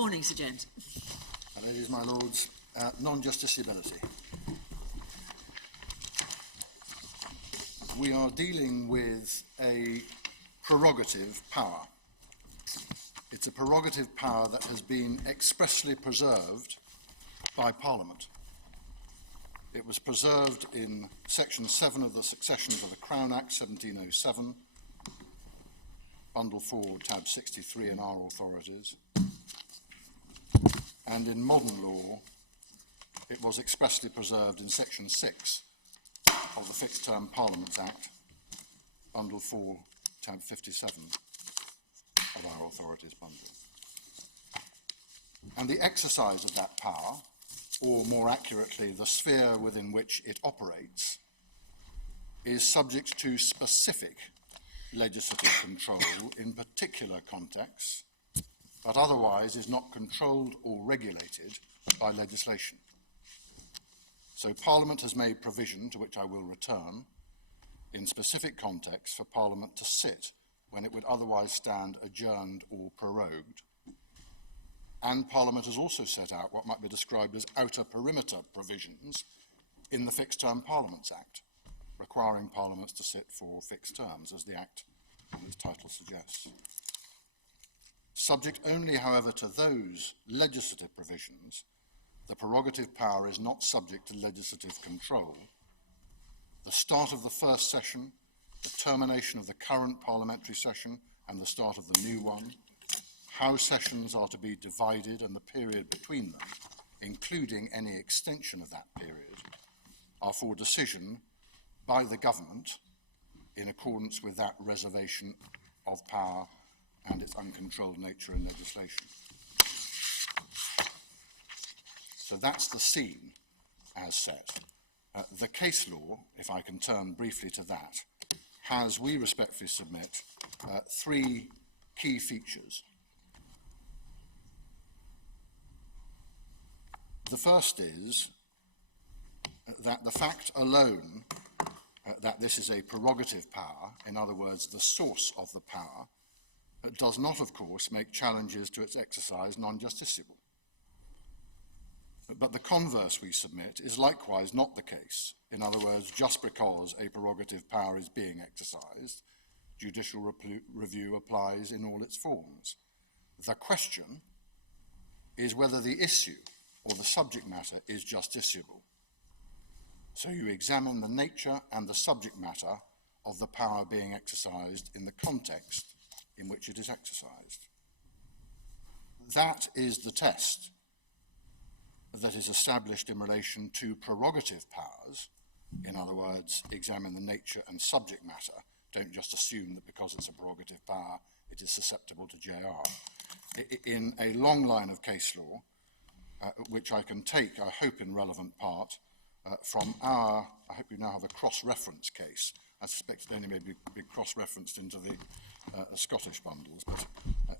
morning, Sir James. Ladies, my lords, non-justiciability. We are dealing with a prerogative power. It's a prerogative power that has been expressly preserved by Parliament. It was preserved in Section 7 of the Succession to the Crown Act 1707, Bundle 4, tab 63 in our authorities. And in modern law, it was expressly preserved in Section 6 of the Fixed Term Parliaments Act, Bundle 4, tab 57 of our authorities bundle. And the exercise of that power, or more accurately, the sphere within which it operates, is subject to specific legislative control in particular contexts, but otherwise is not controlled or regulated by legislation. So Parliament has made provision, to which I will return, in specific contexts for Parliament to sit when it would otherwise stand adjourned or prorogued. And Parliament has also set out what might be described as outer perimeter provisions in the Fixed Term Parliaments Act, requiring parliaments to sit for fixed terms, as the Act and its title suggests. Subject only, however, to those legislative provisions, the prerogative power is not subject to legislative control. The start of the first session, the termination of the current parliamentary session, and the start of the new one, how sessions are to be divided and the period between them, including any extension of that period, are for decision by the government in accordance with that reservation of power and its uncontrolled nature in legislation. So that's the scene as set. The case law, if I can turn briefly to that, has, we respectfully submit, three key features. The first is that the fact alone that this is a prerogative power, in other words, the source of the power, does not, of course, make challenges to its exercise non-justiciable. But the converse, we submit, is likewise not the case. In other words, just because a prerogative power is being exercised, judicial review applies in all its forms. The question is whether the issue or the subject matter is justiciable. So you examine the nature and the subject matter of the power being exercised in the context in which it is exercised. That is the test that is established in relation to prerogative powers. In other words, examine the nature and subject matter. Don't just assume that because it's a prerogative power, it is susceptible to JR. In a long line of case law, which I can take, I hope, in relevant part, from our, I hope you now have a cross-reference case. I suspect it only may be cross-referenced into the Scottish bundles, but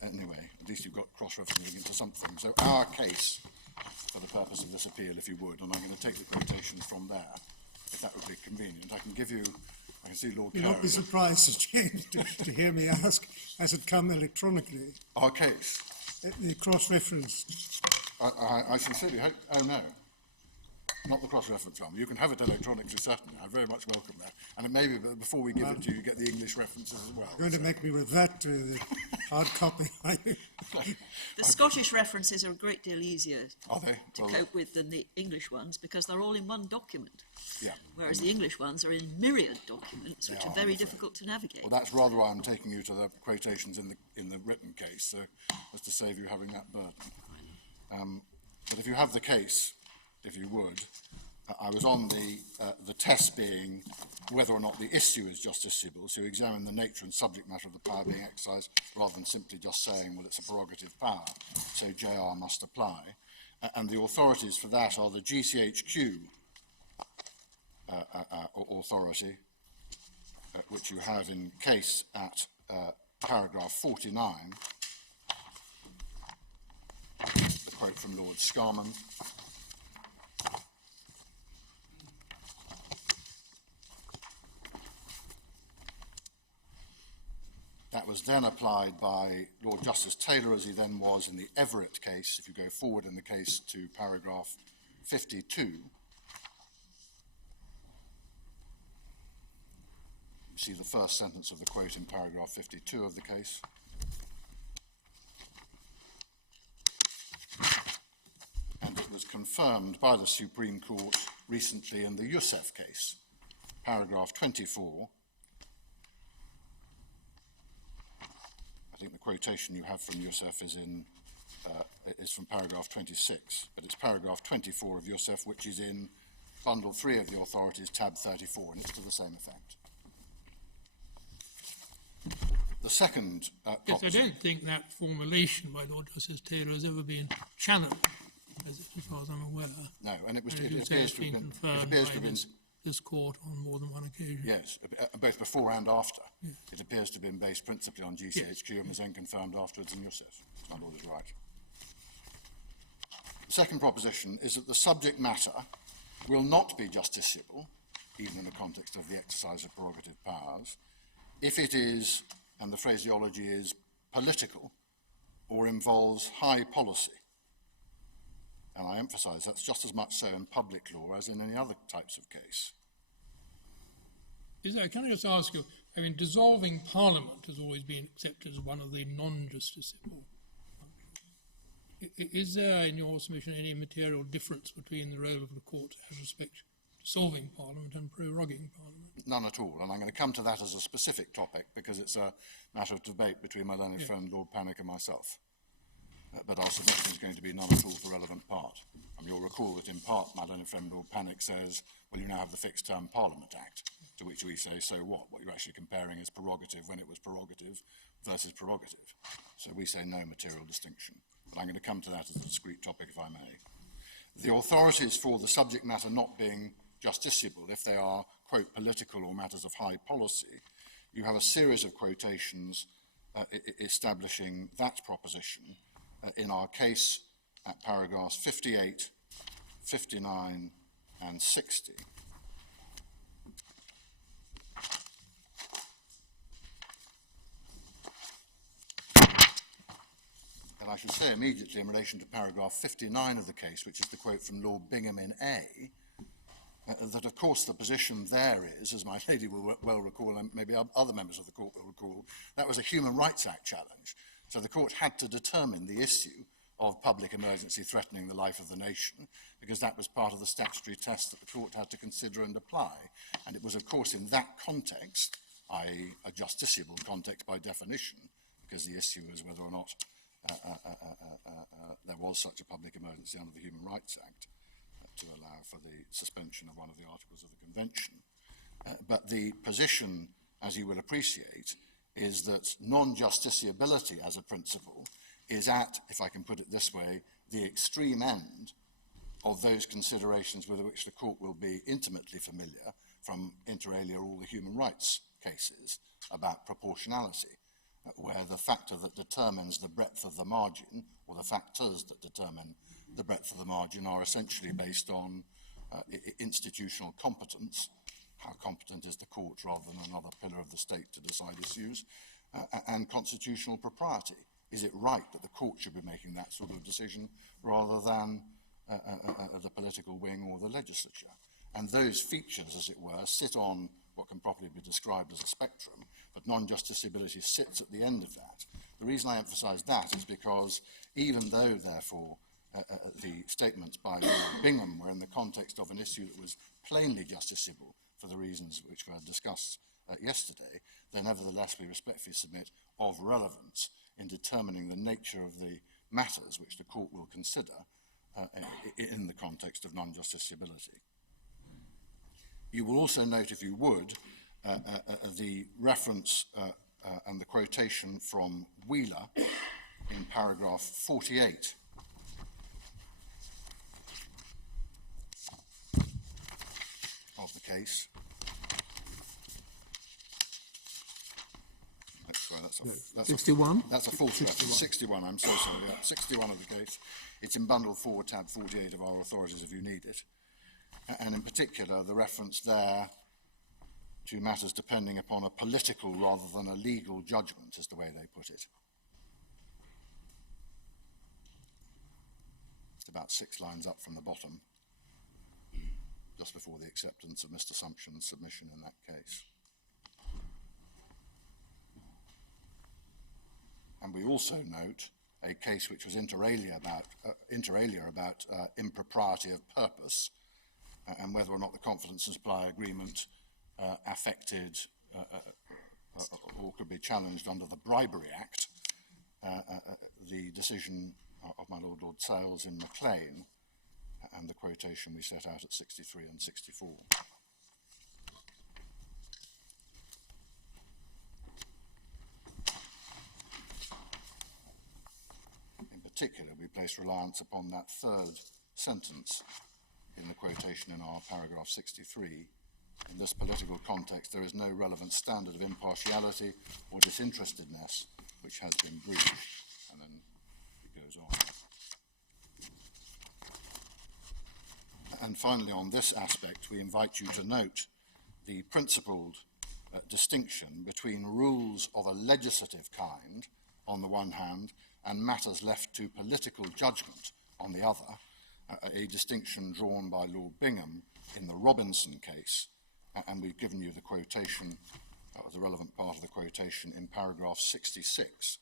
anyway, at least you've got cross-referencing into something. So our case, for the purpose of this appeal, if you would, and I'm going to take the quotations from there, if that would be convenient. I can give you, I can see Lord Kerr. You'll not be surprised, Sir James, to hear me ask, has it come electronically? Our case? The cross-reference. I sincerely hope, oh no, not the cross-reference one. You can have it electronically, certainly. I very much welcome that. And it may be that before we give it to you, you get the English references as well. You're going to make me revert to the hard copy. The Scottish references are a great deal easier Are they? to cope with than the English ones because they're all in one document. Yeah. Whereas the English ones are in myriad documents, which are very difficult to navigate. Well, that's rather why I'm taking you to the quotations in the written case, so as to save you having that burden. But if you have the case, if you would, I was on the test being whether or not the issue is justiciable, so you examine the nature and subject matter of the power being exercised rather than simply just saying, well, it's a prerogative power, so JR must apply. And the authorities for that are the GCHQ authority, which you have in case at paragraph 49, the quote from Lord Scarman. That was was then applied by Lord Justice Taylor, as he then was in the Everett case. If you go forward in the case to paragraph 52, you see the first sentence of the quote in paragraph 52 of the case. And it was confirmed by the Supreme Court recently in the Youssef case, paragraph 24. I think the quotation you have from Youssef is from paragraph 26, but it's paragraph 24 of Youssef, which is in bundle 3 of the authorities, tab 34, and it's to the same effect. The second Yes, I don't think that formulation by Lord Justice Taylor has ever been challenged, as far as I'm aware. No, and it And appears to have been confirmed by this court on more than one occasion. Yes, both before and after. Yes. It appears to have been based principally on GCHQ and was then confirmed afterwards in Youssef. My Lord is right. The second proposition is that the subject matter will not be justiciable, even in the context of the exercise of prerogative powers, if it is, and the phraseology is, political or involves high policy. And I emphasise that's just as much so in public law as in any other types of case. Can I just ask you, I mean, dissolving Parliament has always been accepted as one of the non-justiciable functions. Is there, in your submission, any material difference between the role of the court as respect to dissolving Parliament and proroguing Parliament? None at all, and I'm going to come to that as a specific topic because it's a matter of debate between my learned friend Lord Pannick and myself. But our submission is going to be none at all the relevant part. And you'll recall that in part my learned friend Lord Pannick says, well, you now have the Fixed Term Parliament Act, to which we say, so what? What you're actually comparing is prerogative when it was prerogative versus prerogative. So we say no material distinction. But I'm going to come to that as a discrete topic, if I may. The authorities for the subject matter not being justiciable, if they are, quote, political or matters of high policy, you have a series of quotations establishing that proposition in our case at paragraphs 58, 59, and 60. And I should say immediately in relation to paragraph 59 of the case, which is the quote from Lord Bingham in A, that of course the position there is, as my lady will well recall, and maybe other members of the court will recall, that was a Human Rights Act challenge. So the court had to determine the issue of public emergency threatening the life of the nation, because that was part of the statutory test that the court had to consider and apply. And it was, of course, in that context, i.e. a justiciable context by definition, because the issue is whether or not there was such a public emergency under the Human Rights Act to allow for the suspension of one of the articles of the Convention. But the position, as you will appreciate, is that non-justiciability as a principle is at, if I can put it this way, the extreme end of those considerations with which the court will be intimately familiar from inter alia all the human rights cases about proportionality, where the factor that determines the breadth of the margin, or the factors that determine the breadth of the margin, are essentially based on institutional competence. How competent is the court rather than another pillar of the state to decide issues, and constitutional propriety. Is it right that the court should be making that sort of decision rather than the political wing or the legislature? And those features, as it were, sit on what can properly be described as a spectrum, but non-justiciability sits at the end of that. The reason I emphasise that is because even though, therefore, the statements by Lord Bingham were in the context of an issue that was plainly justiciable for the reasons which were discussed yesterday, they nevertheless, we respectfully submit, of relevance in determining the nature of the matters which the court will consider in the context of non-justiciability. You will also note, if you would, the reference and the quotation from Wheeler in paragraph 48 of the case. That's 61? That's a false reference. 61, I'm so sorry. Yeah, 61 of the case. It's in bundle 4, tab 48 of our authorities if you need it. And in particular, the reference there to matters depending upon a political rather than a legal judgment, is the way they put it. It's about 6 lines up from the bottom, just before the acceptance of Mr. Sumption's submission in that case. And we also note a case which was inter alia about impropriety of purpose and whether or not the confidence and supply agreement affected or could be challenged under the Bribery Act, the decision of my Lord Sales in Maclean, and the quotation we set out at 63 and 64. In particular, we place reliance upon that third sentence in the quotation in our paragraph 63. In this political context, there is no relevant standard of impartiality or disinterestedness which has been breached. And then it goes on. And finally, on this aspect, we invite you to note the principled distinction between rules of a legislative kind, on the one hand, and matters left to political judgment, on the other, a distinction drawn by Lord Bingham in the Robinson case, and we've given you the quotation, the relevant part of the quotation in paragraph 66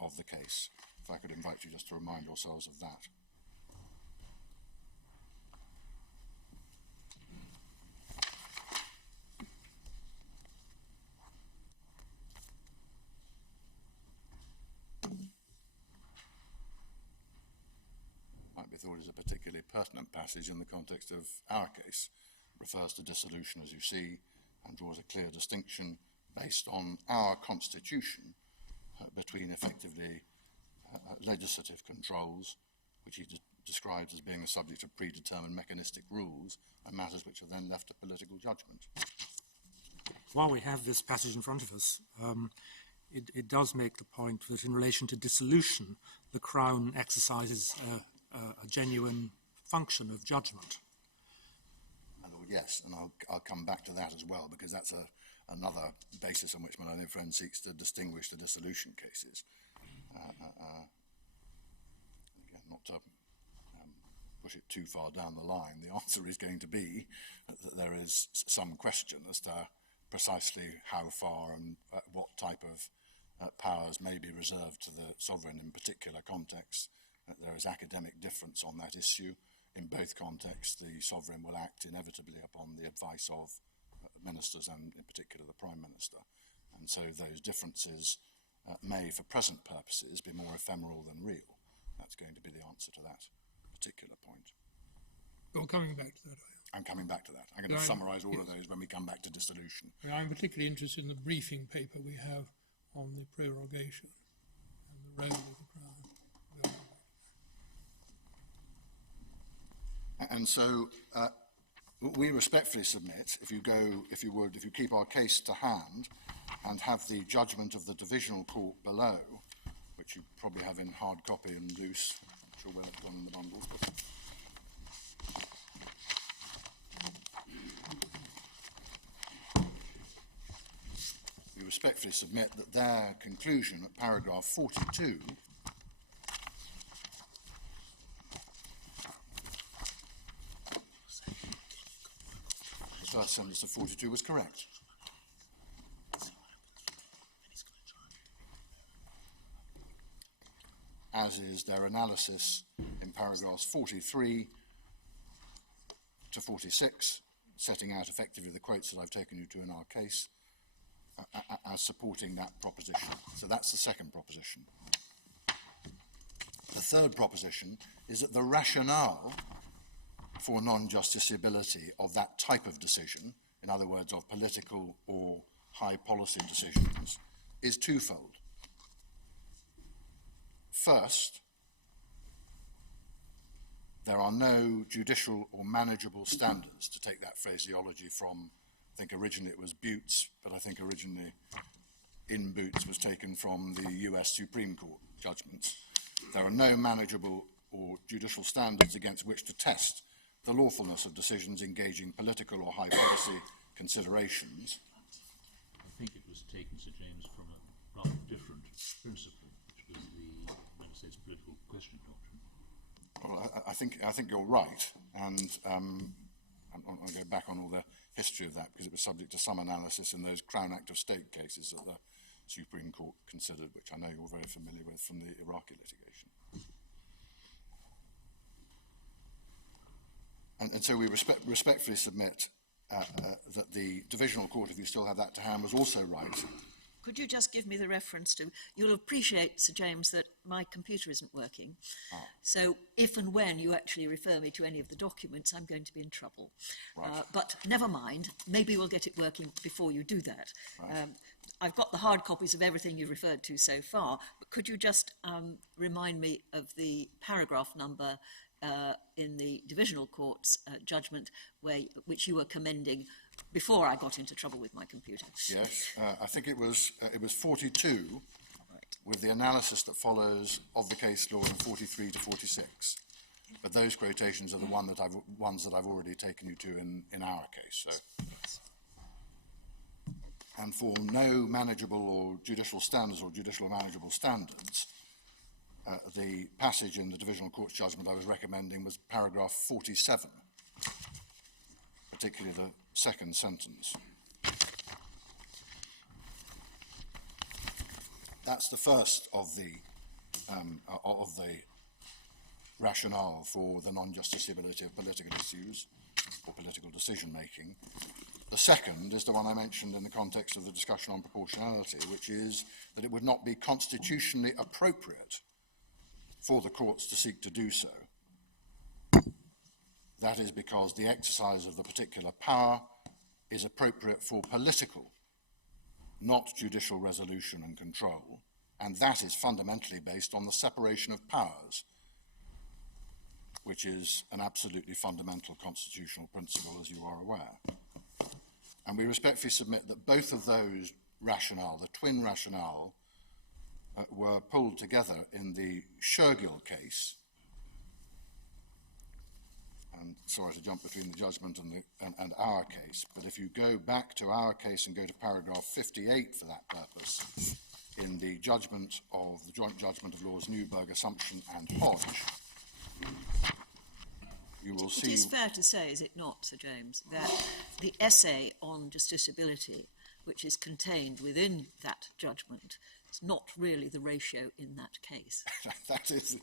of the case. If I could invite you just to remind yourselves of that. Might be thought is a particularly pertinent passage in the context of our case. It refers to dissolution, as you see, and draws a clear distinction based on our constitution between effectively legislative controls, which he describes as being the subject of predetermined mechanistic rules, and matters which are then left to political judgment. While we have this passage in front of us, it does make the point that in relation to dissolution, the Crown exercises a genuine function of judgment. Yes, and I'll come back to that as well, because that's another basis on which my other friend seeks to distinguish the dissolution cases. Again, not to push it too far down the line, the answer is going to be that there is some question as to precisely how far and what type of powers may be reserved to the sovereign in particular contexts. There is academic difference on that issue. In both contexts, the sovereign will act inevitably upon the advice of ministers and in particular the Prime Minister. And so those differences may, for present purposes, be more ephemeral than real. That's going to be the answer to that particular point. You're coming back to that, are you? I'm coming back to that. I'm going to summarise all of those when we come back to dissolution. I'm particularly interested in the briefing paper we have on the prorogation and the role of the Crown. And so we respectfully submit, if you keep our case to hand and have the judgment of the divisional court below, which you probably have in hard copy and loose, I'm not sure where that's gone in the bundles, but we respectfully submit that their conclusion at paragraph 42 first sentence of 42 was correct. As is their analysis in paragraphs 43 to 46, setting out effectively the quotes that I've taken you to in our case, as supporting that proposition. So that's the second proposition. The third proposition is that the rationale for non-justiciability of that type of decision, in other words, of political or high policy decisions, is twofold. First, there are no judicial or manageable standards, to take that phraseology from, I think originally it was Boots, but I think originally in Boots was taken from the US Supreme Court judgments. There are no manageable or judicial standards against which to test the lawfulness of decisions engaging political or high policy considerations. I think it was taken, Sir James, from a rather different principle, which was the United States political question doctrine. Well, I think you're right, and I'll go back on all the history of that because it was subject to some analysis in those Crown Act of State cases that the Supreme Court considered, which I know you're very familiar with from the Iraqi litigation. And so we respectfully submit that the Divisional Court, if you still have that to hand, was also right. Could you just give me the reference to, you'll appreciate, Sir James, that my computer isn't working. So if and when you actually refer me to any of the documents, I'm going to be in trouble. Right. But never mind, maybe we'll get it working before you do that. Right. I've got the hard copies of everything you've referred to so far, but could you just remind me of the paragraph number in the Divisional Court's judgment which you were commending before I got into trouble with my computer? Yes, I think it was 42, Right. with the analysis that follows of the case law in 43 to 46. But those quotations are the ones that I've already taken you to in our case. So. Yes. And for no manageable or judicial standards or judicial manageable standards, the passage in the Divisional Court's judgment I was recommending was paragraph 47, particularly the second sentence. That's the first of the rationale for the non-justiciability of political issues or political decision-making. The second is the one I mentioned in the context of the discussion on proportionality, which is that it would not be constitutionally appropriate for the courts to seek to do so. That is because the exercise of the particular power is appropriate for political, not judicial resolution and control, and that is fundamentally based on the separation of powers, which is an absolutely fundamental constitutional principle, as you are aware. And we respectfully submit that both of those rationale, the twin rationale, were pulled together in the Shergill case. And sorry to jump between the judgment and our case, but if you go back to our case and go to paragraph 58 for that purpose, in the judgment of the joint judgment of Laws Newberg, Assumption and Hodge, you will see... It is fair to say, is it not, Sir James, that the essay on justiciability, which is contained within that judgment, is not really the ratio in that case? that is...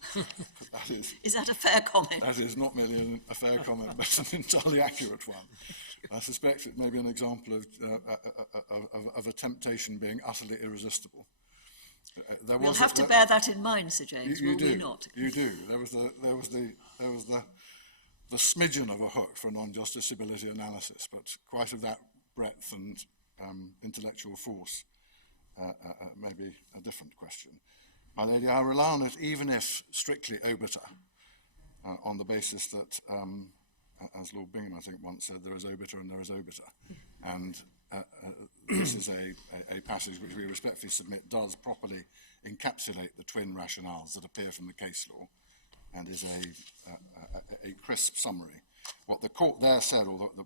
Is that a fair comment? That is not merely a fair comment, but an entirely accurate one. I suspect it may be an example of a temptation being utterly irresistible. We'll have to bear that in mind, Sir James, will we not? You do. There was the smidgen of a hook for non-justiciability analysis, but quite of that breadth and intellectual force may be a different question. My lady, I rely on it even if strictly obiter, on the basis that, as Lord Bingham I think once said, there is obiter and there is obiter. And this is a passage which we respectfully submit does properly encapsulate the twin rationales that appear from the case law and is a crisp summary. What the court there said, or the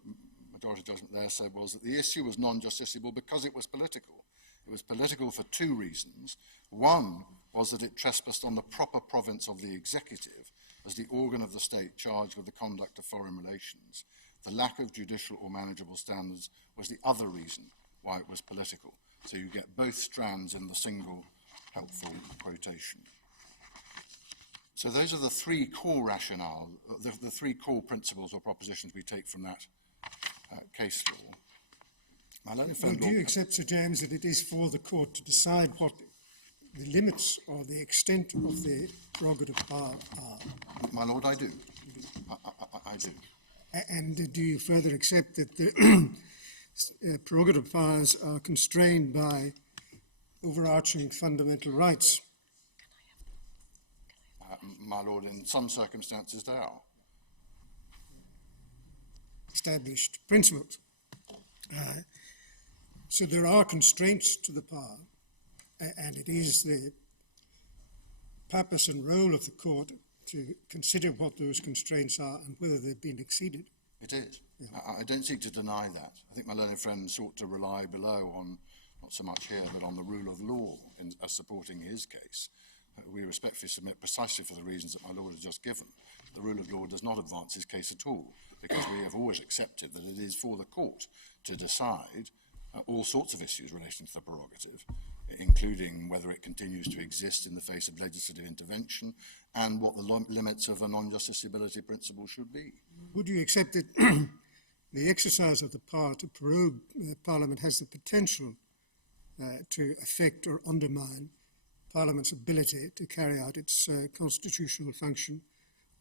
majority judgment there said, was that the issue was non-justiciable because it was political. It was political for two reasons. One was that it trespassed on the proper province of the executive as the organ of the state charged with the conduct of foreign relations. The lack of judicial or manageable standards was the other reason why it was political. So you get both strands in the single helpful quotation. So those are the three core rationale, the three core principles or propositions we take from that case law. Well, do you accept, Sir James, that it is for the court to decide what the limits or the extent of the prerogative power are? My lord, I do. I do. And do you further accept that the prerogative powers are constrained by overarching fundamental rights? My lord, in some circumstances they are. Established principles. So there are constraints to the power, and it is the purpose and role of the court to consider what those constraints are and whether they've been exceeded. It is. I don't seek to deny that. I think my learned friend sought to rely below on, not so much here, but on the rule of law as supporting his case. We respectfully submit precisely for the reasons that my Lord has just given. The rule of law does not advance his case at all, because we have always accepted that it is for the court to decide all sorts of issues relating to the prerogative, including whether it continues to exist in the face of legislative intervention and what the limits of a non-justiciability principle should be. Would you accept that the exercise of the power to prorogue Parliament has the potential to affect or undermine Parliament's ability to carry out its constitutional function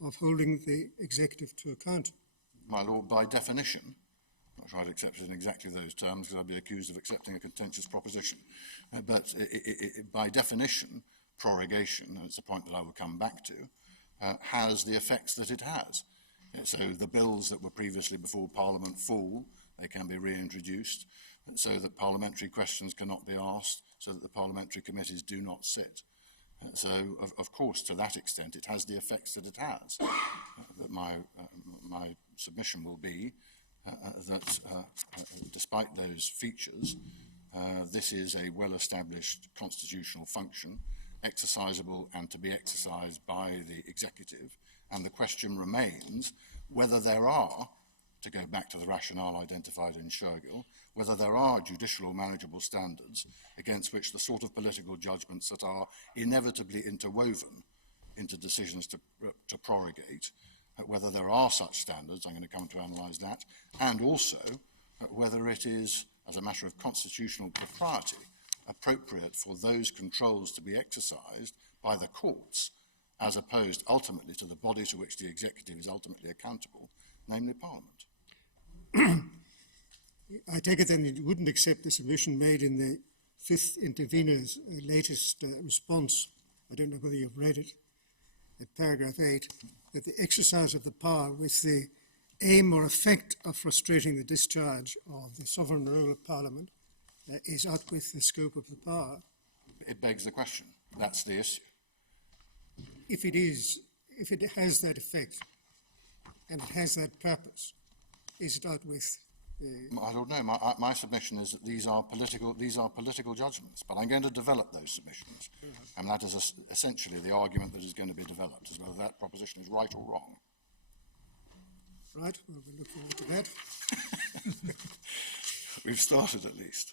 of holding the executive to account? My Lord, by definition, I'm not sure I'd accept it in exactly those terms because I'd be accused of accepting a contentious proposition, but by definition, prorogation, and it's a point that I will come back to, has the effects that it has. So the bills that were previously before Parliament fall, they can be reintroduced, so that parliamentary questions cannot be asked, so that the parliamentary committees do not sit. So, of course, to that extent, it has the effects that it has. But my submission will be that despite those features, this is a well-established constitutional function, exercisable and to be exercised by the executive, and the question remains whether there are, to go back to the rationale identified in Shergill, whether there are judicial or manageable standards against which the sort of political judgments that are inevitably interwoven into decisions to prorogate, whether there are such standards, I'm going to come to analyse that, and also whether it is, as a matter of constitutional propriety, appropriate for those controls to be exercised by the courts, as opposed ultimately to the body to which the executive is ultimately accountable, namely Parliament. I take it then you wouldn't accept the submission made in the fifth intervener's latest response, I don't know whether you've read it, at paragraph 8, that the exercise of the power with the aim or effect of frustrating the discharge of the sovereign role of Parliament is out with the scope of the power. It begs the question. That's the issue. If it has that effect and it has that purpose, is it out with the... I don't know. My submission is that these are political judgments, but I'm going to develop those submissions. And that is essentially the argument that is going to be developed, is whether that proposition is right or wrong. Right, well, we'll look forward to that. We've started at least.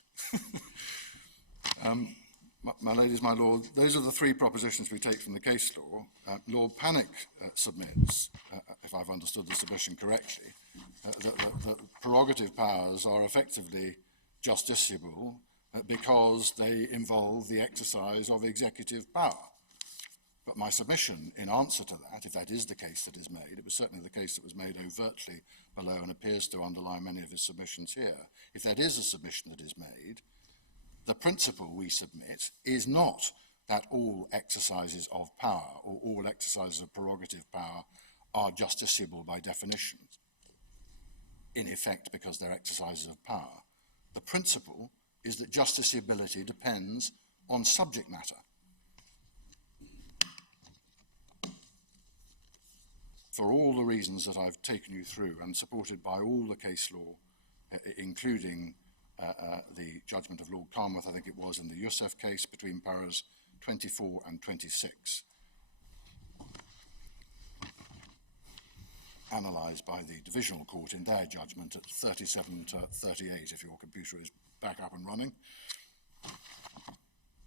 My ladies, my lord, those are the three propositions we take from the case law. Lord Pannick submits, if I've understood the submission correctly, that prerogative powers are effectively justiciable because they involve the exercise of executive power. But my submission in answer to that, if that is the case that is made, it was certainly the case that was made overtly below and appears to underlie many of his submissions here, if that is a submission that is made, the principle we submit is not that all exercises of power or all exercises of prerogative power are justiciable by definition, in effect because they're exercises of power. The principle is that justiciability depends on subject matter. For all the reasons that I've taken you through and supported by all the case law, including the judgment of Lord Carnwath, I think it was, in the Youssef case between paras 24 and 26, analysed by the divisional court in their judgment at 37 to 38, if your computer is back up and running.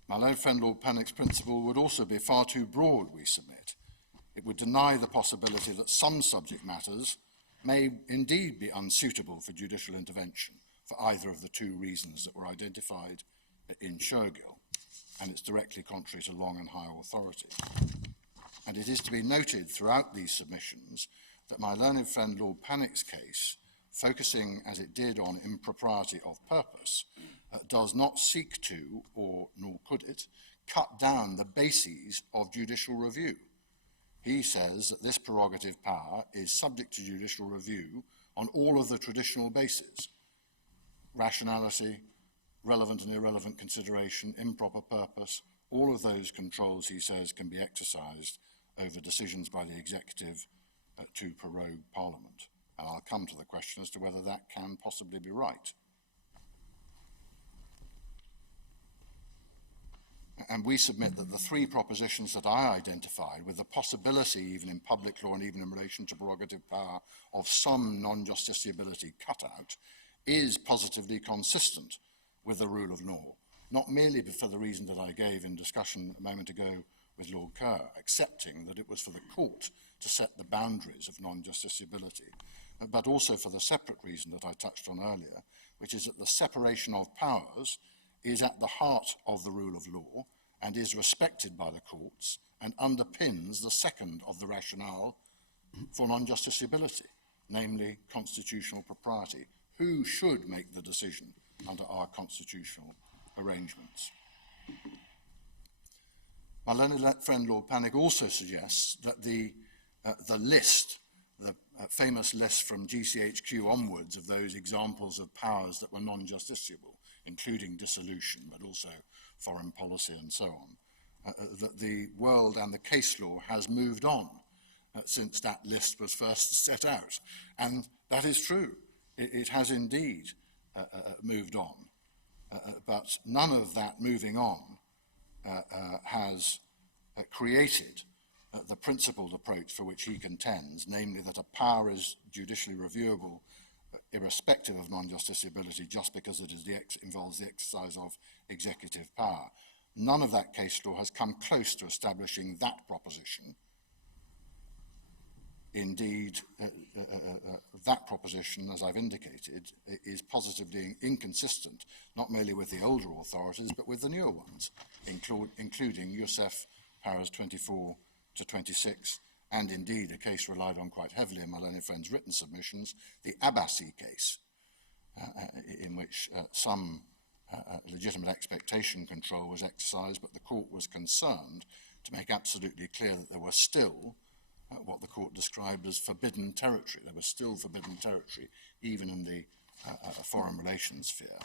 My learned friend Lord Pannick's principle would also be far too broad, we submit. It would deny the possibility that some subject matters may indeed be unsuitable for judicial intervention for either of the two reasons that were identified in Shergill, and it's directly contrary to long and high authority. And it is to be noted throughout these submissions that my learned friend Lord Pannick's case, focusing as it did on impropriety of purpose, does not seek to, or nor could it, cut down the bases of judicial review. He says that this prerogative power is subject to judicial review on all of the traditional bases: rationality, relevant and irrelevant consideration, improper purpose. All of those controls, he says, can be exercised over decisions by the executive to prorogue Parliament. And I'll come to the question as to whether that can possibly be right. And we submit that the three propositions that I identified, with the possibility, even in public law and even in relation to prerogative power, of some non-justiciability cut out, is positively consistent with the rule of law, not merely for the reason that I gave in discussion a moment ago with Lord Kerr, accepting that it was for the court to set the boundaries of non-justiciability, but also for the separate reason that I touched on earlier, which is that the separation of powers is at the heart of the rule of law and is respected by the courts and underpins the second of the rationale for non-justiciability, namely constitutional propriety. Who should make the decision under our constitutional arrangements? My learned friend Lord Panic also suggests that the list, the famous list from GCHQ onwards of those examples of powers that were non-justiciable, including dissolution, but also foreign policy and so on, that the world and the case law has moved on since that list was first set out. And that is true. It has indeed moved on. But none of that moving on has created the principled approach for which he contends, namely that a power is judicially reviewable irrespective of non-justiciability just because it involves the exercise of executive power. None of that case law has come close to establishing that proposition. Indeed, that proposition, as I've indicated, is positively inconsistent, not merely with the older authorities, but with the newer ones, including Youssef Powers 24 to 26, and indeed a case relied on quite heavily in my learned friend's written submissions, the Abbasi case, in which some legitimate expectation control was exercised, but the court was concerned to make absolutely clear that there was still what the court described as forbidden territory. There was still forbidden territory, even in the foreign relations sphere.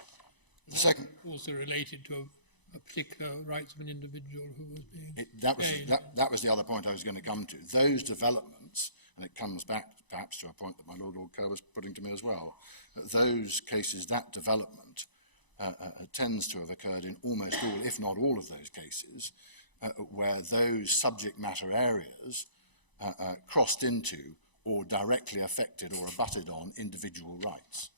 The second also related to a particular rights of an individual who was being that was the other point I was going to come to. Those developments, and it comes back perhaps to a point that my Lord Kerr was putting to me as well, that those cases, that development tends to have occurred in almost all, if not all of those cases, where those subject matter areas crossed into or directly affected or abutted on individual rights.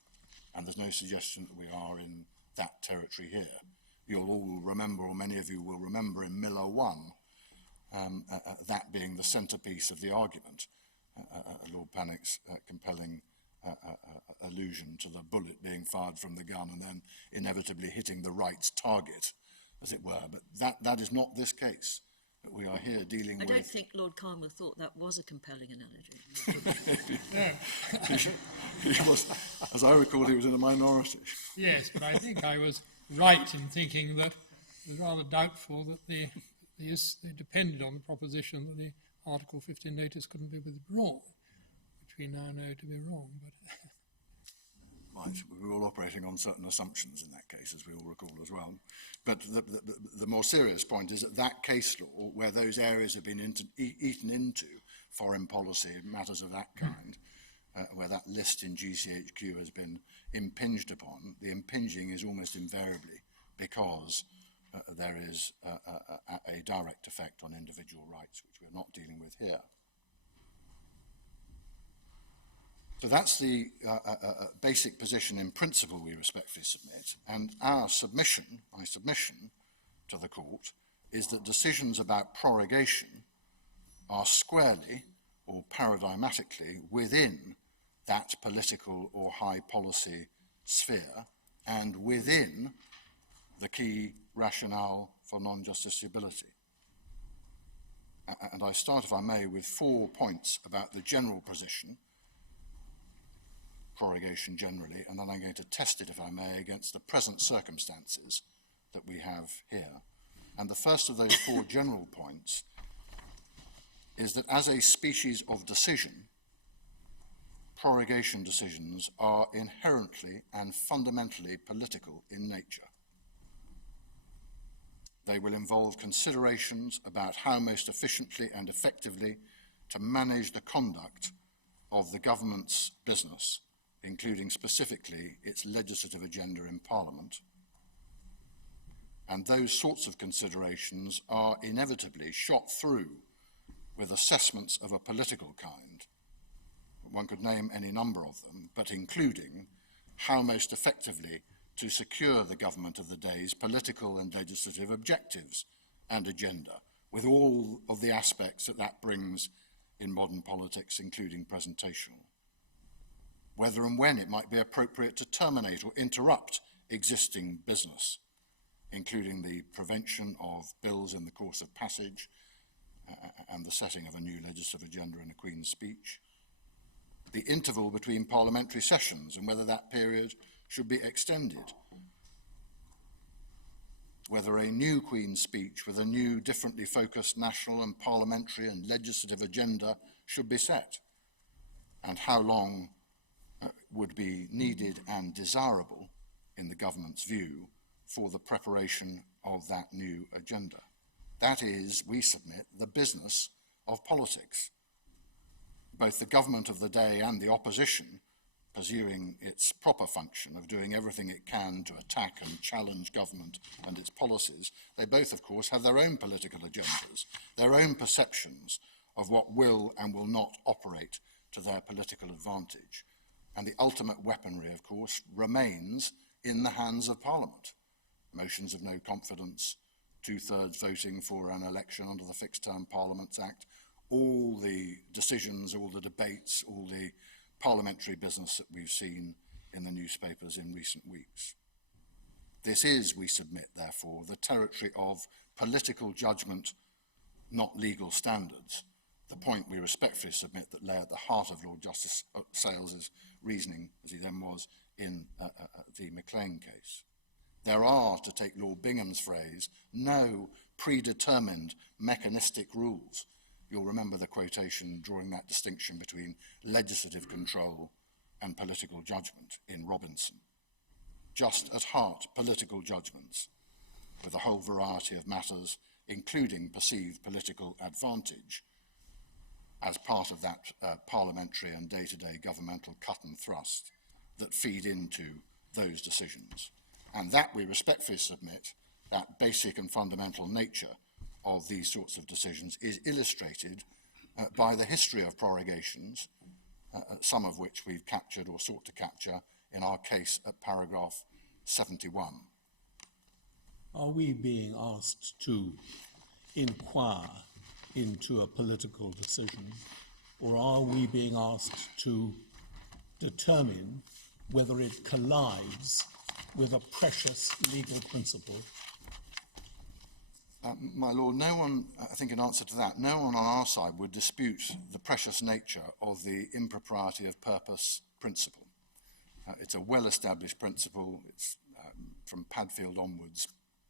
And there's no suggestion that we are in that territory here. You'll all remember, or many of you will remember in Miller 1, that being the centrepiece of the argument, Lord Panic's compelling allusion to the bullet being fired from the gun and then inevitably hitting the right's target, as it were. But that is not this case. We are here dealing with... I don't think Lord Carnwell thought that was a compelling analogy. He was, as I recall, he was in a minority. Yes, but I think I was right in thinking that it was rather doubtful that they depended on the proposition that the Article 15 notice couldn't be withdrawn, which we now know to be wrong. But Right, we were all operating on certain assumptions in that case, as we all recall as well. But the more serious point is that case law, where those areas have been eaten into foreign policy, matters of that kind, where that list in GCHQ has been impinged upon, the impinging is almost invariably because there is a direct effect on individual rights, which we're not dealing with here. So that's the basic position in principle we respectfully submit, and our submission, my submission to the court, is that decisions about prorogation are squarely or paradigmatically within that political or high policy sphere and within the key rationale for non-justiciability. And I start, if I may, with 4 points about the general position, prorogation generally, and then I'm going to test it, if I may, against the present circumstances that we have here. And the first of those 4 general points is that as a species of decision, prorogation decisions are inherently and fundamentally political in nature. They will involve considerations about how most efficiently and effectively to manage the conduct of the government's business, including specifically its legislative agenda in Parliament. And those sorts of considerations are inevitably shot through with assessments of a political kind. One could name any number of them, but including how most effectively to secure the government of the day's political and legislative objectives and agenda, with all of the aspects that that brings in modern politics, including presentational. Whether and when it might be appropriate to terminate or interrupt existing business, including the prevention of bills in the course of passage and the setting of a new legislative agenda in a Queen's speech, the interval between parliamentary sessions and whether that period should be extended, whether a new Queen's speech with a new, differently focused national and parliamentary and legislative agenda should be set, and how long would be needed and desirable, in the government's view, for the preparation of that new agenda. That is, we submit, the business of politics. Both the government of the day and the opposition, pursuing its proper function of doing everything it can to attack and challenge government and its policies, they both, of course, have their own political agendas, their own perceptions of what will and will not operate to their political advantage. And the ultimate weaponry, of course, remains in the hands of Parliament. Motions of no confidence, 2/3 voting for an election under the Fixed Term Parliaments Act, all the decisions, all the debates, all the parliamentary business that we've seen in the newspapers in recent weeks. This is, we submit, therefore, the territory of political judgment, not legal standards, the point we respectfully submit that lay at the heart of Lord Justice Sales's reasoning, as he then was, in the Maclean case. There are, to take Lord Bingham's phrase, no predetermined mechanistic rules. You'll remember the quotation drawing that distinction between legislative control and political judgment in Robinson. Just at heart, political judgments, with a whole variety of matters, including perceived political advantage, as part of that parliamentary and day-to-day governmental cut and thrust that feed into those decisions. And that we respectfully submit, that basic and fundamental nature of these sorts of decisions is illustrated by the history of prorogations, some of which we've captured or sought to capture in our case at paragraph 71. Are we being asked to inquire into a political decision, or are we being asked to determine whether it collides with a precious legal principle? My Lord, no one, I think in answer to that, no one on our side would dispute the precious nature of the impropriety of purpose principle. It's a well-established principle. It's from Padfield onwards,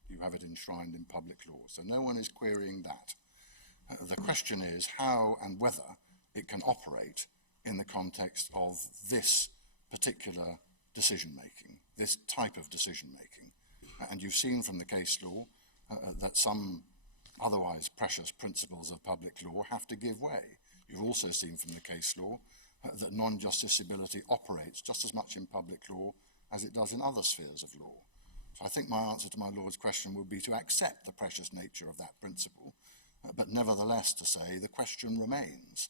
you have it enshrined in public law. So no one is querying that. The question is how and whether it can operate in the context of this particular decision-making, this type of decision-making. And you've seen from the case law that some otherwise precious principles of public law have to give way. You've also seen from the case law that non-justiciability operates just as much in public law as it does in other spheres of law. So I think my answer to my Lord's question would be to accept the precious nature of that principle, but nevertheless to say the question remains.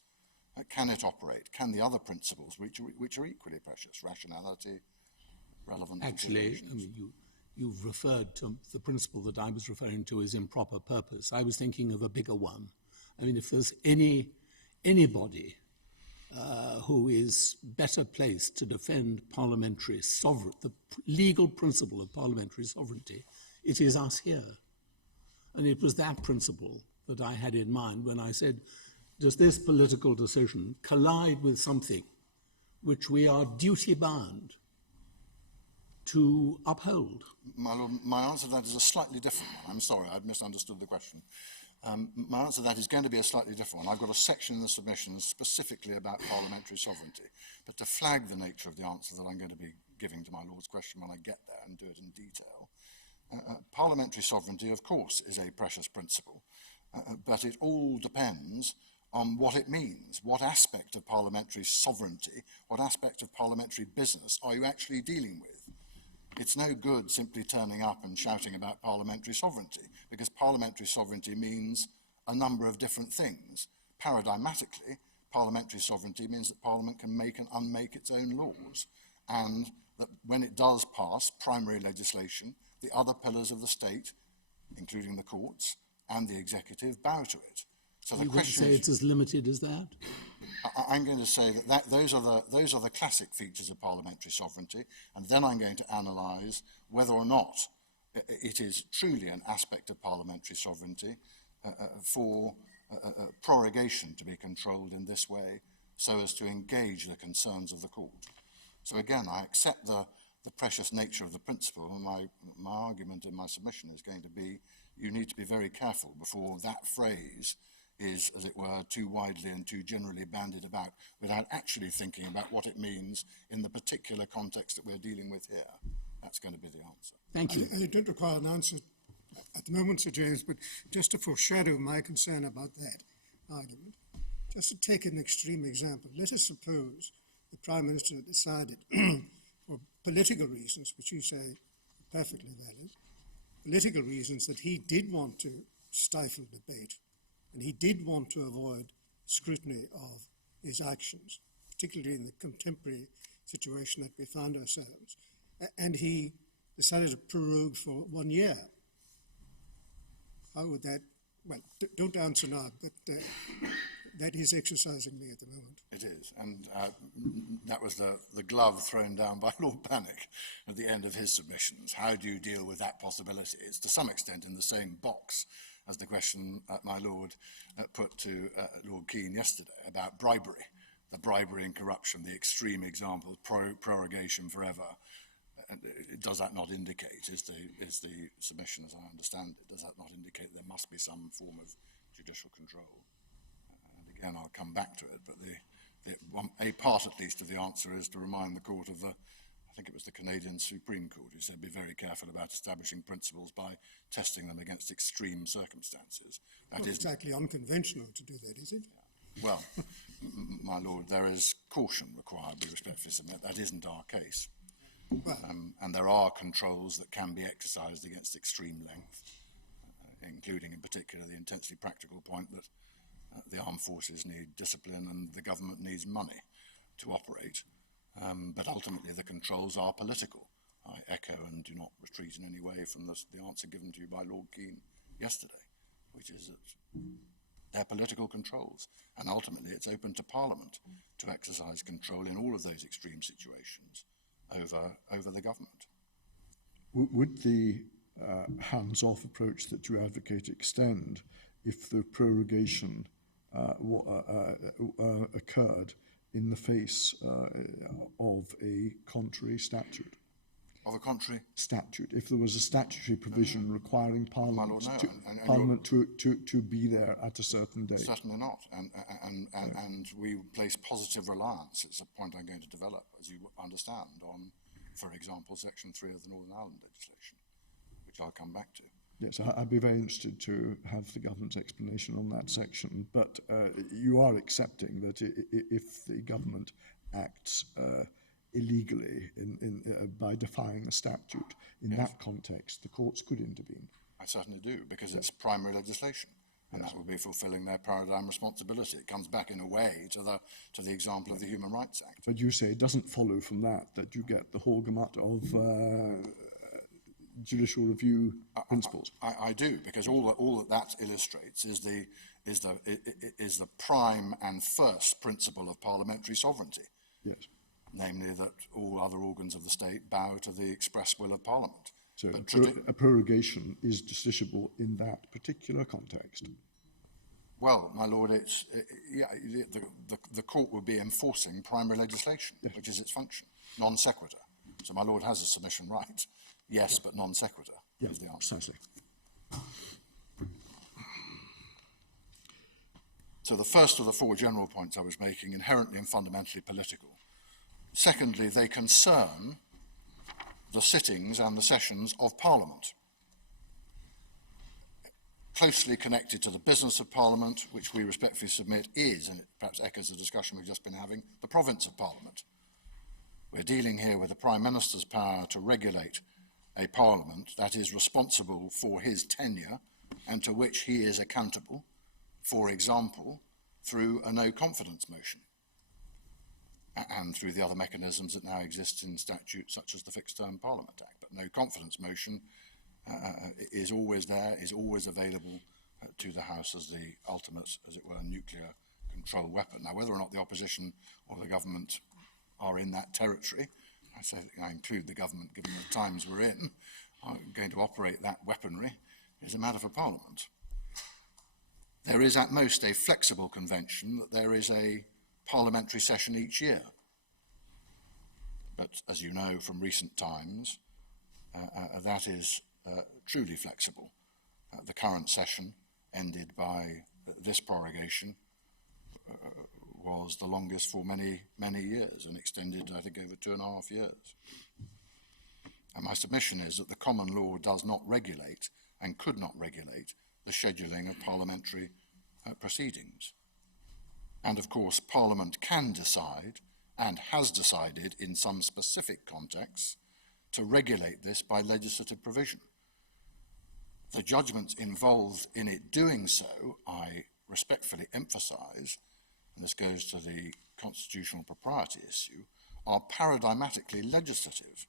Can it operate? Can the other principles, which are equally precious, rationality, relevant Actually, I mean, you've referred to the principle that I was referring to as improper purpose. I was thinking of a bigger one. I mean, if there's anybody who is better placed to defend parliamentary sovereignty, the legal principle of parliamentary sovereignty, it is us here. And it was that principle that I had in mind when I said, does this political decision collide with something which we are duty-bound to uphold? My Lord, my answer to that is a slightly different one. I'm sorry, I've misunderstood the question. My answer to that is going to be a slightly different one. I've got a section in the submissions specifically about parliamentary sovereignty, but to flag the nature of the answer that I'm going to be giving to my Lord's question when I get there and do it in detail. Parliamentary sovereignty, of course, is a precious principle, but it all depends on what it means. What aspect of parliamentary sovereignty, what aspect of parliamentary business are you actually dealing with? It's no good simply turning up and shouting about parliamentary sovereignty, because parliamentary sovereignty means a number of different things. Paradigmatically, parliamentary sovereignty means that Parliament can make and unmake its own laws, and that when it does pass primary legislation, the other pillars of the state, including the courts and the executive, bow to it. So the You would question say is, it's as limited as that? I'm going to say that those are the classic features of parliamentary sovereignty, and then I'm going to analyse whether or not it is truly an aspect of parliamentary sovereignty for prorogation to be controlled in this way, so as to engage the concerns of the court. So again, I accept the precious nature of the principle, and my argument in my submission is going to be, you need to be very careful before that phrase is, as it were, too widely and too generally bandied about without actually thinking about what it means in the particular context that we're dealing with here. That's going to be the answer. Thank you. I don't require an answer at the moment, Sir James, but just to foreshadow my concern about that argument, just to take an extreme example, let us suppose the Prime Minister decided, for political reasons, which you say are perfectly valid, political reasons, that he did want to stifle debate, and he did want to avoid scrutiny of his actions, particularly in the contemporary situation that we found ourselves. And he decided to prorogue for 1 year. How would that, well, don't answer now, but that is exercising me at the moment. It is, and that was the glove thrown down by Lord Bannock at the end of his submissions. How do you deal with that possibility? It's to some extent in the same box as the question my Lord put to Lord Keane yesterday about bribery, the bribery and corruption, the extreme example, prorogation forever. And does that not indicate, is the submission as I understand it, does that not indicate there must be some form of judicial control? And again, I'll come back to it, but a part at least of the answer is to remind the court of I think it was the Canadian Supreme Court who said be very careful about establishing principles by testing them against extreme circumstances. Not exactly unconventional to do that, is it? Well, my Lord, there is caution required, we respectfully submit. That isn't our case. Well, And there are controls that can be exercised against extreme length, including in particular the intensely practical point that the armed forces need discipline and the government needs money to operate. But ultimately the controls are political. I echo and do not retreat in any way from the answer given to you by Lord Keane yesterday, which is that they're political controls, and ultimately it's open to Parliament to exercise control in all of those extreme situations over the government. Would the hands-off approach that you advocate extend if the prorogation occurred in the face of a contrary statute? Of a contrary statute, if there was a statutory provision requiring Parliament, Lord, no. Parliament to be there at a certain date? Certainly not, and we place positive reliance. It's a point I'm going to develop, as you understand, on, for example, Section 3 of the Northern Ireland legislation, which I'll come back to. Yes, I'd be very interested to have the government's explanation on that section, but you are accepting that if the government acts illegally by defying a statute, in that context, the courts could intervene. I certainly do, because it's primary legislation, and that would be fulfilling their paradigm responsibility. It comes back in a way to the example of the Human Rights Act. But you say it doesn't follow from that you get the whole gamut of judicial review principles. I do, because all that illustrates is the prime and first principle of parliamentary sovereignty. Yes. Namely that all other organs of the state bow to the express will of Parliament. So a prorogation is justiciable in that particular context. Well, my Lord, the court would be enforcing primary legislation, which is its function, non sequitur. So my Lord has a submission right. Yes, but non sequitur is the answer. Precisely. So the first of the four general points I was making, inherently and fundamentally political. Secondly, they concern the sittings and the sessions of Parliament. closely connected to the business of Parliament, which we respectfully submit is, and it perhaps echoes the discussion we've just been having, the province of Parliament. We're dealing here with the Prime Minister's power to regulate a Parliament that is responsible for his tenure and to which he is accountable, for example, through a no-confidence motion and through the other mechanisms that now exist in statutes such as the Fixed Term Parliament Act. But no-confidence motion is always there, is always available to the House as the ultimate, as it were, nuclear control weapon. Now, whether or not the opposition or the government are in that territory, I include the government given the times we're in, are going to operate that weaponry, is a matter for Parliament. There is at most a flexible convention that there is a parliamentary session each year. But as you know from recent times, that is truly flexible. The current session, ended by this prorogation, was the longest for many, many years and extended, I think, over 2.5 years. And my submission is that the common law does not regulate and could not regulate the scheduling of parliamentary proceedings. And of course, Parliament can decide, and has decided in some specific contexts, to regulate this by legislative provision. The judgments involved in it doing so, I respectfully emphasise, and this goes to the constitutional propriety issue, are paradigmatically legislative.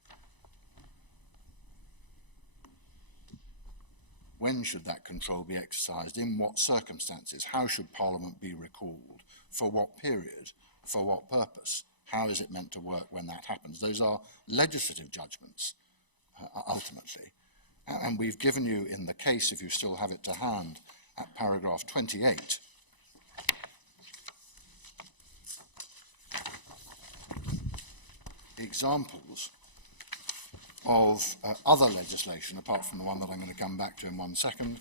When should that control be exercised? In what circumstances? How should Parliament be recalled? For what period? For what purpose? How is it meant to work when that happens? Those are legislative judgments, ultimately. And we've given you in the case, if you still have it to hand, at paragraph 28, examples of other legislation, apart from the one that I'm going to come back to in 1 second,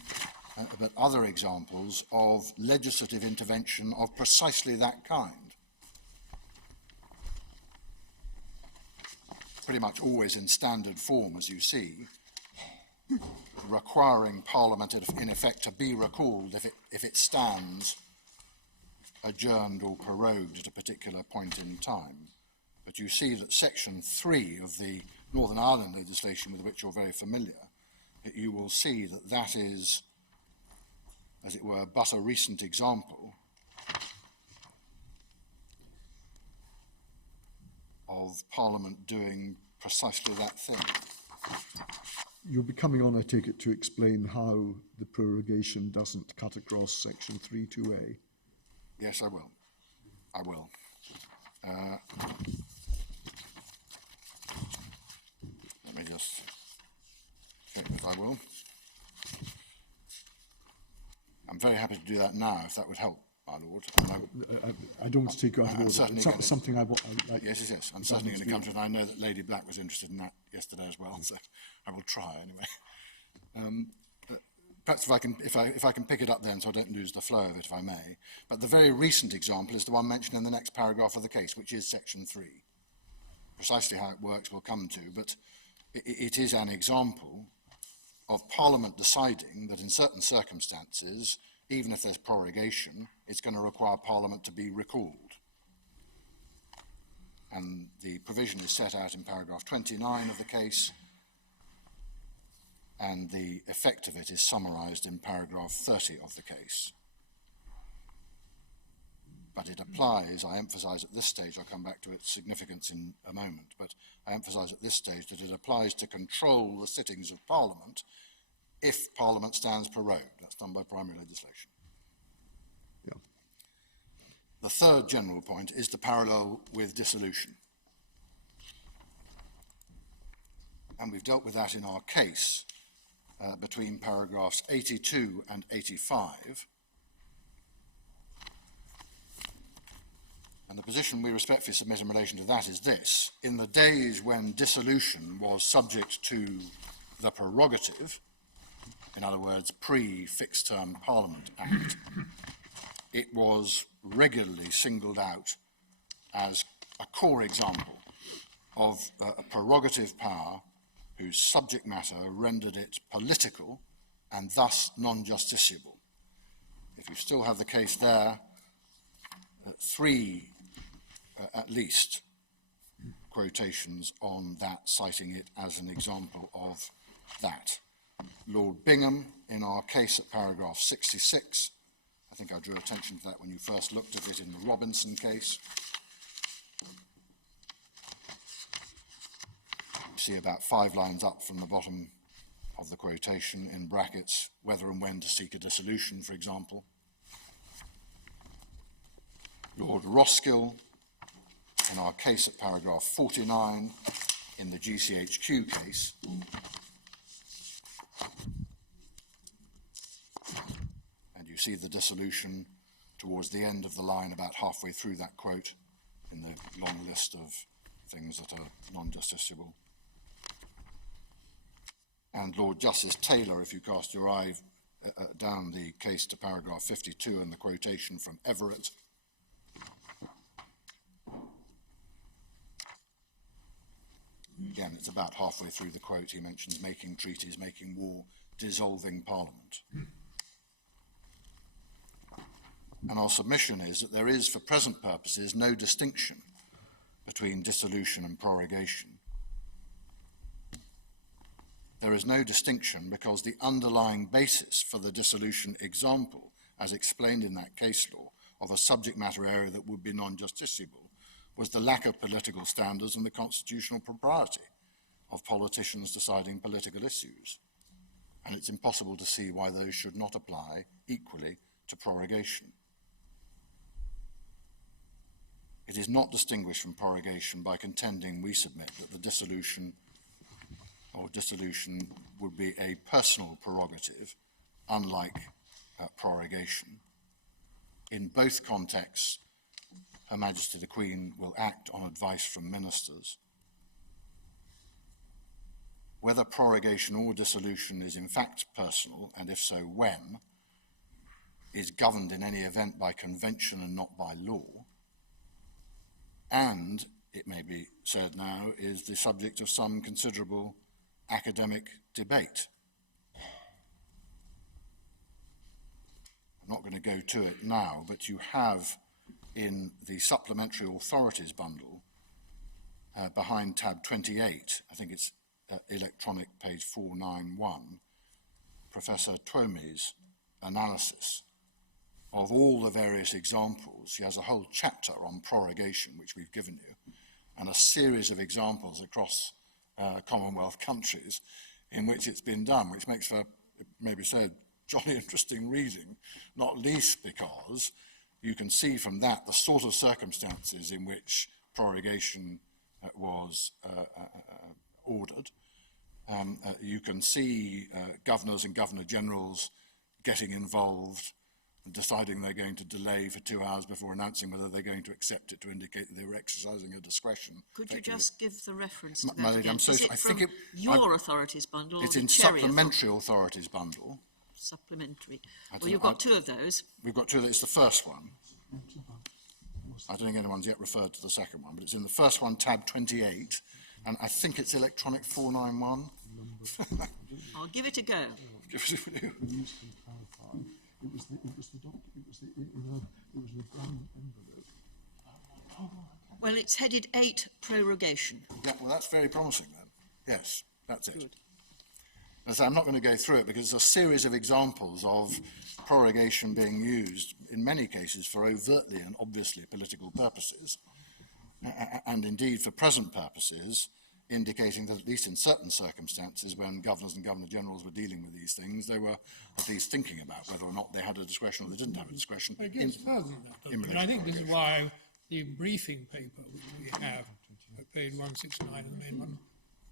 but other examples of legislative intervention of precisely that kind. Pretty much always in standard form, as you see, requiring Parliament, in effect, to be recalled if it stands adjourned or prorogued at a particular point in time. But you see that Section 3 of the Northern Ireland legislation, with which you're very familiar, you will see that that is, as it were, but a recent example of Parliament doing precisely that thing. You'll be coming on, I take it, to explain how the prorogation doesn't cut across Section 3(2)(a. Yes, I will. I will. Let me just check that I will. I'm very happy to do that now, if that would help, my lord. I don't want to take you out of order. certainly It's going to- something I want. Yes. I'm certainly going to come to it. I know that Lady Black was interested in that yesterday as well, so I will try anyway. Perhaps if I can pick it up then, so I don't lose the flow of it, if I may. But the very recent example is the one mentioned in the next paragraph of the case, which is Section 3. Precisely how it works we'll come to, but it is an example of Parliament deciding that in certain circumstances, even if there's prorogation, it's going to require Parliament to be recalled. And the provision is set out in paragraph 29 of the case, and the effect of it is summarised in paragraph 30 of the case. But it applies, I emphasise at this stage, I'll come back to its significance in a moment, but I emphasise at this stage that it applies to control the sittings of Parliament if Parliament stands prorogued. That's done by primary legislation. Yeah. The third general point is the parallel with dissolution. And we've dealt with that in our case between paragraphs 82 and 85. And the position we respectfully submit in relation to that is this. In the days when dissolution was subject to the prerogative, in other words, pre-Fixed Term Parliament Act, it was regularly singled out as a core example of a prerogative power whose subject matter rendered it political and thus non-justiciable. If you still have the case there, three at least quotations on that, citing it as an example of that. Lord Bingham, in our case at paragraph 66, I think I drew attention to that when you first looked at it in the Robinson case. You see about 5 lines up from the bottom of the quotation, in brackets, whether and when to seek a dissolution, for example. Lord Roskill, in our case at paragraph 49, in the GCHQ case, and you see the dissolution towards the end of the line, about halfway through that quote, in the long list of things that are non-justiciable. And Lord Justice Taylor, if you cast your eye down the case to paragraph 52 and the quotation from Everett, again, it's about halfway through the quote. He mentions making treaties, making war, dissolving Parliament. And our submission is that there is, for present purposes, no distinction between dissolution and prorogation. There is no distinction because the underlying basis for the dissolution example, as explained in that case law, of a subject matter area that would be non-justiciable, was the lack of political standards and the constitutional propriety of politicians deciding political issues. And it's impossible to see why those should not apply equally to prorogation. It is not distinguished from prorogation by contending, we submit, that the dissolution would be a personal prerogative, unlike prorogation. In both contexts, Her Majesty the Queen will act on advice from ministers. Whether prorogation or dissolution is in fact personal, and if so when, is governed in any event by convention and not by law, and, it may be said now, is the subject of some considerable academic debate. I'm not going to go to it now, but you have in the supplementary authorities bundle behind tab 28, I think it's electronic page 491, Professor Twomey's analysis of all the various examples. He has a whole chapter on prorogation, which we've given you, and a series of examples across Commonwealth countries in which it's been done, which makes for, it may be said, jolly interesting reading, not least because you can see from that the sort of circumstances in which prorogation was ordered. You can see governors and governor-generals getting involved, deciding they're going to delay for 2 hours before announcing whether they're going to accept it, to indicate that they were exercising a discretion. Could you just give the reference to My that lady, again? I'm so Is sorry. it I from think your authorities bundle it's or in the Cherry supplementary authorities bundle. Supplementary. I Well, don't you've know, got 2 of those. We've got 2. It's the first one. I don't think anyone's yet referred to the second one, but it's in the first one, tab 28, and I think it's electronic 491. I'll give it a go. Well, it's headed 8, prorogation. Yeah, well, that's very promising then. Yes, that's it. Good. As I'm not going to go through it because there's a series of examples of prorogation being used, in many cases, for overtly and obviously political purposes, and indeed for present purposes, indicating that at least in certain circumstances when governors and governor-generals were dealing with these things, they were at least thinking about whether or not they had a discretion or they didn't have a discretion. It gets further than that, doesn't it? And I think this is why the briefing paper which we have at page 169 of the main one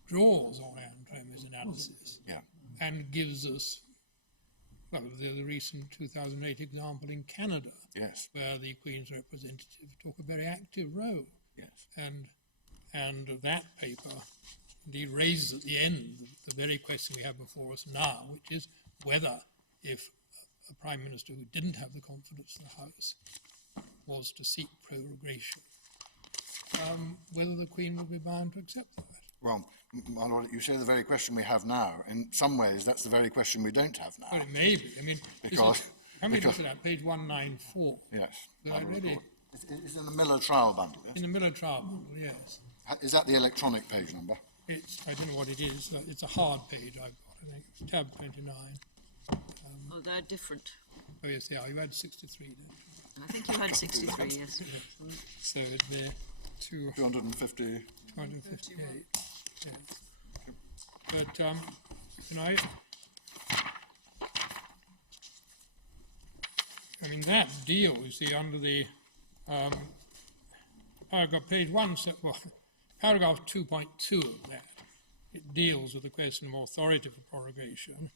draws on Anne Twomey's analysis and gives us, well, the recent 2008 example in Canada, where the Queen's representatives took a very active role. And that paper indeed raises at the end the very question we have before us now, which is whether, if a Prime Minister who didn't have the confidence of the House was to seek prorogation, whether the Queen would be bound to accept that. Well, my lord, you say the very question we have now. In some ways, that's the very question we don't have now. Well, it may be. I mean, Because- how many because- look at that? Page 194. Yes. That my I lord, really, report. It's in the Miller trial bundle, yes? in the Miller trial bundle, yes. Is that the electronic page number? I don't know what it is. It's a hard page I've got, I think. It's tab 29. Oh, they're different. Oh, yes, they are. You had 63, didn't you? I think you had 63, yes. So it'd be 250. 258. Yes. But, you know, I mean, that deal, you see, under the paragraph, page 1, well, paragraph 2.2 of that, it deals with the question of authority for prorogation.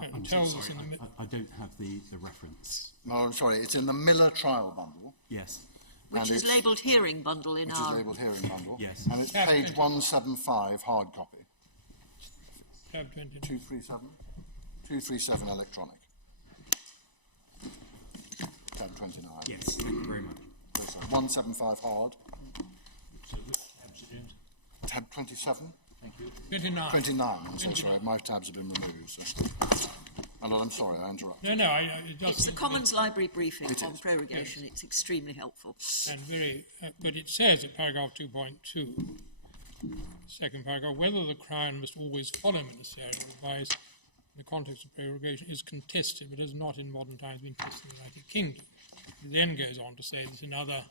And I'm so tells us sorry, in the I don't have the reference. No, I'm sorry, it's in the Miller trial bundle, Yes, Which And is it's- labelled hearing bundle in which our... is labelled hearing bundle. Yes. And it's Tab page 20. 175, hard copy. tab 20. 237? 237 electronic. Tab 29. yes, thank you very much. So 175 hard. So which tab, Sir James? Tab 27? Thank you. 29. 29, I'm so sorry, my tabs have been removed. So. My lord, I'm sorry, I interrupted. No, it just It's the Commons Library briefing It on is. prorogation. It's extremely helpful. and very, but it says at paragraph 2.2, second paragraph, whether the Crown must always follow ministerial advice in the context of prorogation is contested, but has not in modern times been tested in the United Kingdom. It then goes on to say that in other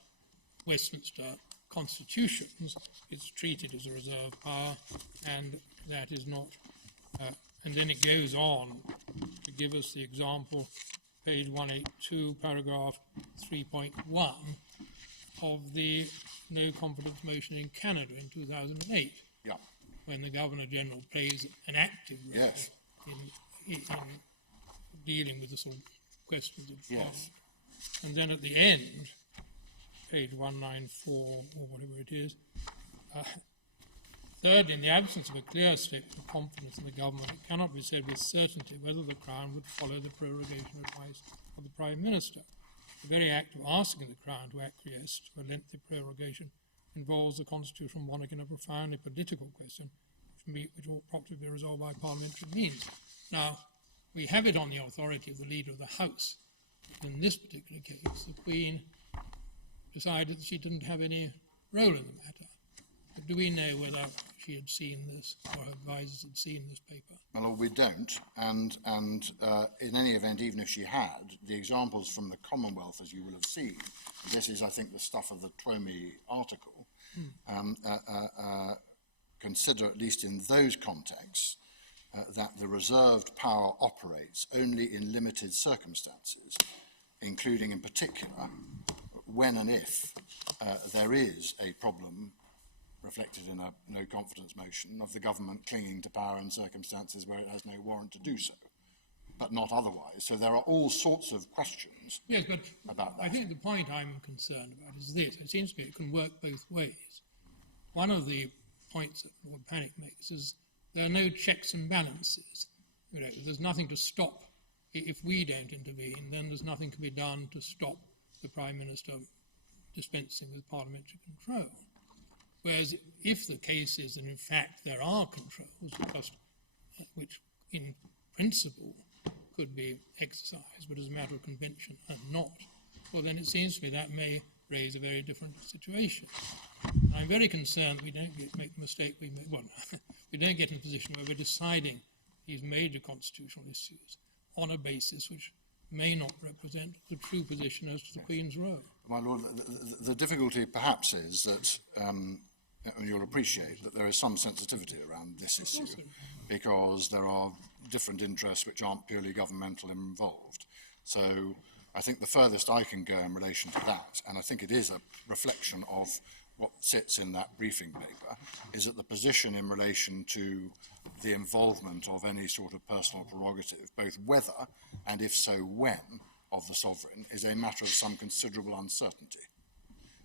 Westminster constitutions, it's treated as a reserved power, and that is not. And then it goes on to give us the example, page 182, paragraph 3.1, of the no confidence motion in Canada in 2008, Yeah. when the Governor General plays an active role Yes. in dealing with the sort of questions of Yes. And then at the end, page 194 or whatever it is, thirdly, in the absence of a clear statement of confidence in the government, it cannot be said with certainty whether the Crown would follow the prorogation advice of the Prime Minister. The very act of asking the Crown to acquiesce to a lengthy prorogation involves the constitutional monarchy in a profoundly political question, which ought probably be resolved by parliamentary means. Now, we have it on the authority of the Leader of the House. In this particular case, the Queen decided that she didn't have any role in the matter. But do we know whether she had seen this, or her advisers had seen this paper? Well, we don't, and in any event, even if she had, the examples from the Commonwealth, as you will have seen, this is, I think, the stuff of the Twomey article, consider, at least in those contexts, that the reserved power operates only in limited circumstances, including in particular when and if there is a problem reflected in a no confidence motion of the government clinging to power in circumstances where it has no warrant to do so, but not otherwise. So there are all sorts of questions Yes, but about that. I think the point I'm concerned about is this. It seems to me it can work both ways. One of the points that Lord Panic makes is there are no checks and balances. You know, there's nothing to stop. If we don't intervene, then there's nothing can be done to stop the Prime Minister dispensing with parliamentary control. Whereas if the case is that in fact there are controls, which in principle could be exercised, but as a matter of convention and not, well then it seems to me that may raise a very different situation. And I'm very concerned we don't make the mistake we made. Well, we don't get in a position where we're deciding these major constitutional issues on a basis which may not represent the true position as to the Queen's role. My Lord, the difficulty perhaps is that, and you'll appreciate that there is some sensitivity around this issue because there are different interests which aren't purely governmental involved. So I think the furthest I can go in relation to that, and I think it is a reflection of what sits in that briefing paper, is that the position in relation to the involvement of any sort of personal prerogative, both whether and if so when, of the sovereign, is a matter of some considerable uncertainty.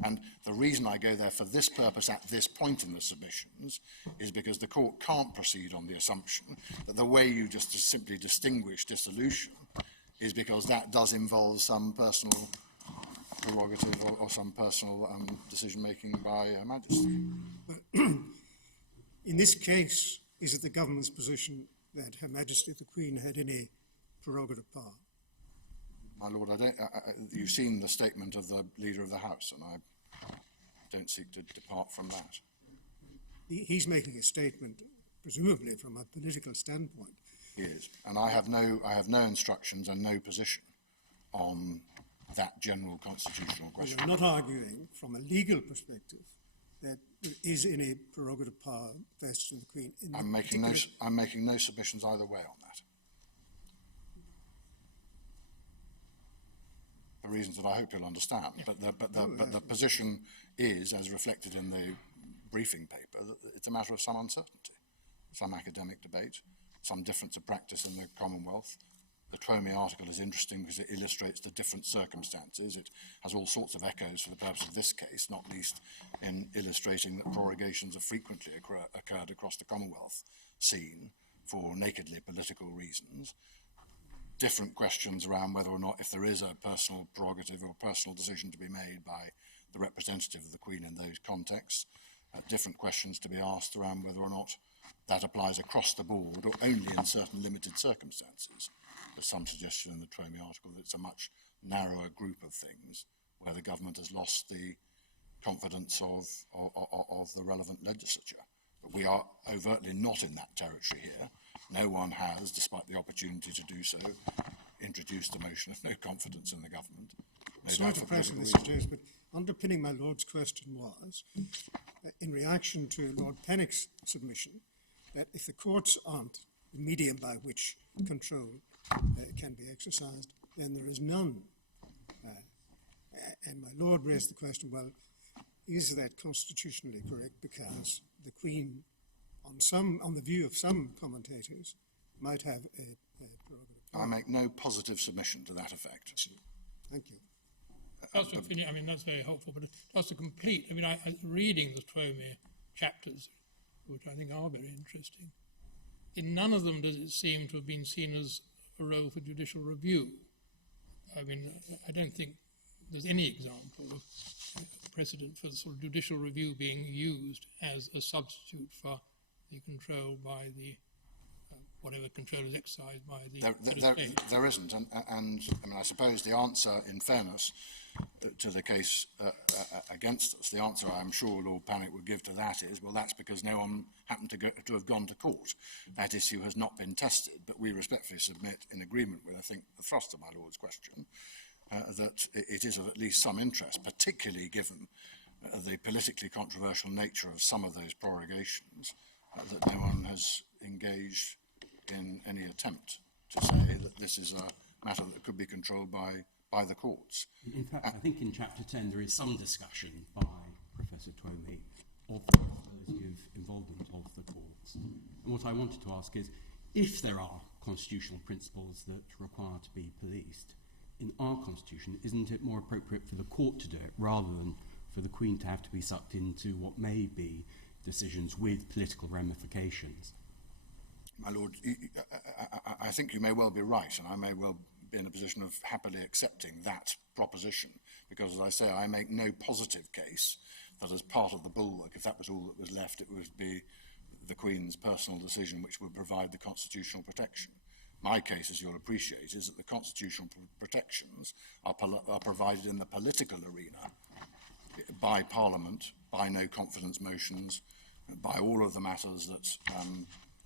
And the reason I go there for this purpose at this point in the submissions is because the court can't proceed on the assumption that the way you just simply distinguish dissolution is because that does involve some personal prerogative or some personal decision-making by Her Majesty. In this case, is it the government's position that Her Majesty the Queen had any prerogative power? My Lord, you've seen the statement of the Leader of the House, and I don't seek to depart from that. He's making a statement, presumably from a political standpoint. He is. And I have no instructions and no position on that general constitutional Well, question. you're not arguing from a legal perspective that there is any prerogative power vested in the Queen. I'm making no submissions either way on that. For reasons that I hope you'll understand. But the position is, as reflected in the briefing paper, that it's a matter of some uncertainty, some academic debate, some difference of practice in the Commonwealth. The Twomey article is interesting because it illustrates the different circumstances. It has all sorts of echoes for the purpose of this case, not least in illustrating that prorogations have frequently occurred across the Commonwealth scene for nakedly political reasons. Different questions around whether or not, if there is a personal prerogative or personal decision to be made by the representative of the Queen in those contexts. Different questions to be asked around whether or not that applies across the board or only in certain limited circumstances. There's some suggestion in the Twomey article that it's a much narrower group of things where the government has lost the confidence of the relevant legislature. But we are overtly not in that territory here. No one has, despite the opportunity to do so, introduced the motion of no confidence in the government. No Sorry doubt to for press on political this, reasons. James, but underpinning my Lord's question was, in reaction to Lord Pennock's submission, that if the courts aren't the medium by which control can be exercised, then there is none. And my Lord raised the question, well, is that constitutionally correct? Because the Queen, on the view of some commentators, might have a prerogative. I make no positive submission to that effect. Thank you. Just to finish, I mean, that's very helpful, but just to complete, I mean, reading the Twomey chapters, which I think are very interesting, in none of them does it seem to have been seen as a role for judicial review. I mean, I don't think there's any example of precedent for the sort of judicial review being used as a substitute for the control by the whatever control is exercised by the state. There isn't, and I mean, I suppose the answer, in fairness, to the case against us, the answer I'm sure Lord Pannick would give to that is, well, that's because no one happened to have gone to court. That issue has not been tested, but we respectfully submit, in agreement with, I think, the thrust of my Lord's question, that it is of at least some interest, particularly given the politically controversial nature of some of those prorogations, that no one has engaged in any attempt to say that this is a matter that could be controlled by the courts. In fact, I think in Chapter 10 there is some discussion by Professor Twomey of the possibility of involvement of the courts. And what I wanted to ask is, if there are constitutional principles that require to be policed, in our constitution, isn't it more appropriate for the court to do it rather than for the Queen to have to be sucked into what may be decisions with political ramifications? My Lord, I think you may well be right, and I may well be in a position of happily accepting that proposition, because, as I say, I make no positive case that as part of the bulwark, if that was all that was left, it would be the Queen's personal decision which would provide the constitutional protection. My case, as you'll appreciate, is that the constitutional protections are provided in the political arena by Parliament, by no confidence motions, by all of the matters that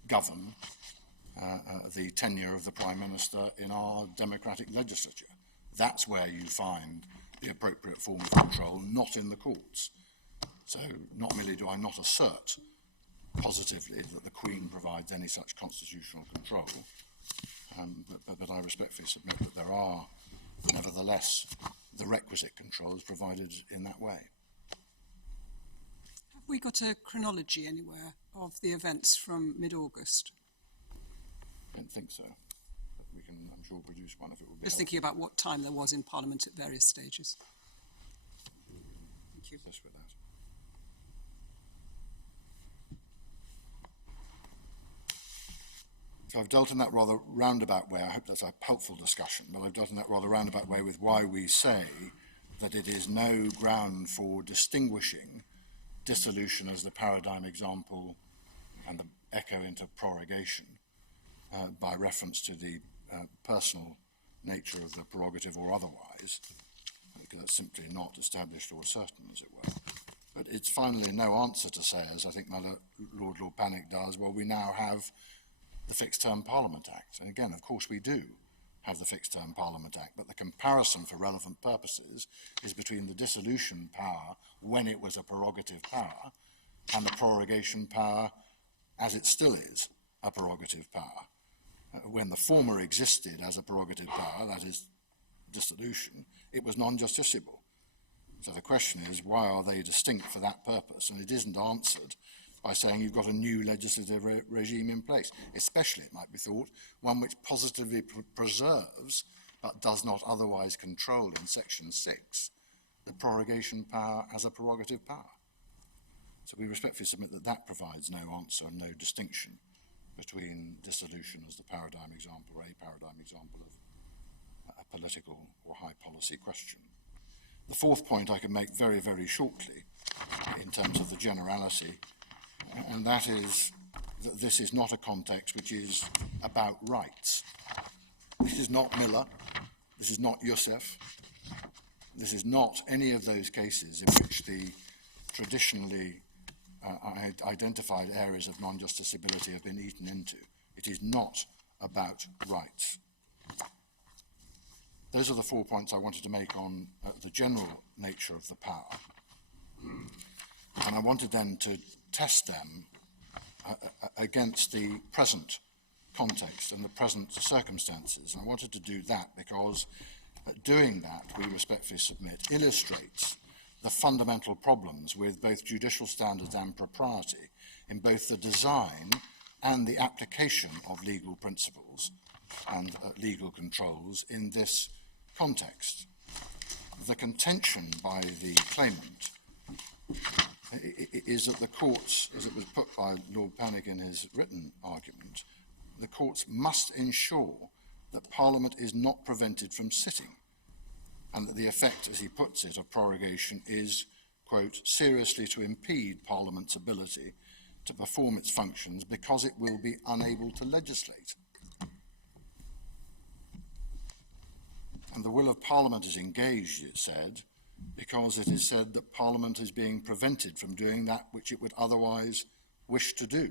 govern the tenure of the Prime Minister in our democratic legislature. That's where you find the appropriate form of control, not in the courts. So not merely do I not assert positively that the Queen provides any such constitutional control, but I respectfully submit that there are, nevertheless, the requisite controls provided in that way. Have we got a chronology anywhere of the events from mid-August? I don't think so. But we can, I'm sure, produce one if it would be Just thinking about what time there was in Parliament at various stages. Thank you. Assist with that. So I've dealt in that rather roundabout way. I hope that's a helpful discussion, but I've dealt in that rather roundabout way with why we say that it is no ground for distinguishing dissolution as the paradigm example and the echo into prorogation by reference to the personal nature of the prerogative or otherwise, because that's simply not established or certain, as it were. But it's finally no answer to say, as I think my Lord Panic does, well, we now have the Fixed Term Parliament Act. And again, of course, we do have the Fixed Term Parliament Act, but the comparison for relevant purposes is between the dissolution power when it was a prerogative power and the prorogation power as it still is a prerogative power. When the former existed as a prerogative power, that is dissolution, it was non-justiciable. So the question is, why are they distinct for that purpose? And it isn't answered by saying you've got a new legislative regime in place, especially, it might be thought, one which positively preserves but does not otherwise control in Section 6 the prorogation power as a prerogative power. So we respectfully submit that that provides no answer and no distinction between dissolution as the paradigm example or a paradigm example of a political or high policy question. The fourth point I can make very, very shortly in terms of the generality, and that is that this is not a context which is about rights. This is not Miller, this is not Youssef, this is not any of those cases in which the traditionally identified areas of non-justiciability have been eaten into. It is not about rights. Those are the 4 points I wanted to make on the general nature of the power. And I wanted then to test them against the present context and the present circumstances. And I wanted to do that because doing that, we respectfully submit, illustrates the fundamental problems with both judicial standards and propriety in both the design and the application of legal principles and legal controls in this context. The contention by the claimant is that the courts, as it was put by Lord Panic in his written argument, the courts must ensure that Parliament is not prevented from sitting, and that the effect, as he puts it, of prorogation is, quote, seriously to impede Parliament's ability to perform its functions because it will be unable to legislate. And the will of Parliament is engaged, it said, because it is said that Parliament is being prevented from doing that which it would otherwise wish to do.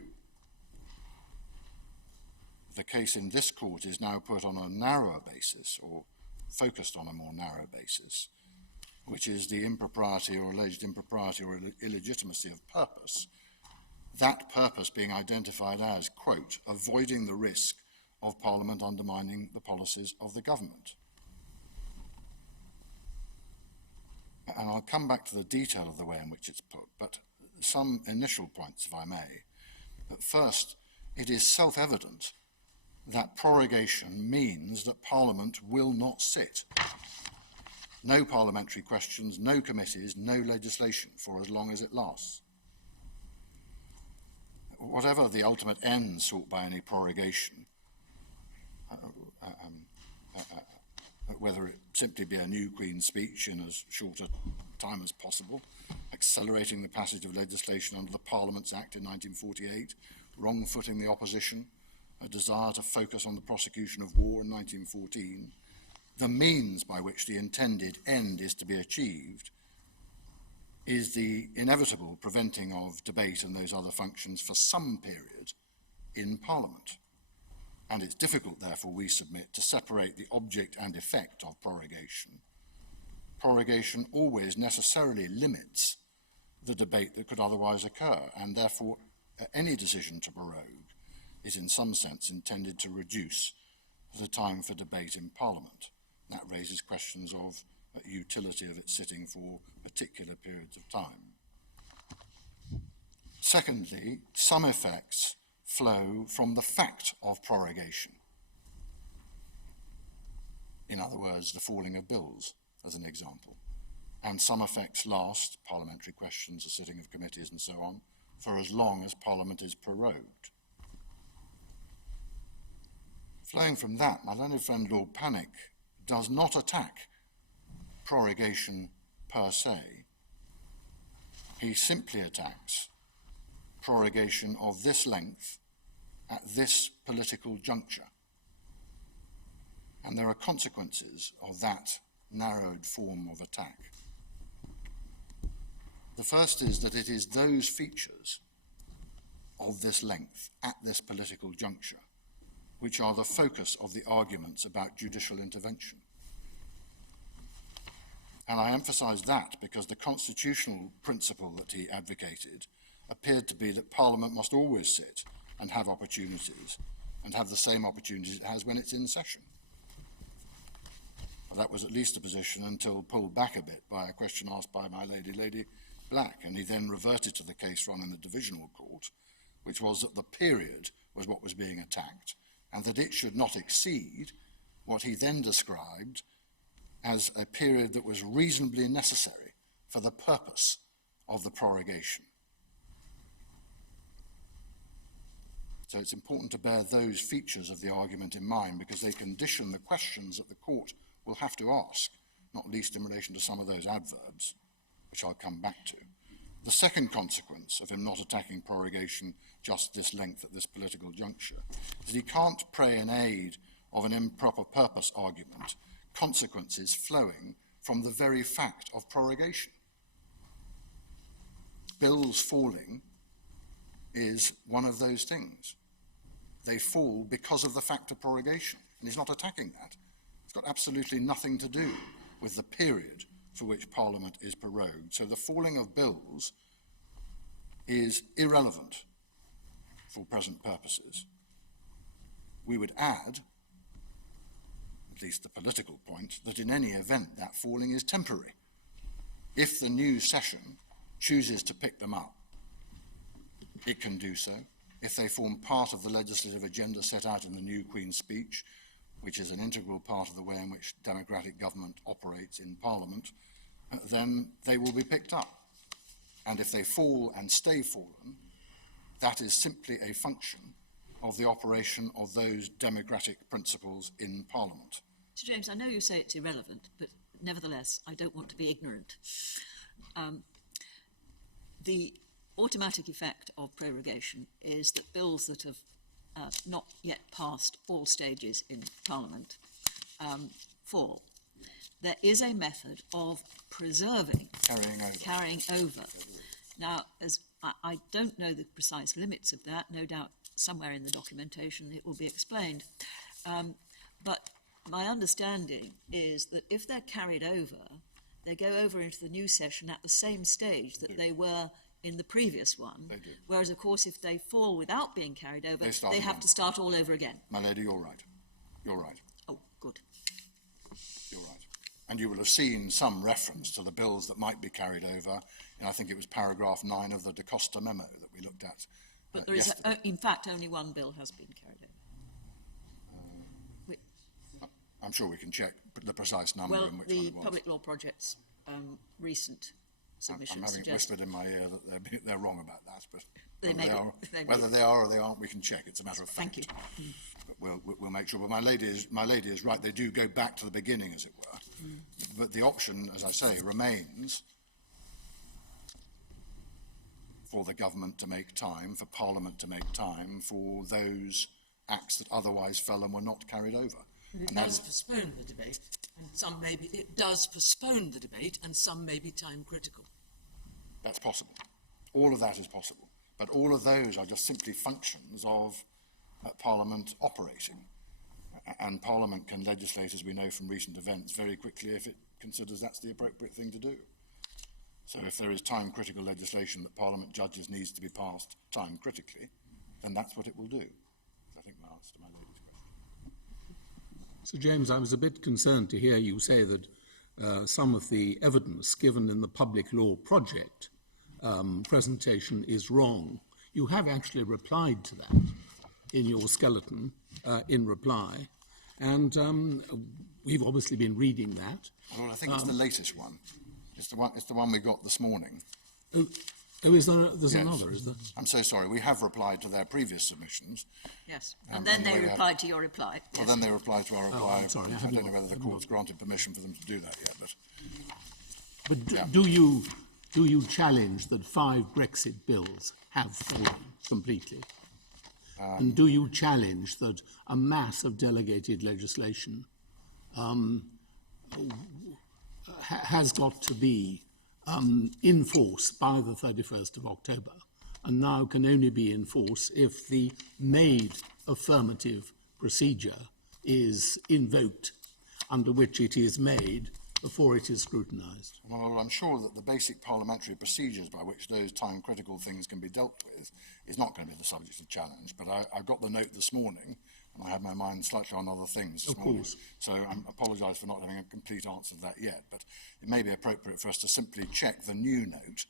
The case in this court is now put on a narrower basis, or focused on a more narrow basis, which is the impropriety or alleged impropriety or illegitimacy of purpose, that purpose being identified as, quote, avoiding the risk of Parliament undermining the policies of the government. And I'll come back to the detail of the way in which it's put, but some initial points, if I may. But first, it is self-evident that prorogation means that Parliament will not sit. No parliamentary questions, no committees, no legislation for as long as it lasts. Whatever the ultimate end sought by any prorogation, whether it simply be a new Queen's speech in as short a time as possible, accelerating the passage of legislation under the Parliaments Act in 1948, wrong-footing the opposition, a desire to focus on the prosecution of war in 1914, the means by which the intended end is to be achieved is the inevitable preventing of debate and those other functions for some period in Parliament. And it's difficult, therefore, we submit, to separate the object and effect of prorogation. Prorogation always necessarily limits the debate that could otherwise occur, and therefore any decision to prorogue is in some sense intended to reduce the time for debate in Parliament. That raises questions of utility of its sitting for particular periods of time. Secondly, some effects flow from the fact of prorogation. In other words, the falling of bills, as an example. And some effects last, parliamentary questions, the sitting of committees and so on, for as long as Parliament is prorogued. Flowing from that, my learned friend Lord Panic does not attack prorogation per se. He simply attacks prorogation of this length at this political juncture. And there are consequences of that narrowed form of attack. The first is that it is those features of this length at this political juncture which are the focus of the arguments about judicial intervention. And I emphasise that because the constitutional principle that he advocated appeared to be that Parliament must always sit and have opportunities, and have the same opportunities it has when it's in session. Well, that was at least a position until pulled back a bit by a question asked by my lady, Lady Black, and he then reverted to the case run in the divisional court, which was that the period was what was being attacked, and that it should not exceed what he then described as a period that was reasonably necessary for the purpose of the prorogation. So it's important to bear those features of the argument in mind because they condition the questions that the court will have to ask, not least in relation to some of those adverbs, which I'll come back to. The second consequence of him not attacking prorogation just this length at this political juncture is that he can't pray in aid of an improper purpose argument, consequences flowing from the very fact of prorogation. Bills falling is one of those things. They fall because of the fact of prorogation, and he's not attacking that. It's got absolutely nothing to do with the period for which Parliament is prorogued. So the falling of bills is irrelevant for present purposes. We would add, at least the political point, that in any event that falling is temporary. If the new session chooses to pick them up, it can do so. If they form part of the legislative agenda set out in the new Queen's speech, which is an integral part of the way in which democratic government operates in Parliament, then they will be picked up. And if they fall and stay fallen, that is simply a function of the operation of those democratic principles in Parliament. Sir James, I know you say it's irrelevant, but nevertheless, I don't want to be ignorant. The automatic effect of prorogation is that bills that have not yet passed all stages in Parliament fall. There is a method of preserving, carrying over. Now, as I don't know the precise limits of that, no doubt somewhere in the documentation it will be explained. But my understanding is that if they're carried over, they go over into the new session at the same stage that they were in the previous one. Whereas, of course, if they fall without being carried over, they have to start all over again. My lady, you're right. You're right. Oh, good. You're right. And you will have seen some reference to the bills that might be carried over. And I think it was paragraph 9 of the Da Costa memo that we looked at. But there is, in fact, only one bill has been carried over. I'm sure we can check the precise number Well, and which one the it was. Public Law Project's recent submission I'm having suggests... whispered in my ear that they're wrong about that, but They may be. whether they are or they aren't, we can check. It's a matter of fact. Thank you. But we'll make sure. But my lady is right. They do go back to the beginning, as it were. But the option, as I say, remains for the government to make time, for Parliament to make time for those acts that otherwise fell and were not carried over. It does postpone the debate, and it does postpone the debate, and some may be time critical. That's possible. All of that is possible. But all of those are just simply functions of Parliament operating. And Parliament can legislate, as we know from recent events, very quickly if it considers that's the appropriate thing to do. So if there is time-critical legislation that Parliament judges needs to be passed time-critically, then that's what it will do. I think my answer to my lady's question. Sir James, I was a bit concerned to hear you say that some of the evidence given in the Public Law Project presentation is wrong. You have actually replied to that in your skeleton in reply, and we've obviously been reading that. Well, I think it's the latest one. It's the one we got this morning. Oh, is there, there's another, is there? I'm so sorry. We have replied to their previous submissions. Yes, and then they replied to your reply. Well, then they replied to our reply. I'm sorry, I don't know whether the court's granted permission for them to do that yet, but But do you do you challenge that 5 Brexit bills have fallen completely? And do you challenge that a mass of delegated legislation has got to be in force by the 31st of October, and now can only be in force if the made affirmative procedure is invoked, under which it is made before it is scrutinised? Well, I'm sure that the basic parliamentary procedures by which those time-critical things can be dealt with is not going to be the subject of challenge. But I got the note this morning, and I had my mind slightly on other things this morning. Course. So I apologise for not having a complete answer to that yet. But it may be appropriate for us to simply check the new note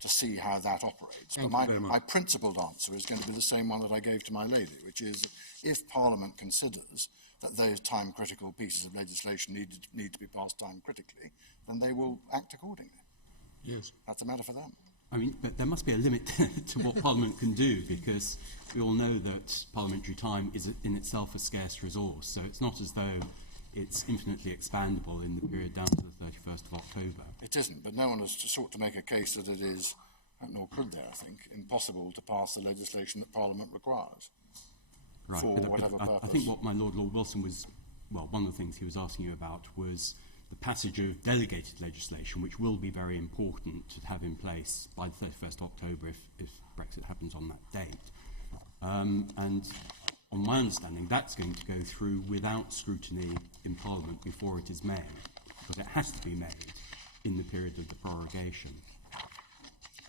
to see how that operates. Thank but you very much. my principled answer is going to be the same one that I gave to my lady, which is if Parliament considers that those time-critical pieces of legislation need to be passed time-critically, then they will act accordingly. Yes. That's a matter for them. I mean, but there must be a limit to what Parliament can do, because we all know that parliamentary time is in itself a scarce resource. So it's not as though it's infinitely expandable in the period down to the 31st of October. It isn't, but no one has sought to make a case that it is, nor could there, I think, impossible to pass the legislation that Parliament requires. Right, For but whatever I purpose. think what my Lord Wilson was, well, one of the things he was asking you about was the passage of delegated legislation, which will be very important to have in place by the 31st of October if Brexit happens on that date. And on my understanding, that's going to go through without scrutiny in Parliament before it is made, because it has to be made in the period of the prorogation.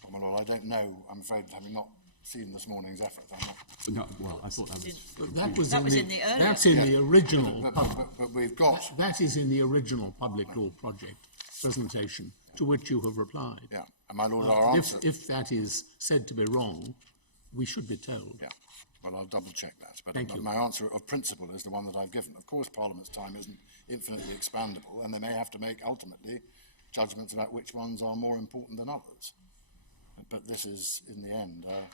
Oh, my Lord, I don't know. I'm afraid, having not seen this morning's effort, I'm not... No, well, I thought that was... That was in the earlier- That's in the original. But we've got... That is in the original public law project presentation to which you have replied. Yeah, and my Lord, our answer... If that is said to be wrong, we should be told. Yeah, well, I'll double-check that. But Thank you. my answer of principle is the one that I've given. Of course, Parliament's time isn't infinitely expandable, and they may have to make, ultimately, judgments about which ones are more important than others. But this is, in the end, a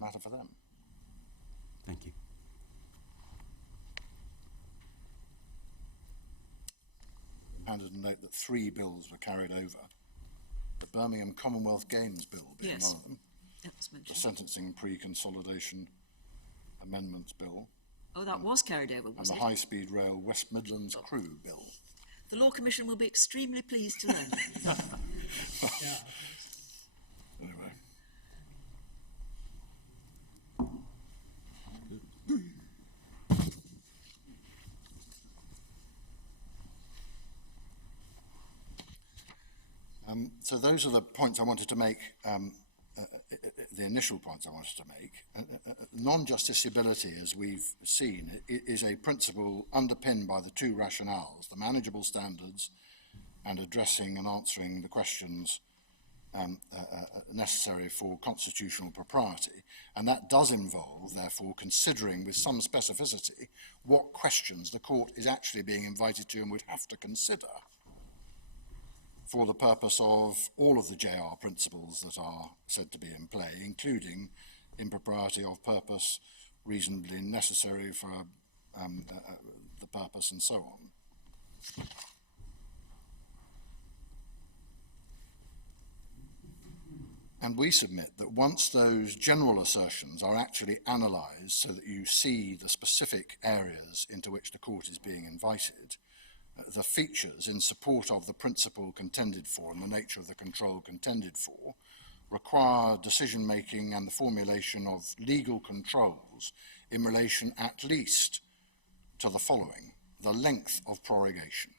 matter for them. Thank you. Handed a note that 3 bills were carried over. The Birmingham Commonwealth Games Bill being Yes. one of them. That was The mentioned. Sentencing Pre-Consolidation Amendments Bill. Oh, that was carried over, And was the it? High-Speed Rail West Midlands Crew Bill. The Law Commission will be extremely pleased to learn. Anyway. So those are the points I wanted to make, the initial points I wanted to make. Non-justiciability, as we've seen, is a principle underpinned by the 2 rationales, the manageable standards and addressing and answering the questions necessary for constitutional propriety. And that does involve, therefore, considering with some specificity what questions the court is actually being invited to and would have to consider for the purpose of all of the JR principles that are said to be in play, including impropriety of purpose, reasonably necessary for the purpose, and so on. And we submit that once those general assertions are actually analysed so that you see the specific areas into which the court is being invited, the features in support of the principle contended for and the nature of the control contended for require decision-making and the formulation of legal controls in relation at least to the following: the length of prorogation,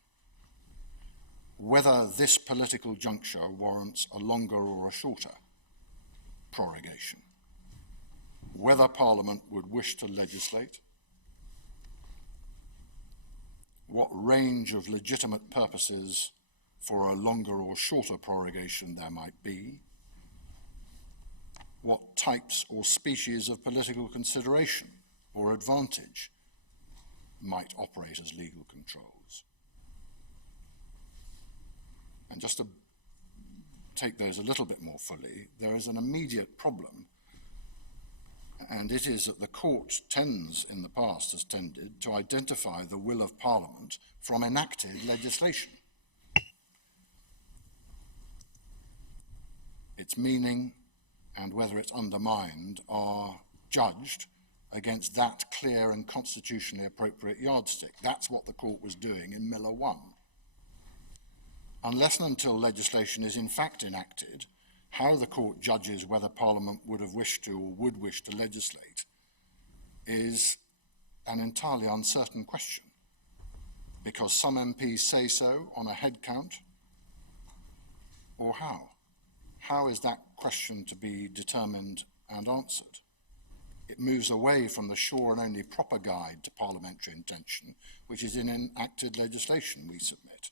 whether this political juncture warrants a longer or a shorter prorogation, whether Parliament would wish to legislate, what range of legitimate purposes for a longer or shorter prorogation there might be, what types or species of political consideration or advantage might operate as legal controls. And just to take those a little bit more fully, there is an immediate problem, and it is that the court tends, in the past has tended, to identify the will of Parliament from enacted legislation. its meaning, and whether it's undermined are judged against that clear and constitutionally appropriate yardstick. That's what the court was doing in Miller 1. Unless and until legislation is in fact enacted, how the court judges whether Parliament would have wished to or would wish to legislate is an entirely uncertain question, because some MPs say so on a head count, or how? How is that question to be determined and answered? It moves away from the sure and only proper guide to parliamentary intention, which is in enacted legislation we submit,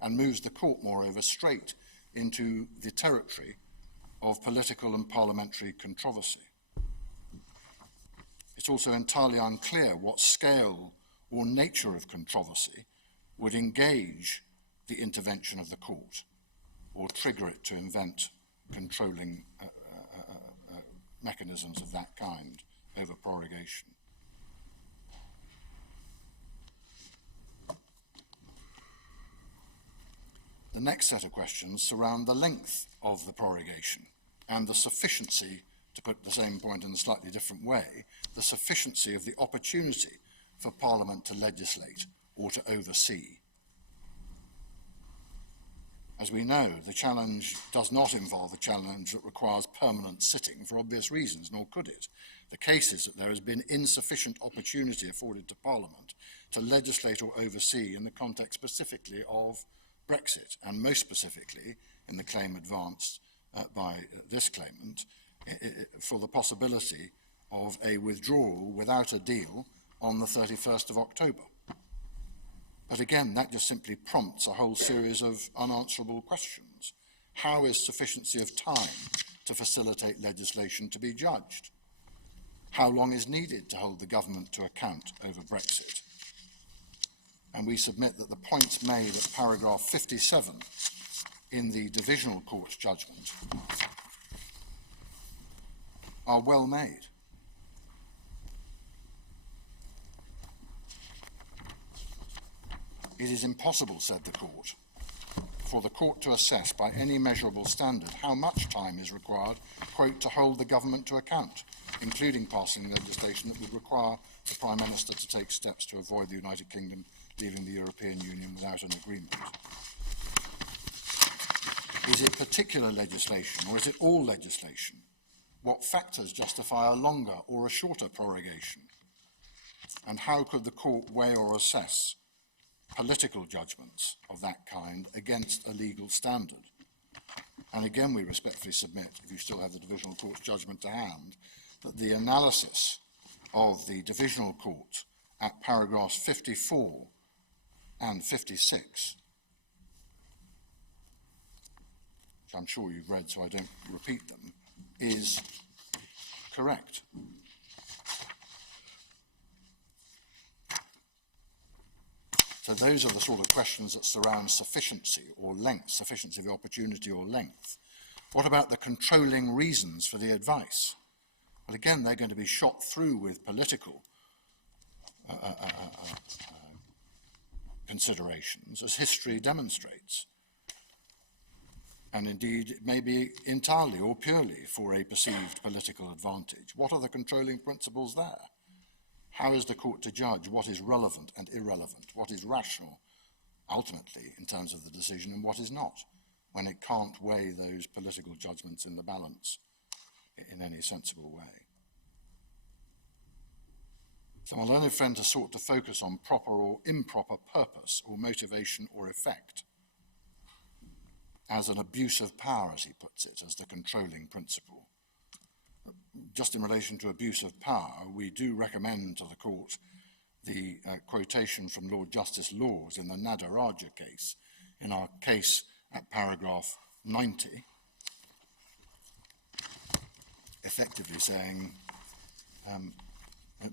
and moves the court, moreover, straight into the territory of political and parliamentary controversy. It's also entirely unclear what scale or nature of controversy would engage the intervention of the court or trigger it to invent controlling mechanisms of that kind over prorogation. The next set of questions surround the length of the prorogation and the sufficiency, to put the same point in a slightly different way, the sufficiency of the opportunity for Parliament to legislate or to oversee. As we know, the challenge does not involve a challenge that requires permanent sitting for obvious reasons, nor could it. The case is that there has been insufficient opportunity afforded to Parliament to legislate or oversee in the context specifically of Brexit, and most specifically in the claim advanced by this claimant for the possibility of a withdrawal without a deal on the 31st of October. But again, that just simply prompts a whole series of unanswerable questions. How is sufficiency of time to facilitate legislation to be judged? How long is needed to hold the government to account over Brexit? And we submit that the points made at paragraph 57 in the Divisional Court's judgment are well made. It is impossible, said the court, for the court to assess by any measurable standard how much time is required, quote, to hold the government to account, including passing legislation that would require the Prime Minister to take steps to avoid the United Kingdom leaving the European Union without an agreement. Is it particular legislation, or is it all legislation? What factors justify a longer or a shorter prorogation? And how could the court weigh or assess political judgments of that kind against a legal standard? And again, we respectfully submit, if you still have the Divisional Court's judgment to hand, that the analysis of the Divisional Court at paragraphs 54 and 56, which I'm sure you've read so I don't repeat them, is correct. So those are the sort of questions that surround sufficiency or length, sufficiency of the opportunity or length. What about the controlling reasons for the advice? Well, again, they're going to be shot through with political considerations, as history demonstrates. And indeed, it may be entirely or purely for a perceived political advantage. What are the controlling principles there? How is the court to judge what is relevant and irrelevant, what is rational, ultimately, in terms of the decision, and what is not, when it can't weigh those political judgments in the balance in any sensible way? So my learned friend has sought to focus on proper or improper purpose or motivation or effect as an abuse of power, as he puts it, as the controlling principle. Just in relation to abuse of power, we do recommend to the court the quotation from Lord Justice Laws in the Nadaraja case, in our case at paragraph 90, effectively saying,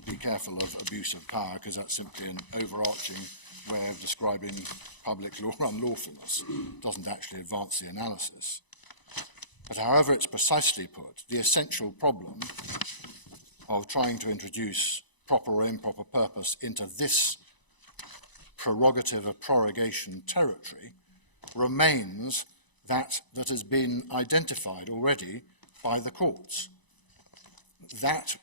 be careful of abuse of power, because that's simply an overarching way of describing public law unlawfulness. It doesn't actually advance the analysis. But however it's precisely put, the essential problem of trying to introduce proper or improper purpose into this prerogative of prorogation territory remains that has been identified already by the courts. That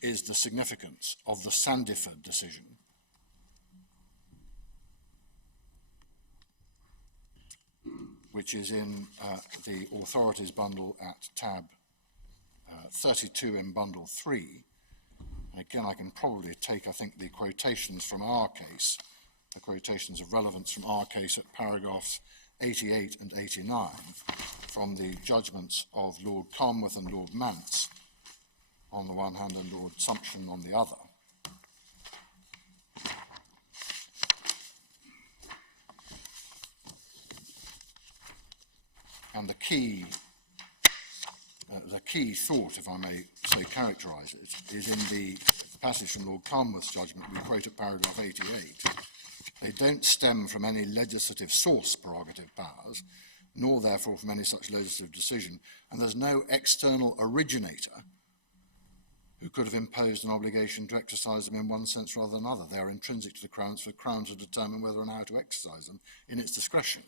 is the significance of the Sandiford decision. Which is in the authorities bundle at tab 32 in bundle 3. And again, I can probably take, I think, the quotations from our case, the quotations of relevance from our case at paragraphs 88 and 89 from the judgments of Lord Carnwath and Lord Mance on the one hand and Lord Sumption on the other. And the key thought, if I may so characterise it, is in the passage from Lord Carnwath's judgment we quote at paragraph 88. They don't stem from any legislative source prerogative powers, nor therefore from any such legislative decision, and there's no external originator who could have imposed an obligation to exercise them in one sense rather than another. They are intrinsic to the Crown for the Crown to determine whether and how to exercise them in its discretion,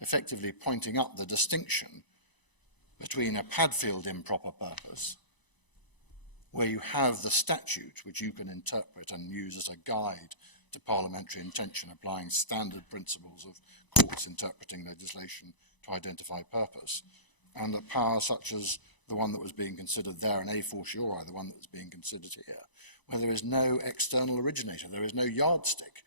effectively pointing up the distinction between a Padfield improper purpose, where you have the statute which you can interpret and use as a guide to parliamentary intention, applying standard principles of courts interpreting legislation to identify purpose, and a power such as the one that was being considered there, and a fortiori the one that was being considered here, where there is no external originator, there is no yardstick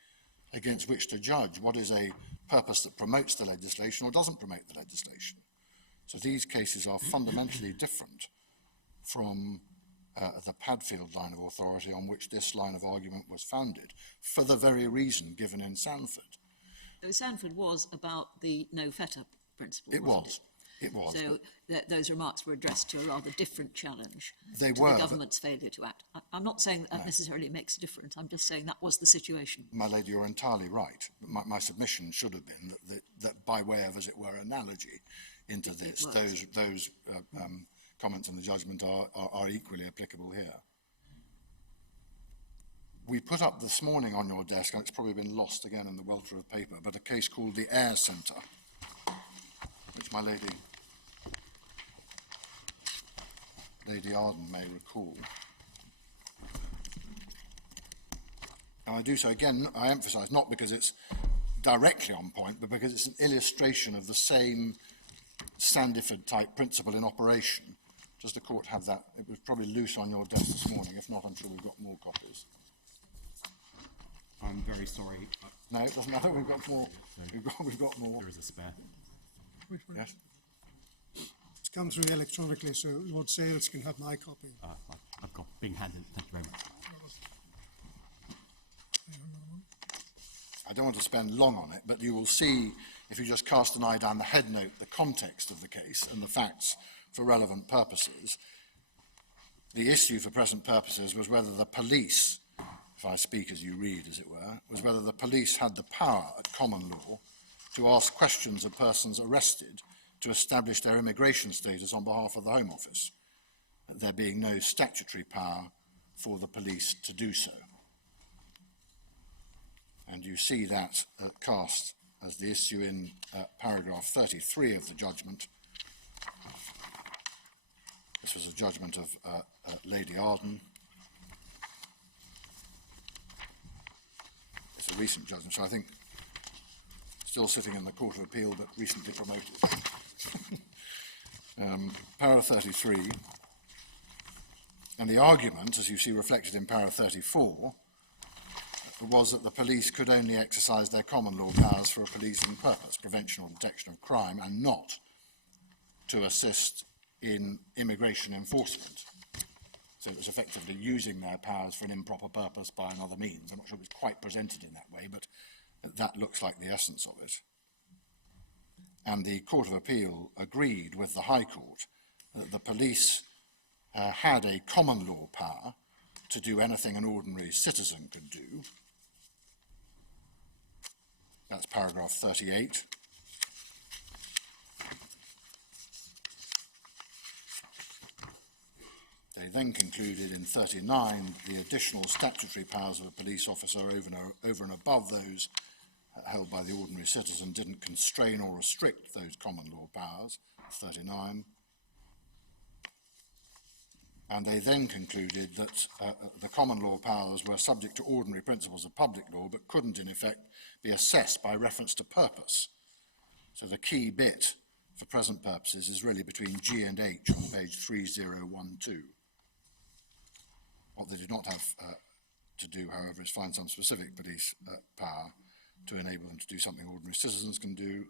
against which to judge what is a purpose that promotes the legislation or doesn't promote the legislation. So these cases are fundamentally different from the Padfield line of authority on which this line of argument was founded, for the very reason given in Sandford. So Sandford was about the no fetter principle. It was. It was. So those remarks were addressed to a rather different challenge They to were, the government's failure to act. I'm not saying that necessarily makes a difference. I'm just saying that was the situation. My lady, you're entirely right. My submission should have been that by way of, as it were, analogy into this, those comments in the judgment are equally applicable here. We put up this morning on your desk, and it's probably been lost again in the welter of paper, but a case called the Air Centre, which my Lady Arden may recall. And I do so again, I emphasise, not because it's directly on point, but because it's an illustration of the same Sandiford-type principle in operation. Does the court have that? It was probably loose on your desk this morning. If not, I'm sure we've got more copies. I'm very sorry. No, it doesn't matter. We've got more. We've got more. There is a spare. Which one? Yes. It's come through electronically, so Lord Sales can have my copy. I've got big-handed. Thank you very much. I don't want to spend long on it, but you will see, if you just cast an eye down the head note, the context of the case and the facts for relevant purposes. The issue for present purposes was whether the police, if I speak as you read, as it were, was whether the police had the power at common law to ask questions of persons arrested to establish their immigration status on behalf of the Home Office, there being no statutory power for the police to do so. And you see that cast as the issue in paragraph 33 of the judgment. This was a judgment of Lady Arden. It's a recent judgment, so I think still sitting in the Court of Appeal, but recently promoted. Para 33, and the argument, as you see reflected in para 34, was that the police could only exercise their common law powers for a policing purpose, prevention or detection of crime, and not to assist in immigration enforcement. So it was effectively using their powers for an improper purpose by another means. I'm not sure it was quite presented in that way, but that looks like the essence of it. And the Court of Appeal agreed with the High Court that the police had a common law power to do anything an ordinary citizen could do. That's paragraph 38. They then concluded in 39 the additional statutory powers of a police officer over and above those held by the ordinary citizen didn't constrain or restrict those common law powers, 39. And they then concluded that the common law powers were subject to ordinary principles of public law, but couldn't in effect be assessed by reference to purpose. So the key bit for present purposes is really between G and H on page 3012. What they did not have to do, however, is find some specific police power to enable them to do something ordinary citizens can do,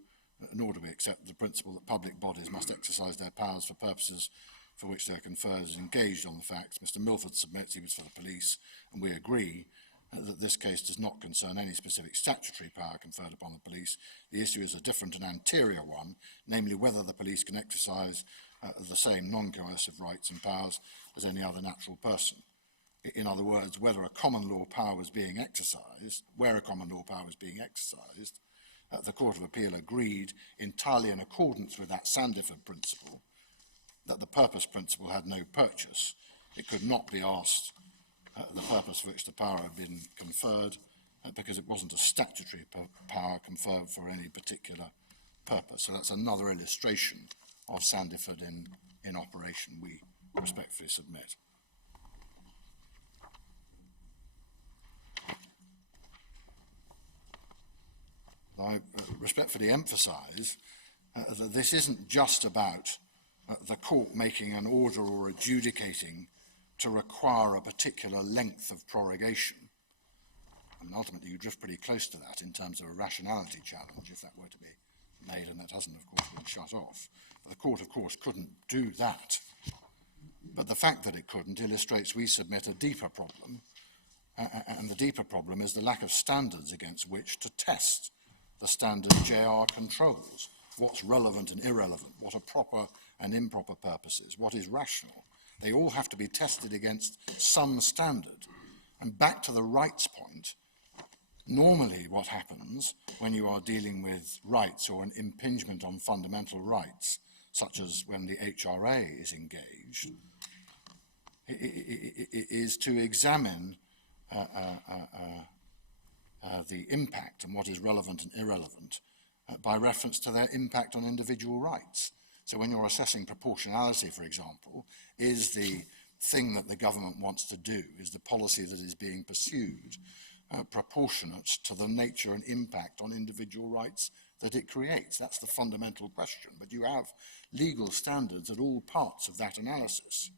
nor do we accept the principle that public bodies must exercise their powers for purposes for which their conferred is engaged on the facts. Mr. Milford submits he was for the police, and we agree that this case does not concern any specific statutory power conferred upon the police. The issue is a different and anterior one, namely whether the police can exercise the same non-coercive rights and powers as any other natural person. In other words, whether a common law power was being exercised, where a common law power was being exercised, the Court of Appeal agreed entirely in accordance with that Sandiford principle that the purpose principle had no purchase. It could not be asked the purpose for which the power had been conferred because it wasn't a statutory power conferred for any particular purpose. So that's another illustration of Sandiford in operation, we respectfully submit. I respectfully emphasise that this isn't just about the court making an order or adjudicating to require a particular length of prorogation. And ultimately you drift pretty close to that in terms of a rationality challenge if that were to be made, and that hasn't of course been shut off. The court of course couldn't do that. But the fact that it couldn't illustrates, we submit, a deeper problem. And the deeper problem is the lack of standards against which to test the standard JR controls. What's relevant and irrelevant, what are proper and improper purposes, what is rational. They all have to be tested against some standard. And back to the rights point, normally what happens when you are dealing with rights or an impingement on fundamental rights, such as when the HRA is engaged, is to examine the impact and what is relevant and irrelevant by reference to their impact on individual rights. So when you're assessing proportionality, for example, is the thing that the government wants to do, is the policy that is being pursued proportionate to the nature and impact on individual rights that it creates? That's the fundamental question. But you have legal standards at all parts of that analysis.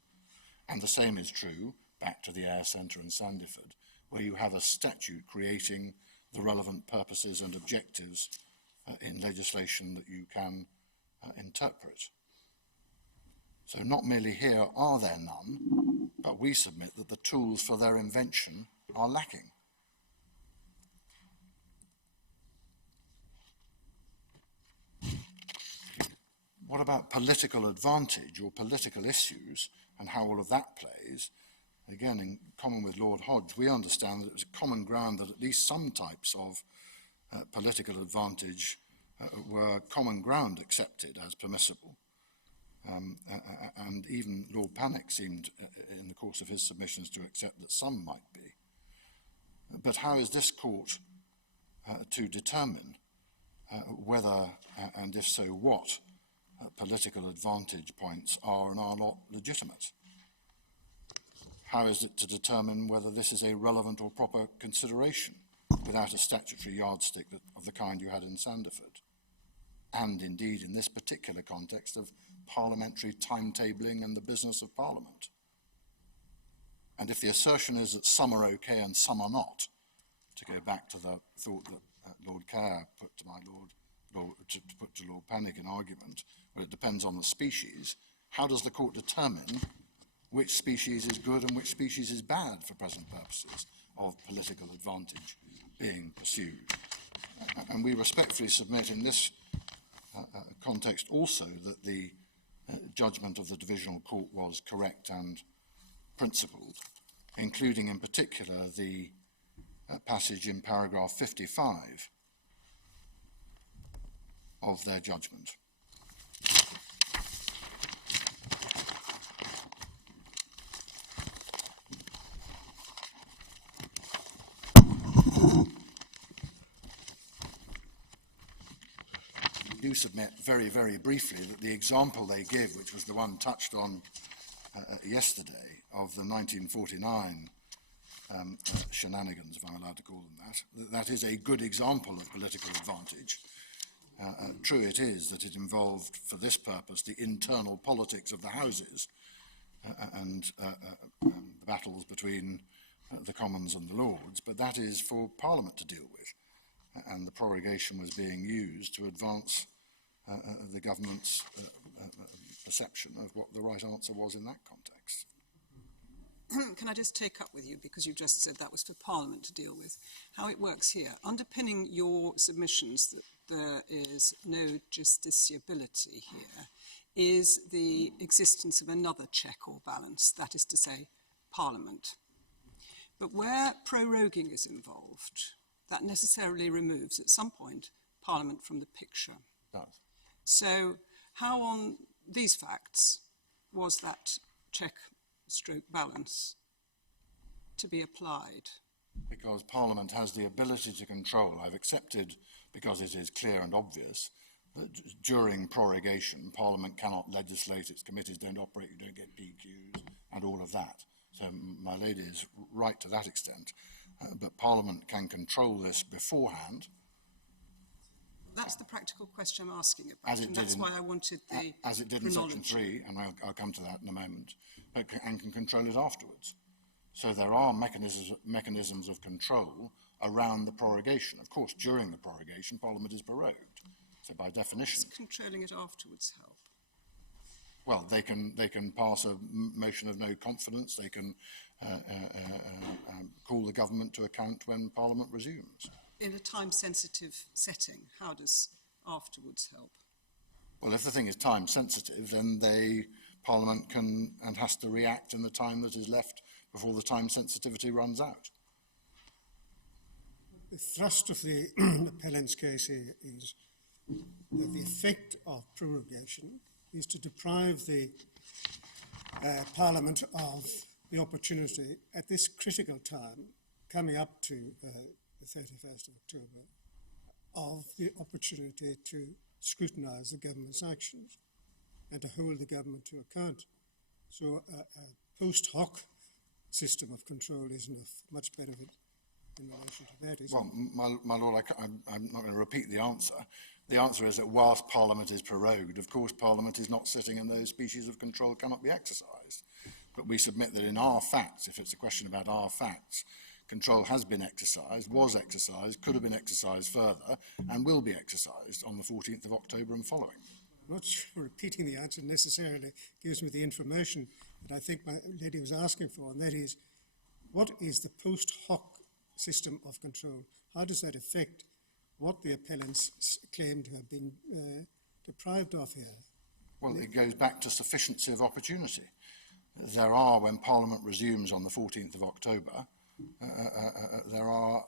And the same is true, back to the Air Centre and Sandiford, where you have a statute creating the relevant purposes and objectives in legislation that you can interpret. So not merely here are there none, but we submit that the tools for their invention are lacking. What about political advantage or political issues and how all of that plays? Again, in common with Lord Hodge, we understand that it was a common ground that at least some types of political advantage were common ground accepted as permissible. And even Lord Pannick seemed, in the course of his submissions, to accept that some might be. But how is this court to determine whether, and if so what, political advantage points are and are not legitimate? How is it to determine whether this is a relevant or proper consideration without a statutory yardstick of the kind you had in Sandiford? And indeed, in this particular context of parliamentary timetabling and the business of Parliament. And if the assertion is that some are okay and some are not, to go back to the thought that Lord Kerr put to Lord Pannick in argument, where it depends on the species, how does the court determine which species is good and which species is bad for present purposes of political advantage being pursued? And we respectfully submit in this context also that the judgment of the Divisional Court was correct and principled, including in particular the passage in paragraph 55 of their judgment. submit very, very briefly that the example they give, which was the one touched on yesterday, of the 1949 shenanigans, if I'm allowed to call them that, that is a good example of political advantage. True it is that it involved, for this purpose, the internal politics of the houses and battles between the Commons and the Lords, but that is for Parliament to deal with. And the prorogation was being used to advance the government's perception of what the right answer was in that context. Can I just take up with you, because you just said that was for Parliament to deal with, how it works here? Underpinning your submissions that there is no justiciability here is the existence of another check or balance, that is to say, Parliament. But where proroguing is involved, that necessarily removes at some point Parliament from the picture. It does. So how on these facts was that check/balance to be applied? Because Parliament has the ability to control. I've accepted, because it is clear and obvious, that during prorogation, Parliament cannot legislate, its committees don't operate, you don't get PQs, and all of that. So my lady is right to that extent. But Parliament can control this beforehand. That's the practical question I'm asking about, and that's why I wanted the as it did in Section 3, and I'll come to that in a moment, and can control it afterwards. So there are mechanisms of control around the prorogation. Of course, during the prorogation, Parliament is prorogued. So by definition... Does controlling it afterwards help? Well, they can pass a motion of no confidence. They can call the government to account when Parliament resumes. In a time-sensitive setting, how does afterwards help? Well, if the thing is time-sensitive, then Parliament can and has to react in the time that is left before the time sensitivity runs out. The thrust of the appellant's case here is that the effect of prorogation is to deprive the Parliament of the opportunity at this critical time, coming up to the 31st of October, of the opportunity to scrutinise the government's actions and to hold the government to account. So a post hoc system of control isn't of much benefit in relation to that, is it? Well, my Lord, I'm not going to repeat the answer. The answer is that whilst Parliament is prorogued, of course Parliament is not sitting and those species of control cannot be exercised. But we submit that in our facts, if it's a question about our facts, control has been exercised, was exercised, could have been exercised further, and will be exercised on the 14th of October and following. I'm not sure repeating the answer necessarily gives me the information that I think my lady was asking for, and that is, what is the post hoc system of control? How does that affect what the appellants claim to have been deprived of here? Well, it goes back to sufficiency of opportunity. There are, when Parliament resumes on the 14th of October, there are,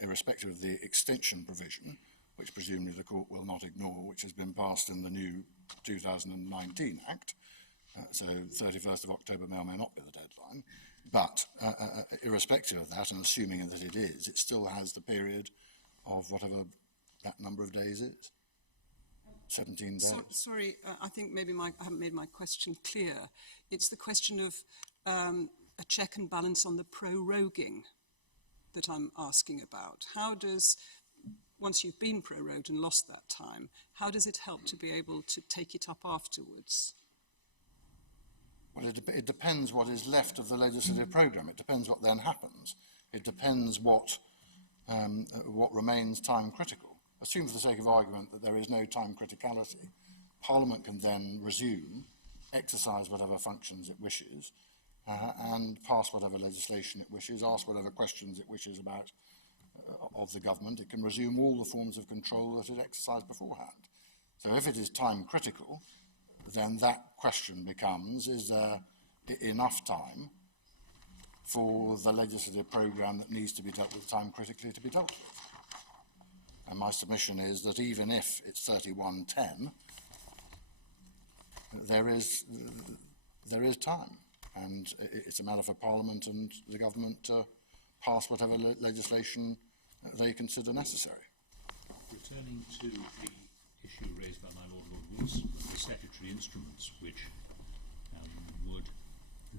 irrespective of the extension provision, which presumably the court will not ignore, which has been passed in the new 2019 Act, so 31st of October may or may not be the deadline, but irrespective of that, and assuming that it is, it still has the period of whatever that number of days is. 17 days. Sorry, I think maybe I haven't made my question clear. It's the question of a check and balance on the proroguing that I'm asking about. How does, once you've been prorogued and lost that time, how does it help to be able to take it up afterwards? Well, it depends what is left of the legislative programme. It depends what then happens. It depends what remains time critical. Assume for the sake of argument that there is no time criticality. Parliament can then resume, exercise whatever functions it wishes, and pass whatever legislation it wishes, ask whatever questions it wishes about of the government. It can resume all the forms of control that it exercised beforehand. So if it is time critical, then that question becomes, is there enough time for the legislative programme that needs to be dealt with time critically to be dealt with? And my submission is that even if it's 3110, there is time, and it's a matter for Parliament and the government to pass whatever legislation they consider necessary. Returning to the issue issue raised by my Lord Wilson, the statutory instruments which would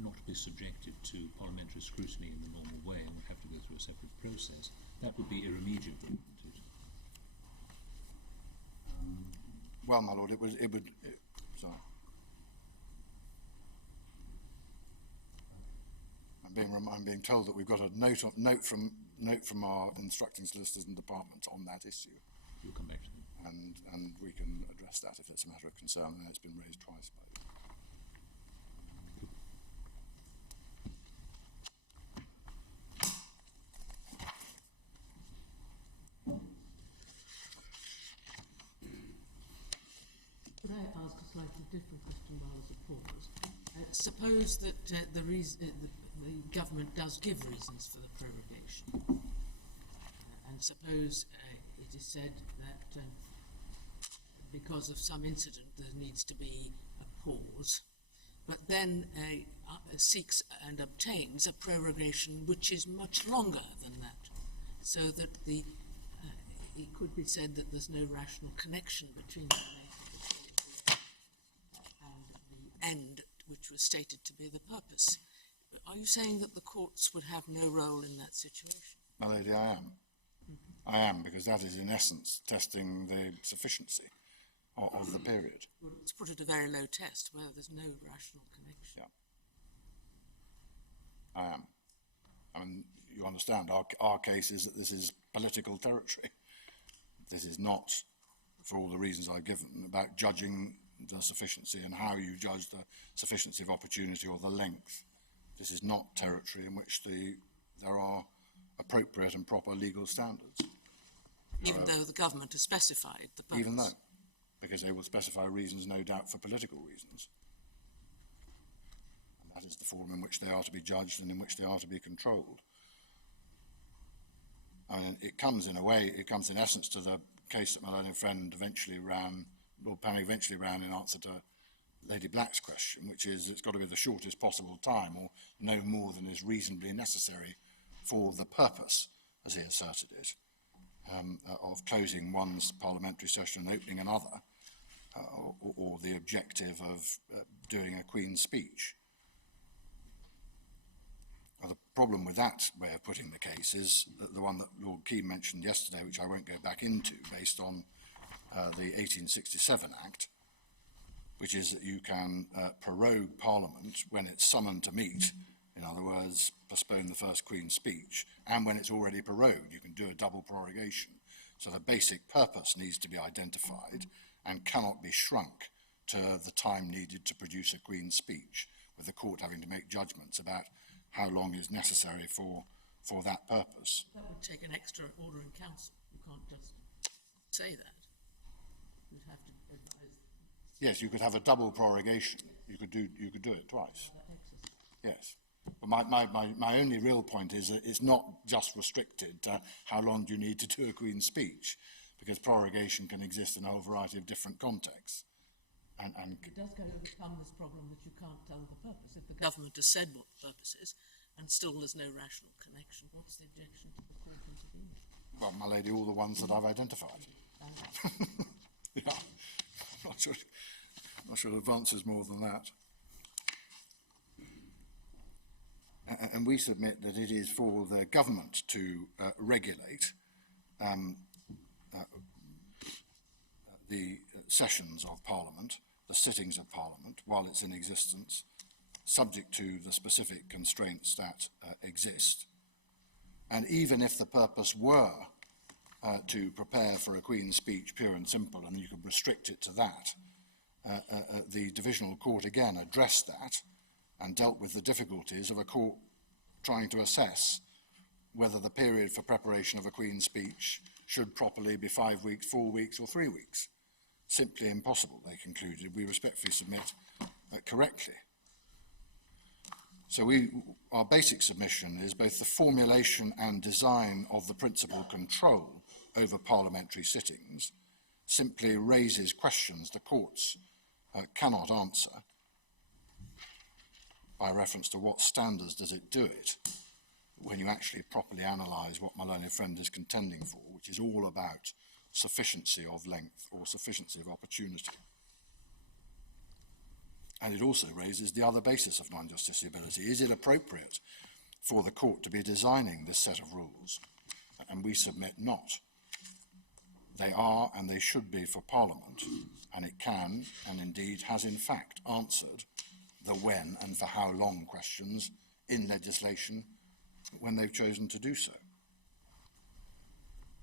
not be subjected to parliamentary scrutiny in the normal way and would have to go through a separate process, that would be irremediable, wouldn't it? Well, my Lord, sorry. I'm being told that we've got a note from our instructing solicitors and department on that issue. You'll come back to them. And we can address that if it's a matter of concern. And it's been raised twice by you. Could I ask a slightly different question while there's a pause? Suppose that the government does give reasons for the prorogation, and suppose it is said that because of some incident there needs to be a pause, but then seeks and obtains a prorogation which is much longer than that, so that it could be said that there's no rational connection between the end which was stated to be the purpose. Are you saying that the courts would have no role in that situation? My lady, I am. I am, because that is in essence testing the sufficiency of the period. Well, it's put at a very low test where there's no rational connection. Yeah. I am. I mean, you understand, our case is that this is political territory. This is not, for all the reasons I've given, about judging the sufficiency and how you judge the sufficiency of opportunity or the length. This is not territory in which there are appropriate and proper legal standards. Even though the government has specified the purpose? Even though, because they will specify reasons, no doubt, for political reasons. And that is the form in which they are to be judged and in which they are to be controlled. I mean, it comes in essence to the case that my learned friend Lord Panning eventually ran in answer to Lady Black's question, which is it's got to be the shortest possible time or no more than is reasonably necessary for the purpose, as he asserted it, of closing one's parliamentary session and opening another, or the objective of doing a Queen's speech. Now, the problem with that way of putting the case is that the one that Lord Keane mentioned yesterday, which I won't go back into, based on the 1867 Act, which is that you can prorogue Parliament when it's summoned to meet, in other words, postpone the first Queen's speech, and when it's already prorogued, you can do a double prorogation. So the basic purpose needs to be identified and cannot be shrunk to the time needed to produce a Queen's speech, with the court having to make judgments about how long is necessary for that purpose. That would take an extra order in council. You can't just say that. You'd have to advise. Yes, you could have a double prorogation. You could do it twice. Yes. But my only real point is that it's not just restricted to how long do you need to do a Queen's speech, because prorogation can exist in a whole variety of different contexts. And it does kind of become this problem that you can't tell the purpose. If the government has said what the purpose is, and still there's no rational connection, what's the objection to the court intervening? Well, my lady, all the ones that I've identified. Yeah. I'm not sure it advances more than that. And we submit that it is for the government to regulate the sessions of Parliament, the sittings of Parliament, while it's in existence, subject to the specific constraints that exist. And even if the purpose were to prepare for a Queen's speech, pure and simple, and you could restrict it to that, the Divisional Court again addressed that and dealt with the difficulties of a court trying to assess whether the period for preparation of a Queen's speech should properly be 5 weeks, 4 weeks, or 3 weeks. Simply impossible, they concluded. We respectfully submit correctly. So our basic submission is both the formulation and design of the principal control over parliamentary sittings simply raises questions the courts cannot answer by reference to what standards does it do it when you actually properly analyse what my learned friend is contending for, which is all about sufficiency of length or sufficiency of opportunity. And it also raises the other basis of non-justiciability. Is it appropriate for the court to be designing this set of rules? And we submit not. They are and they should be for Parliament, and it can, and indeed has in fact answered the when and for how long questions in legislation when they've chosen to do so.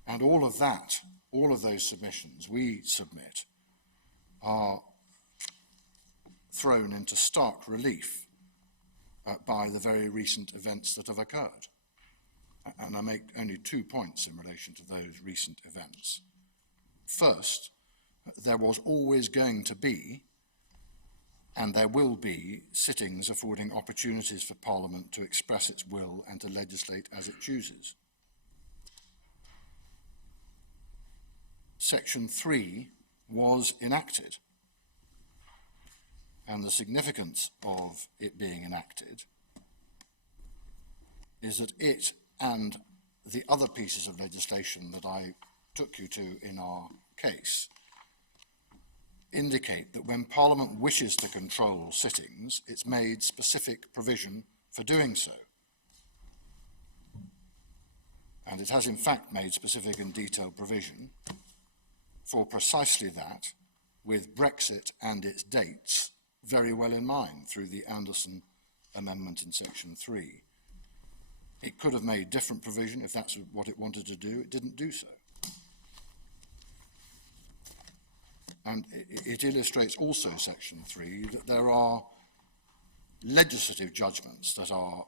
And all of that, all of those submissions we submit are thrown into stark relief by the very recent events that have occurred. And I make only 2 points in relation to those recent events. First, there was always going to be, and there will be, sittings affording opportunities for Parliament to express its will and to legislate as it chooses. Section 3 was enacted, and the significance of it being enacted is that it and the other pieces of legislation that I took you to in our case indicate that when Parliament wishes to control sittings, it's made specific provision for doing so. And it has in fact made specific and detailed provision for precisely that, with Brexit and its dates very well in mind through the Anderson Amendment in Section 3. It could have made different provision if that's what it wanted to do. It didn't do so. And it illustrates also, Section 3, that there are legislative judgments that are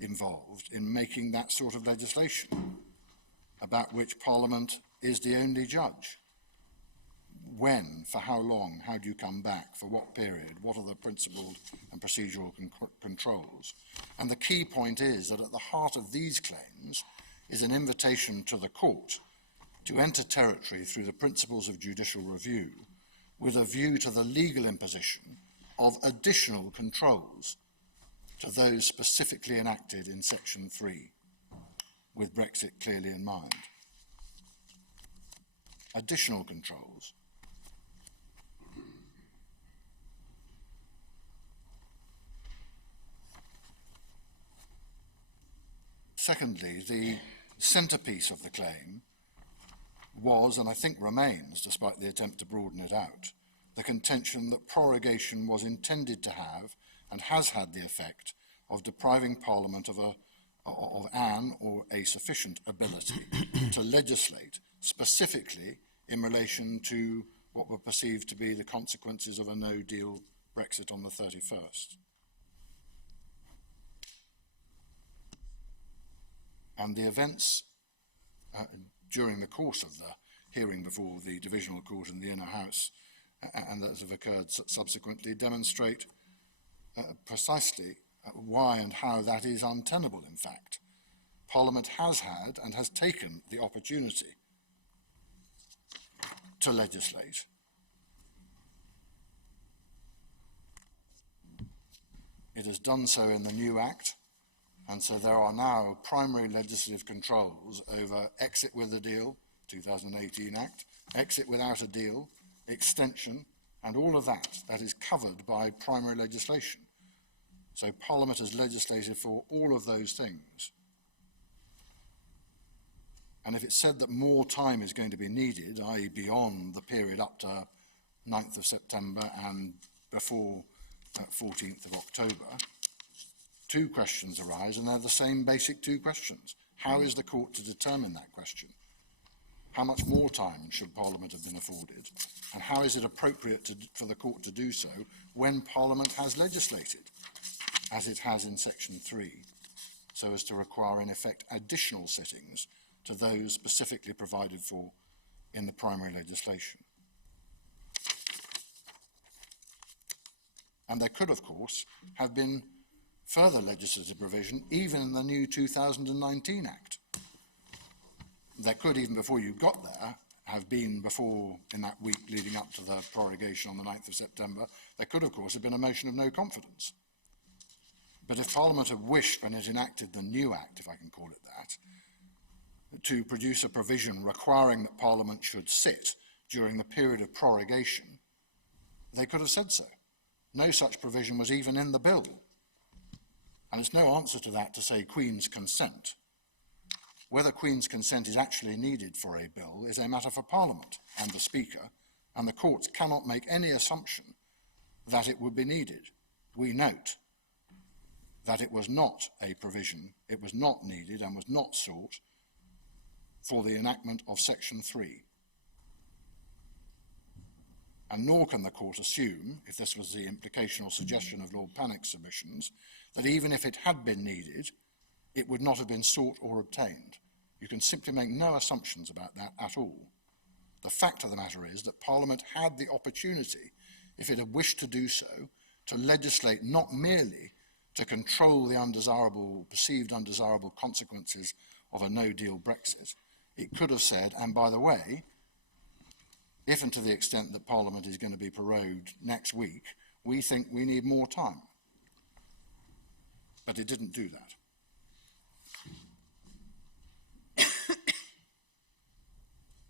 involved in making that sort of legislation, about which Parliament is the only judge. When, for how long, how do you come back, for what period, what are the principled and procedural controls? And the key point is that at the heart of these claims is an invitation to the court to enter territory through the principles of judicial review with a view to the legal imposition of additional controls to those specifically enacted in Section 3, with Brexit clearly in mind. Additional controls. Secondly, the centrepiece of the claim was, and I think remains, despite the attempt to broaden it out, the contention that prorogation was intended to have and has had the effect of depriving Parliament of an or a sufficient ability to legislate specifically in relation to what were perceived to be the consequences of a no-deal Brexit on the 31st. And the events during the course of the hearing before the Divisional Court in the Inner House and that have occurred subsequently demonstrate precisely why and how that is untenable, in fact. Parliament has had and has taken the opportunity to legislate. It has done so in the new Act, and so there are now primary legislative controls over exit with a deal, 2018 Act, exit without a deal, extension, and all of that is covered by primary legislation. So Parliament has legislated for all of those things. And if it's said that more time is going to be needed, i.e. beyond the period up to 9th of September and before 14th of October, 2 questions arise, and they're the same basic 2 questions. How is the court to determine that question? How much more time should Parliament have been afforded? And how is it appropriate for the court to do so when Parliament has legislated, as it has in Section 3, so as to require, in effect, additional sittings to those specifically provided for in the primary legislation? And there could, of course, have been further legislative provision, even in the new 2019 Act. There could, even before you got there, have been before, in that week leading up to the prorogation on the 9th of September, there could, of course, have been a motion of no confidence. But if Parliament had wished, when it enacted the new Act, if I can call it that, to produce a provision requiring that Parliament should sit during the period of prorogation, they could have said so. No such provision was even in the bill. And it's no answer to that to say Queen's consent. Whether Queen's consent is actually needed for a bill is a matter for Parliament and the Speaker, and the courts cannot make any assumption that it would be needed. We note that it was not a provision, it was not needed and was not sought for the enactment of Section 3. And nor can the court assume, if this was the implication or suggestion of Lord Pannick's submissions, that even if it had been needed, it would not have been sought or obtained. You can simply make no assumptions about that at all. The fact of the matter is that Parliament had the opportunity, if it had wished to do so, to legislate not merely to control the undesirable, perceived undesirable consequences of a no-deal Brexit. It could have said, and by the way, if and to the extent that Parliament is going to be prorogued next week, we think we need more time. But it didn't do that.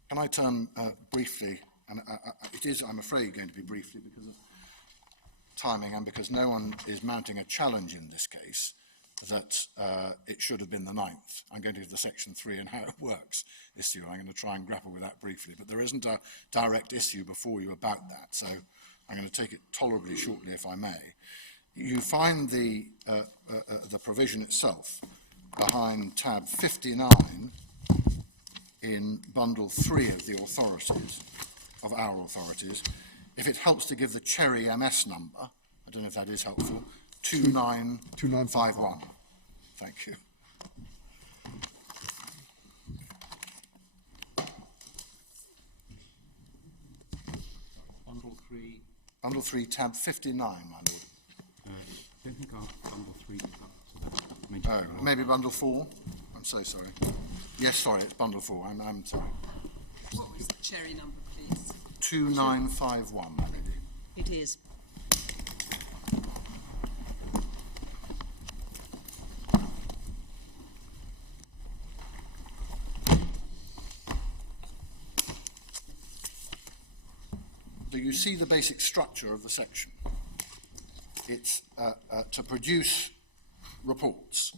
Can I turn briefly, and it is, I'm afraid, going to be briefly because of timing and because no one is mounting a challenge in this case that it should have been the 9th. I'm going to do the Section 3 and how it works issue. I'm going to try and grapple with that briefly, but there isn't a direct issue before you about that, so I'm going to take it tolerably shortly if I may. You find the provision itself behind tab 59 in bundle 3 of the authorities, of our authorities. If it helps to give the Cherry MS number, I don't know if that is helpful, 2951. Thank you. Bundle 3, tab 59, my lord. I don't think our bundle 3 is up to that. Oh, maybe bundle 4? I'm so sorry. Yes, sorry, it's bundle 4. I'm sorry. What was the Cherry number, please? 2951, my lady. It is. So you see the basic structure of the section. It's to produce reports,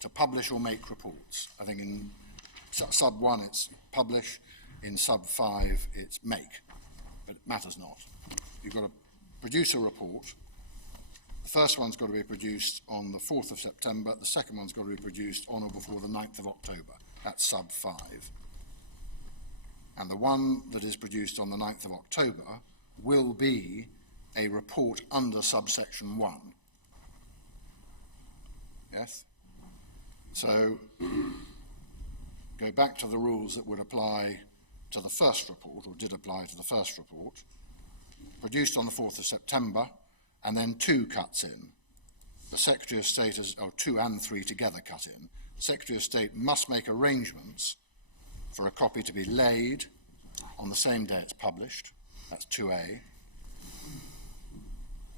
to publish or make reports. I think in sub 1 it's publish, in sub 5 it's make, but it matters not. You've got to produce a report. The first one's got to be produced on the 4th of September, the second one's got to be produced on or before the 9th of October. That's sub 5. And the one that is produced on the 9th of October will be a report under subsection 1. Yes? So, go back to the rules that would apply to the first report, or did apply to the first report, produced on the 4th of September, and then 2 cuts in. The Secretary of State, or 2 and 3 together cut in. The Secretary of State must make arrangements for a copy to be laid on the same day it's published. That's 2A.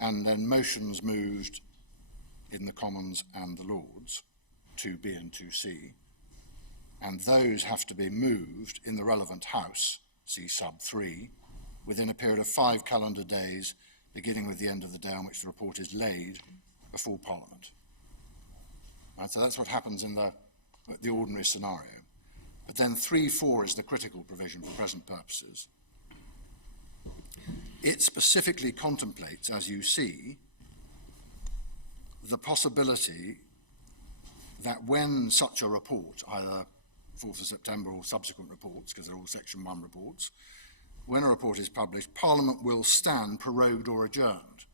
And then motions moved in the Commons and the Lords, 2B and 2C. And those have to be moved in the relevant House, see sub 3, within a period of 5 calendar days, beginning with the end of the day on which the report is laid before Parliament. Right, so that's what happens in the ordinary scenario. But then 3.4 is the critical provision for present purposes. It specifically contemplates, as you see, the possibility that when such a report, either 4th of September or subsequent reports, because they're all Section 1 reports, when a report is published, Parliament will stand prorogued or adjourned.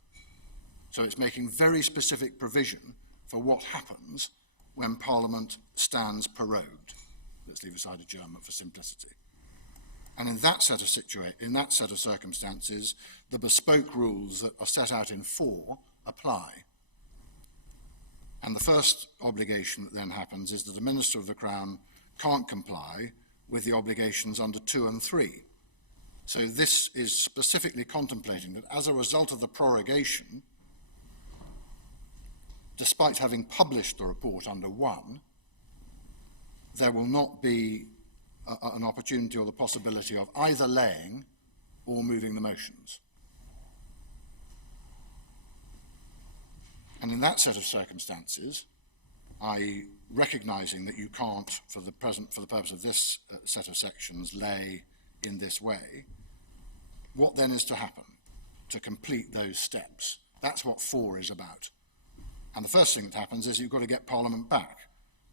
So it's making very specific provision for what happens when Parliament stands prorogued. Let's leave aside adjournment for simplicity. And in that set of circumstances, the bespoke rules that are set out in 4 apply. And the first obligation that then happens is that the Minister of the Crown can't comply with the obligations under 2 and 3. So this is specifically contemplating that as a result of the prorogation, despite having published the report under 1, there will not be an opportunity or the possibility of either laying or moving the motions. And in that set of circumstances, recognising that you can't, for the purpose of this set of sections, lay in this way, what then is to happen to complete those steps? That's what 4 is about. And the first thing that happens is you've got to get Parliament back.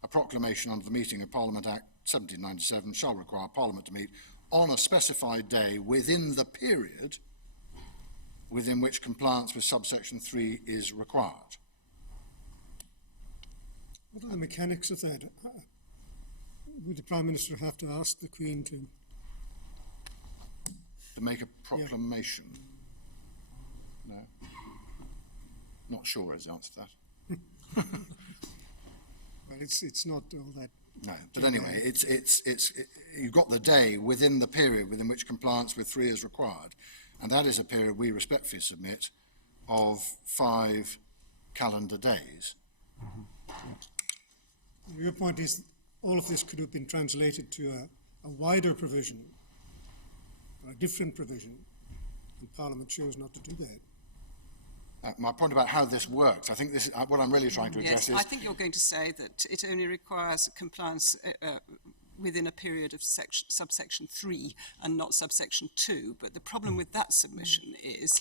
A proclamation under the Meeting of Parliament Act 1797 shall require Parliament to meet on a specified day within the period within which compliance with subsection 3 is required. What are the mechanics of that? Would the Prime Minister have to ask the Queen to make a proclamation? No. Not sure is the answer to that. Well, it's not all that. No, but anyway, you've got the day within the period within which compliance with 3 is required, and that is a period we respectfully submit of 5 calendar days. Your point is all of this could have been translated to a wider provision, or a different provision, and Parliament chose not to do that. My point about how this works, I think this is what I'm really trying to address. Yes, I think you're going to say that it only requires compliance within a period of subsection 3 and not subsection 2. But the problem with that submission is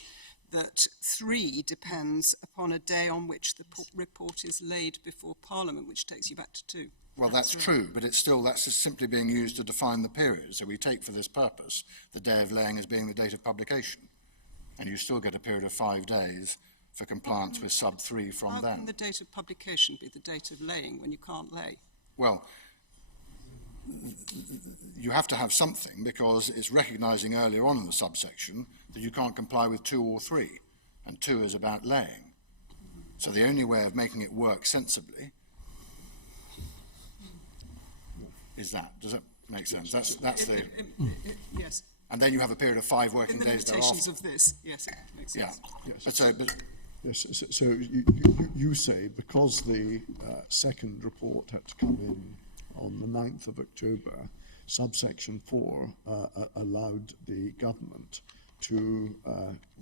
that 3 depends upon a day on which the report is laid before Parliament, which takes you back to 2. Well, that's true, but that's just simply being used to define the period. So we take for this purpose the day of laying as being the date of publication, and you still get a period of 5 days for compliance with sub 3 from then. How can the date of publication be the date of laying when you can't lay? Well, you have to have something, because it's recognising earlier on in the subsection that you can't comply with 2 or 3, and 2 is about laying. So the only way of making it work sensibly is that. Does that make sense? That's the... Yes. And then you have a period of 5 working days thereafter. In the limitations of this, yes, it makes sense. Yeah. Yes, so you say because the second report had to come in on the 9th of October, subsection 4 allowed the government to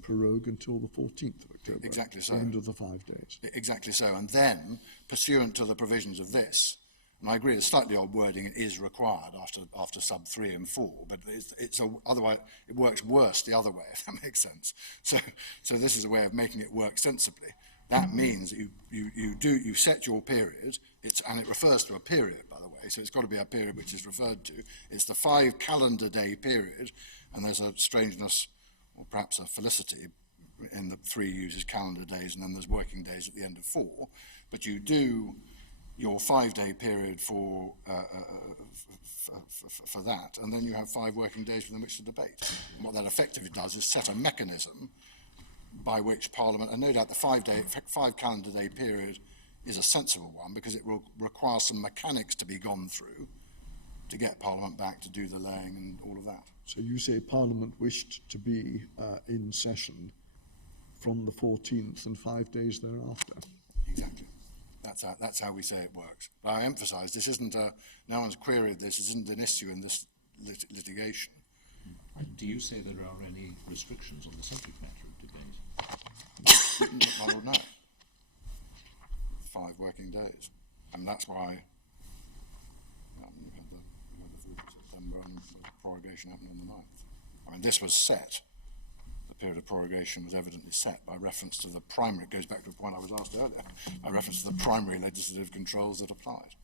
prorogue until the 14th of October. Exactly so. The end of the 5 days. Exactly so. And then, pursuant to the provisions of this, and I agree, it's slightly odd wording, it is required after sub 3 and 4, but otherwise it works worse the other way, if that makes sense. So this is a way of making it work sensibly. That means that you set your period, and it refers to a period, by the way, so it's got to be a period which is referred to. It's the 5 calendar day period, and there's a strangeness, or perhaps a felicity, in the 3 uses calendar days, and then there's working days at the end of 4, but you do your 5-day period for that, and then you have 5 working days within which to debate. And what that effectively does is set a mechanism by which Parliament, and no doubt the 5 calendar day period is a sensible one, because it will require some mechanics to be gone through to get Parliament back to do the laying and all of that. So you say Parliament wished to be in session from the 14th and 5 days thereafter? Exactly. That's how we say it works. But I emphasise, this isn't no one's queried this, isn't an issue in this litigation. Do you say there are any restrictions on the subject matter of debate? I would know. 5 working days. And that's why you had the 4th of September and the prorogation happened on the 9th. I mean, this was set. The period of prorogation was evidently set by reference to the primary, it goes back to a point I was asked earlier, by reference to the primary legislative controls that applied.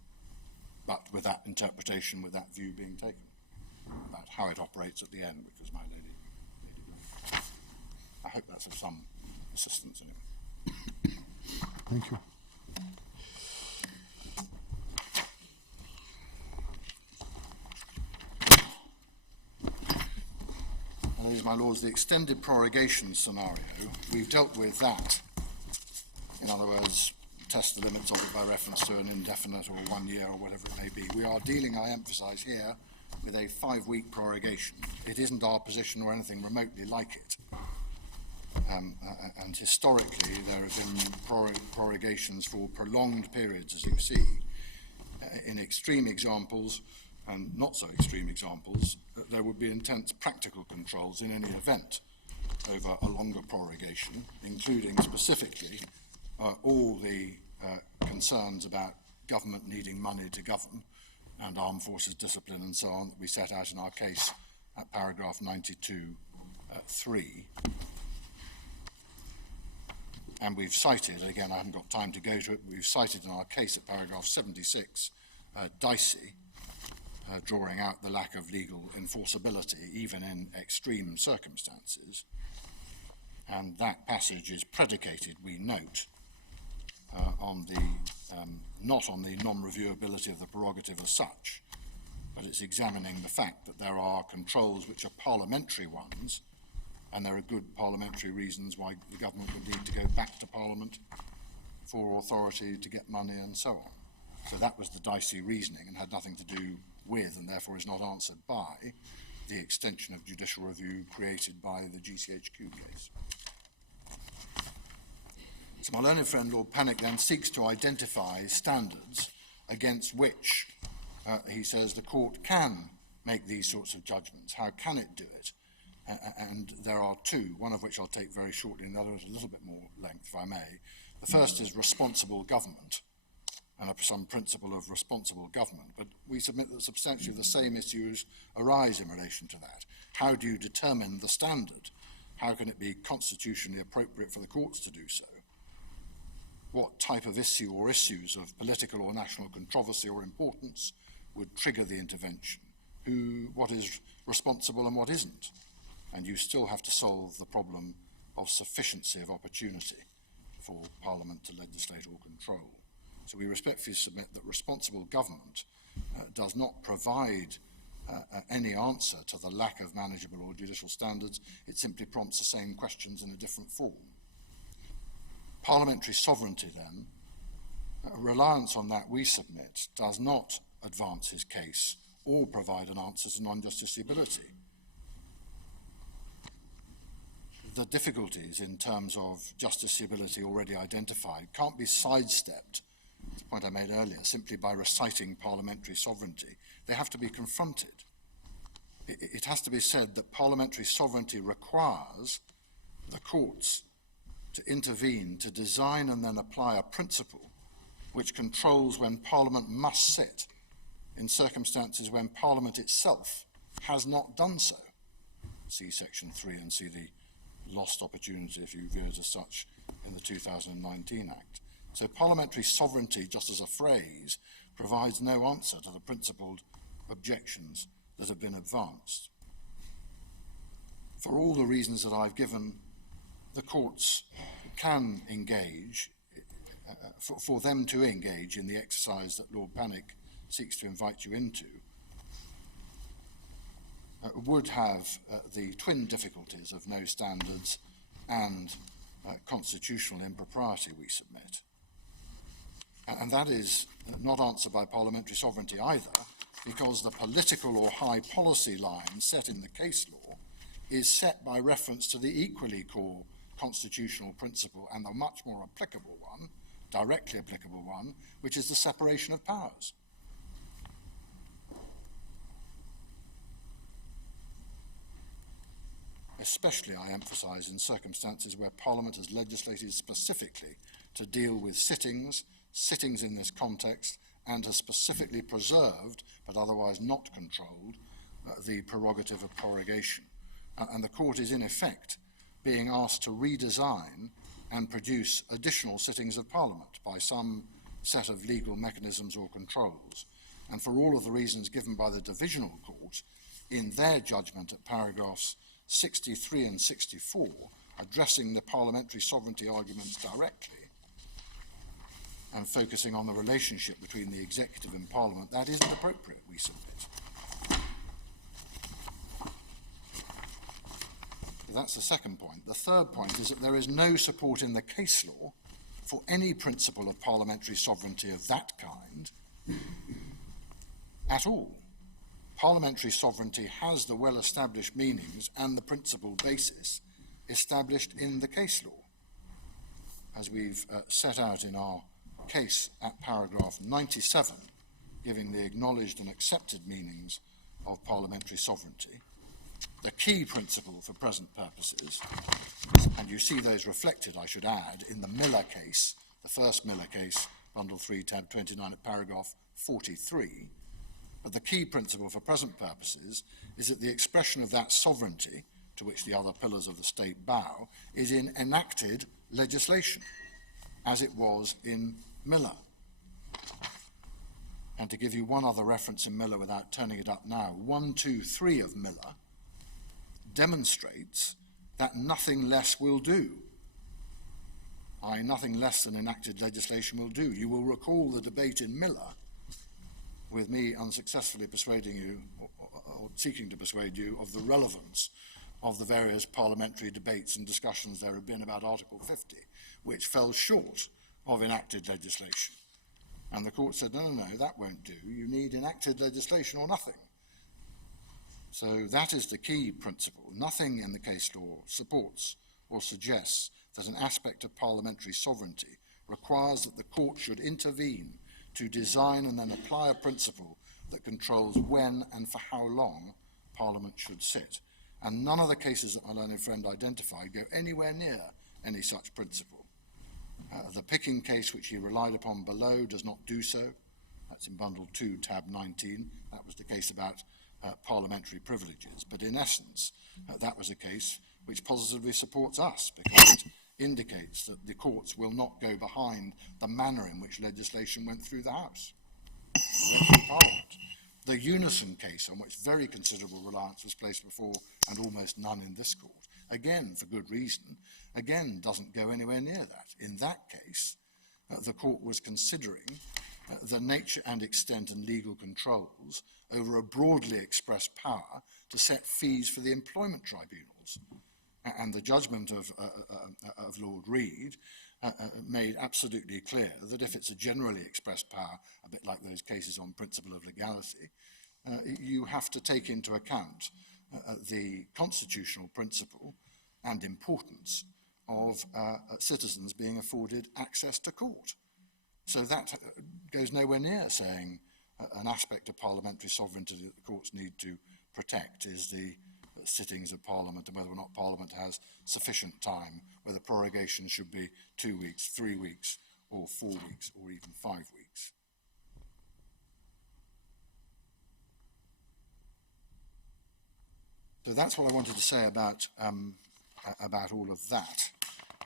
But with that interpretation, with that view being taken, about how it operates at the end, which was my lady. I hope that's of some assistance anyway. Thank you. Ladies, my lords, the extended prorogation scenario, we've dealt with that. In other words, test the limits of it by reference to an indefinite or 1 year or whatever it may be. We are dealing, I emphasise here, with a 5-week prorogation. It isn't our position or anything remotely like it. And historically, there have been prorogations for prolonged periods, as you see. in extreme examples and not so extreme examples, there would be intense practical controls in any event over a longer prorogation, including specifically all the concerns about government needing money to govern and armed forces discipline and so on that we set out in our case at paragraph 92(3). And we've cited, again, I haven't got time to go to it, but we've cited in our case at paragraph 76, Dicey, drawing out the lack of legal enforceability, even in extreme circumstances. And that passage is predicated, we note, on the, not on the non-reviewability of the prerogative as such, but it's examining the fact that there are controls which are parliamentary ones, and there are good parliamentary reasons why the government would need to go back to Parliament for authority to get money and so on. So that was the dicey reasoning and had nothing to do with, and therefore is not answered by, the extension of judicial review created by the GCHQ case. So my learned friend Lord Pannick then seeks to identify standards against which, he says, the court can make these sorts of judgments. How can it do it? And there are two, one of which I'll take very shortly, and the other is a little bit more length, if I may. The first is responsible government, and some principle of responsible government, but we submit that substantially the same issues arise in relation to that. How do you determine the standard? How can it be constitutionally appropriate for the courts to do so? What type of issue or issues of political or national controversy or importance would trigger the intervention? What is responsible and what isn't? And you still have to solve the problem of sufficiency of opportunity for Parliament to legislate or control. So we respectfully submit that responsible government does not provide any answer to the lack of manageable or judicial standards. It simply prompts the same questions in a different form. Parliamentary sovereignty, then, reliance on that, we submit, does not advance his case or provide an answer to non-justiciability. The difficulties in terms of justiciability already identified can't be sidestepped, the point I made earlier, simply by reciting parliamentary sovereignty. They have to be confronted. It has to be said that parliamentary sovereignty requires the courts to intervene, to design and then apply a principle which controls when Parliament must sit in circumstances when Parliament itself has not done so. See section 3 and see the lost opportunity, if you view it as such, in the 2019 Act. So parliamentary sovereignty, just as a phrase, provides no answer to the principled objections that have been advanced. For all the reasons that I've given, the courts can engage, for them to engage in the exercise that Lord Pannick seeks to invite you into, would have the twin difficulties of no standards and constitutional impropriety, we submit. And that is not answered by parliamentary sovereignty either, because the political or high policy line set in the case law is set by reference to the equally core constitutional principle and the much more applicable one, directly applicable one, which is the separation of powers. Especially, I emphasise, in circumstances where Parliament has legislated specifically to deal with sittings in this context, and has specifically preserved, but otherwise not controlled, the prerogative of prorogation. And the court is, in effect, being asked to redesign and produce additional sittings of Parliament by some set of legal mechanisms or controls. And for all of the reasons given by the Divisional Court, in their judgment at paragraphs 63 and 64, addressing the parliamentary sovereignty arguments directly and focusing on the relationship between the executive and Parliament, that isn't appropriate, we submit. That's the second point. The third point is that there is no support in the case law for any principle of parliamentary sovereignty of that kind at all. Parliamentary sovereignty has the well-established meanings and the principal basis established in the case law, as we've set out in our case at paragraph 97 giving the acknowledged and accepted meanings of parliamentary sovereignty. The key principle for present purposes, and you see those reflected, I should add, in the Miller case, the first Miller case, Bundle 3, tab 29 at paragraph 43, but the key principle for present purposes is that the expression of that sovereignty, to which the other pillars of the state bow, is in enacted legislation, as it was in Miller. And to give you one other reference in Miller without turning it up now, 1, 2, 3 of Miller demonstrates that nothing less will do. Nothing less than enacted legislation will do. You will recall the debate in Miller with me unsuccessfully persuading you, or seeking to persuade you, of the relevance of the various parliamentary debates and discussions there have been about Article 50, which fell short of enacted legislation. And the court said, no, that won't do. You need enacted legislation or nothing. So that is the key principle. Nothing in the case law supports or suggests that an aspect of parliamentary sovereignty requires that the court should intervene to design and then apply a principle that controls when and for how long Parliament should sit. And none of the cases that my learned friend identified go anywhere near any such principle. The Picking case, which he relied upon below, does not do so. That's in Bundle 2, tab 19. That was the case about parliamentary privileges. But in essence, that was a case which positively supports us, because it indicates that the courts will not go behind the manner in which legislation went through the House, went through Parliament. The Unison case, on which very considerable reliance was placed before and almost none in this court, again, for good reason, again doesn't go anywhere near that. In that case, the court was considering the nature and extent and legal controls over a broadly expressed power to set fees for the employment tribunals. And the judgment of Lord Reid made absolutely clear that if it's a generally expressed power, a bit like those cases on principle of legality, you have to take into account the constitutional principle and importance of citizens being afforded access to court. So that goes nowhere near saying an aspect of parliamentary sovereignty that the courts need to protect is the sittings of Parliament and whether or not Parliament has sufficient time, whether prorogation should be 2 weeks, 3 weeks, or 4 weeks, or even 5 weeks. So that's what I wanted to say about all of that.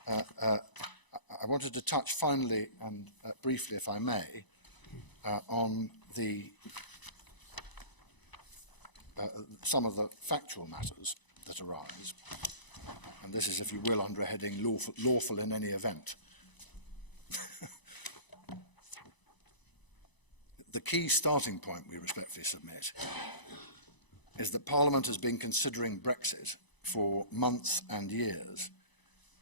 I wanted to touch finally and briefly, if I may, on some of the factual matters that arise. And this is, if you will, under a heading lawful in any event. The key starting point, we respectfully submit, is that Parliament has been considering Brexit for months and years.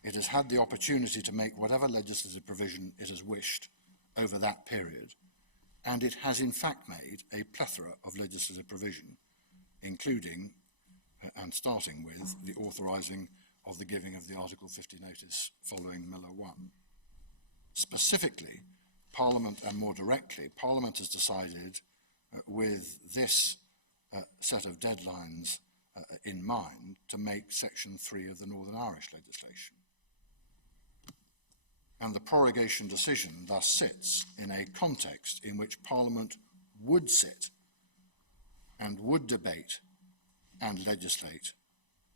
It has had the opportunity to make whatever legislative provision it has wished over that period, and it has in fact made a plethora of legislative provision, including and starting with the authorising of the giving of the Article 50 notice following Miller 1. Specifically, Parliament, and more directly, Parliament has decided with this set of deadlines in mind to make Section 3 of the Northern Irish legislation. And the prorogation decision thus sits in a context in which Parliament would sit and would debate and legislate,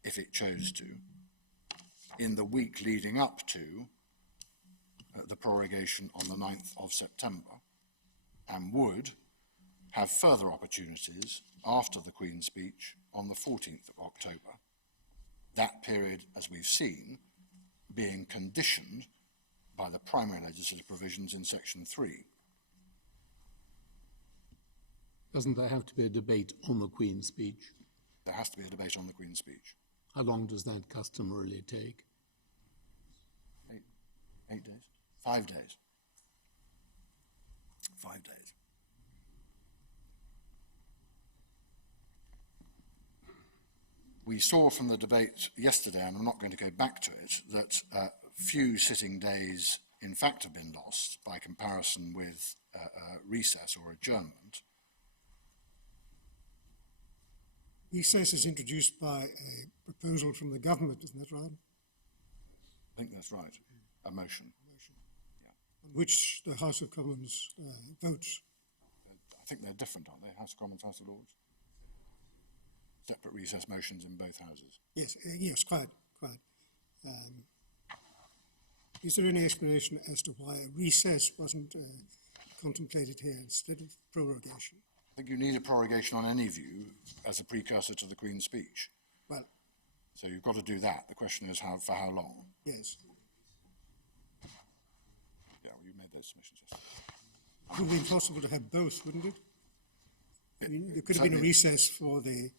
if it chose to, in the week leading up to the prorogation on the 9th of September, and would have further opportunities after the Queen's speech on the 14th of October. That period, as we've seen, being conditioned by the primary legislative provisions in Section 3. Doesn't there have to be a debate on the Queen's speech? There has to be a debate on the Queen's speech. How long does that customarily take? 8 days? 5 days. 5 days. We saw from the debate yesterday, and I'm not going to go back to it, that few sitting days in fact have been lost by comparison with recess or adjournment. Recess is introduced by a proposal from the government, isn't that right? I think that's right, a motion. On which the House of Commons votes. I think they're different, aren't they? House of Commons, House of Lords? Separate recess motions in both houses. Yes, yes, quite. Is there any explanation as to why a recess wasn't contemplated here instead of prorogation? I think you need a prorogation on any view as a precursor to the Queen's speech. Well, So you've got to do that. The question is for how long? yes. Yeah, well, you made those submissions yesterday. It would be impossible to have both, wouldn't it? I mean, there could have been a Certainly. recess for the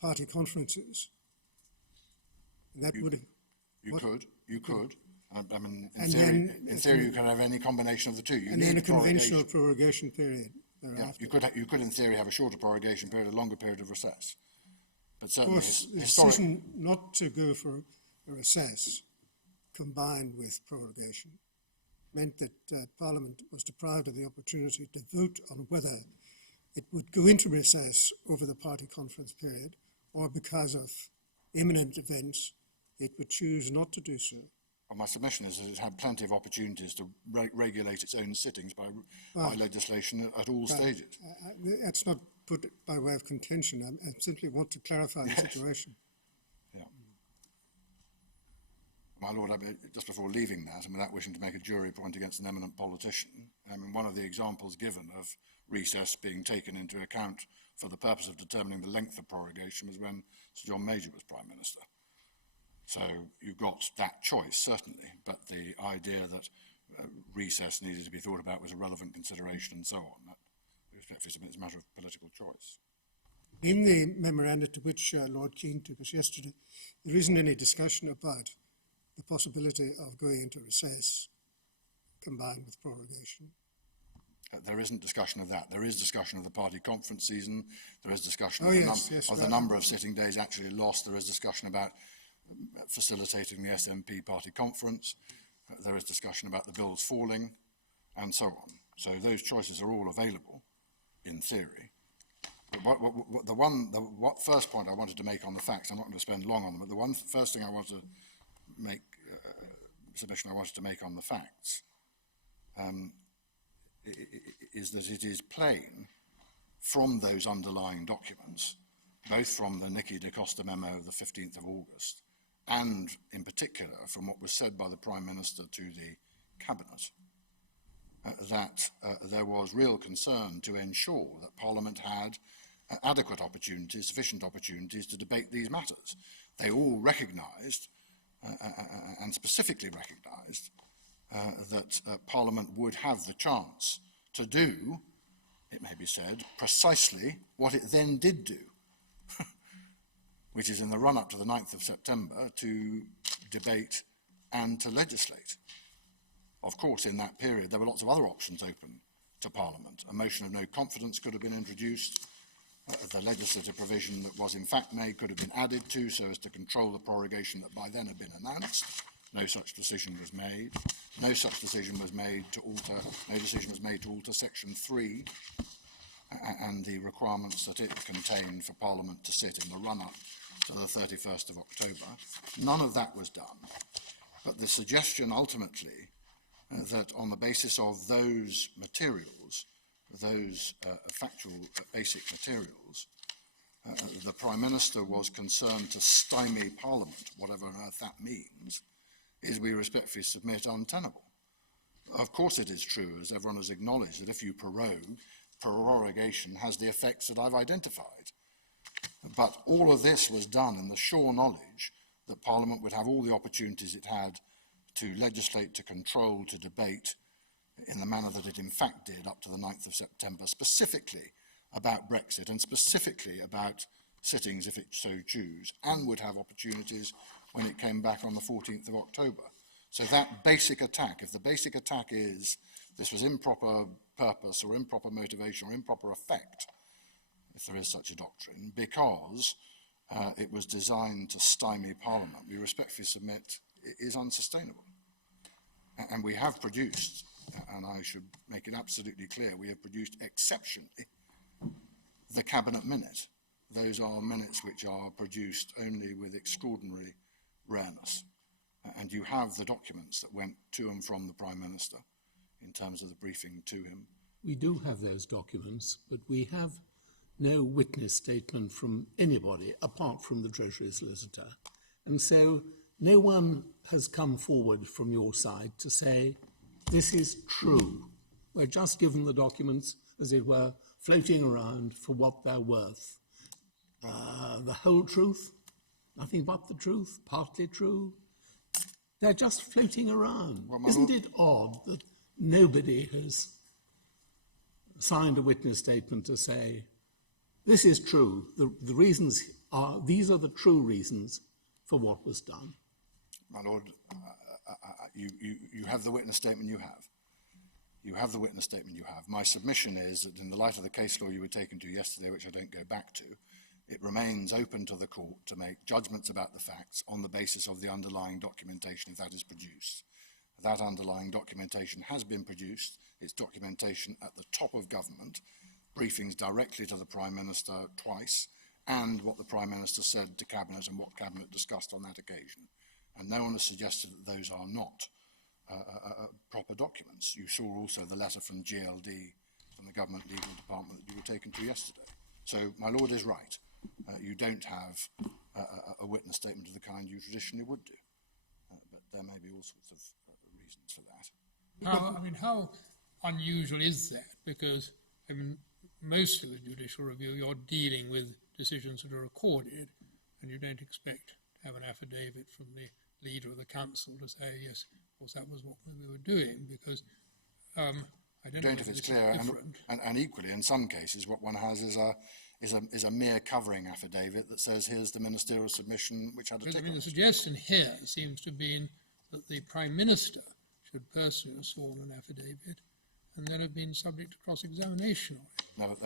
party conferences. And that would have... You could. I mean, And in theory, you can have any combination of the two. You and need then a prorogation. conventional prorogation period Yeah, thereafter. you could in theory have a shorter prorogation period, a longer period of recess. But Of certainly, course, the historic. decision not to go for a recess combined with prorogation meant that Parliament was deprived of the opportunity to vote on whether it would go into recess over the party conference period or because of imminent events it would choose not to do so. Well, my submission is that it had plenty of opportunities to regulate its own sittings by legislation at all stages. That's not put by way of contention. I simply want to clarify the situation. Yeah. My Lord, just before leaving that, and without wishing to make a jury point against an eminent politician, one of the examples given of recess being taken into account for the purpose of determining the length of prorogation was when Sir John Major was Prime Minister. So you got that choice, certainly, but the idea that recess needed to be thought about was a relevant consideration and so on, that respectfully is a matter of political choice. In the memoranda to which Lord Keane took us yesterday, there isn't any discussion about the possibility of going into recess combined with prorogation. There isn't discussion of that. There is discussion of the party conference season. There is discussion Oh, of, the number of sitting days actually lost. There is discussion about facilitating the SNP party conference. There is discussion about the bills falling, and so on. So those choices are all available, in theory. But the first point I wanted to make on the facts, I'm not going to spend long on them, but the first thing I want to make, submission I wanted to make on the facts, is that it is plain from those underlying documents, both from the Nicky da Costa memo of the 15th of August, and in particular from what was said by the Prime Minister to the Cabinet, that there was real concern to ensure that Parliament had adequate opportunities, sufficient opportunities to debate these matters. They all recognised, and specifically recognised, that Parliament would have the chance to do, it may be said, precisely what it then did do, which is in the run-up to the 9th of September to debate and to legislate. Of course, in that period, there were lots of other options open to Parliament. A motion of no confidence could have been introduced. The legislative provision that was in fact made could have been added to so as to control the prorogation that by then had been announced. No such decision was made. No such decision was made to alter Section 3 and the requirements that it contained for Parliament to sit in the run-up to the 31st of October. None of that was done. But the suggestion ultimately that on the basis of those materials, those factual basic materials, the Prime Minister was concerned to stymie Parliament, whatever on earth that means, is, we respectfully submit, untenable. Of course it is true, as everyone has acknowledged, that if you prorogue, prorogation has the effects that I've identified. But all of this was done in the sure knowledge that Parliament would have all the opportunities it had to legislate, to control, to debate in the manner that it in fact did up to the 9th of September, specifically about Brexit and specifically about sittings if it so choose, and would have opportunities when it came back on the 14th of October. So that basic attack, if the basic attack is this was improper purpose or improper motivation or improper effect, if there is such a doctrine, because it was designed to stymie Parliament, we respectfully submit it is unsustainable. And we have produced, and I should make it absolutely clear, we have produced exceptionally the cabinet minute. Those are minutes which are produced only with extraordinary rareness. And you have the documents that went to and from the Prime Minister in terms of the briefing to him. We do have those documents, but we have no witness statement from anybody apart from the Treasury Solicitor. And so no one has come forward from your side to say, this is true. We're just given the documents, as it were, floating around for what they're worth. The whole truth, nothing but the truth, partly true. They're just floating around. Well, Isn't it odd that nobody has signed a witness statement to say, this is true, the reasons are, these are the true reasons for what was done? My Lord, you have the witness statement you have. You have the witness statement you have. My submission is that in the light of the case law you were taken to yesterday, which I don't go back to, it remains open to the court to make judgments about the facts on the basis of the underlying documentation, if that is produced. That underlying documentation has been produced. It's documentation at the top of government, briefings directly to the Prime Minister twice, and what the Prime Minister said to Cabinet and what Cabinet discussed on that occasion. And no one has suggested that those are not proper documents. You saw also the letter from GLD, from the Government Legal Department, that you were taken to yesterday. So my Lord is right. You don't have a witness statement of the kind you traditionally would do. But there may be all sorts of reasons for that. How unusual is that? Because, most of the judicial review, you're dealing with decisions that are recorded, and you don't expect to have an affidavit from the leader of the council to say, yes, of course, that was what we were doing, because I don't know If it's clear, and equally, in some cases, what one has is a mere covering affidavit that says, here's the ministerial submission which had a tick on the it. suggestion here seems to be that the Prime Minister should personally have sworn an affidavit and then have been subject to cross-examination on it.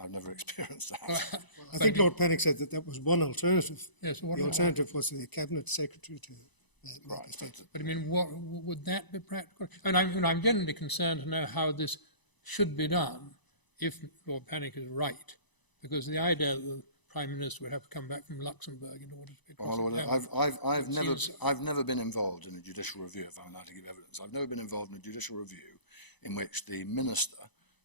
I've never experienced that. I think Lord Panic said that was one alternative. Yes, The alternative was the Cabinet Secretary to make a statement. But what, would that be practical? And I'm genuinely concerned to know how this should be done if Lord Panic is right, because the idea that the Prime Minister would have to come back from Luxembourg in order to be cross-examined. I've never been involved in a judicial review, if I'm allowed to give evidence. I've never been involved in a judicial review in which the Minister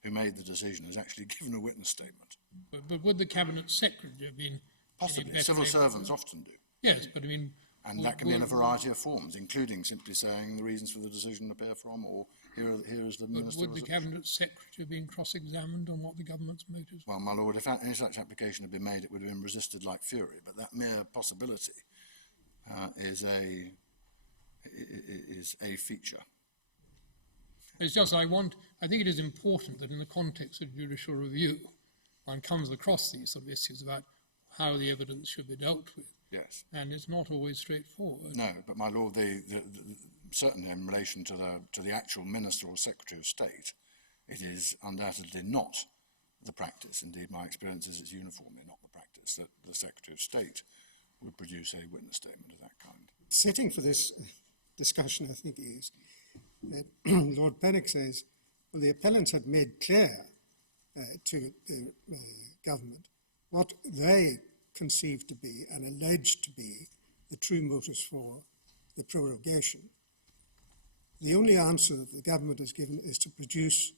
who made the decision has actually given a witness statement. But would the Cabinet Secretary have been... Possibly. Civil servants often do. Yes, but And that can be in a variety of forms, including simply saying the reasons for the decision appear from, or here is the Minister... But would the Cabinet Secretary have been cross-examined on what the government's motives were? Well, my Lord, if any such application had been made, it would have been resisted like fury, but that mere possibility is a feature. It's just I think it is important that in the context of judicial review, one comes across these sort of issues about how the evidence should be dealt with. Yes. And it's not always straightforward. No, but my Lord, certainly in relation to the actual Minister or Secretary of State, it is undoubtedly not the practice. Indeed, my experience is it's uniformly not the practice that the Secretary of State would produce a witness statement of that kind. Setting for this discussion, I think, is that Lord Panic says, well, the appellants had made clear to the government what they conceived to be and alleged to be the true motives for the prorogation. The only answer that the government has given is to produce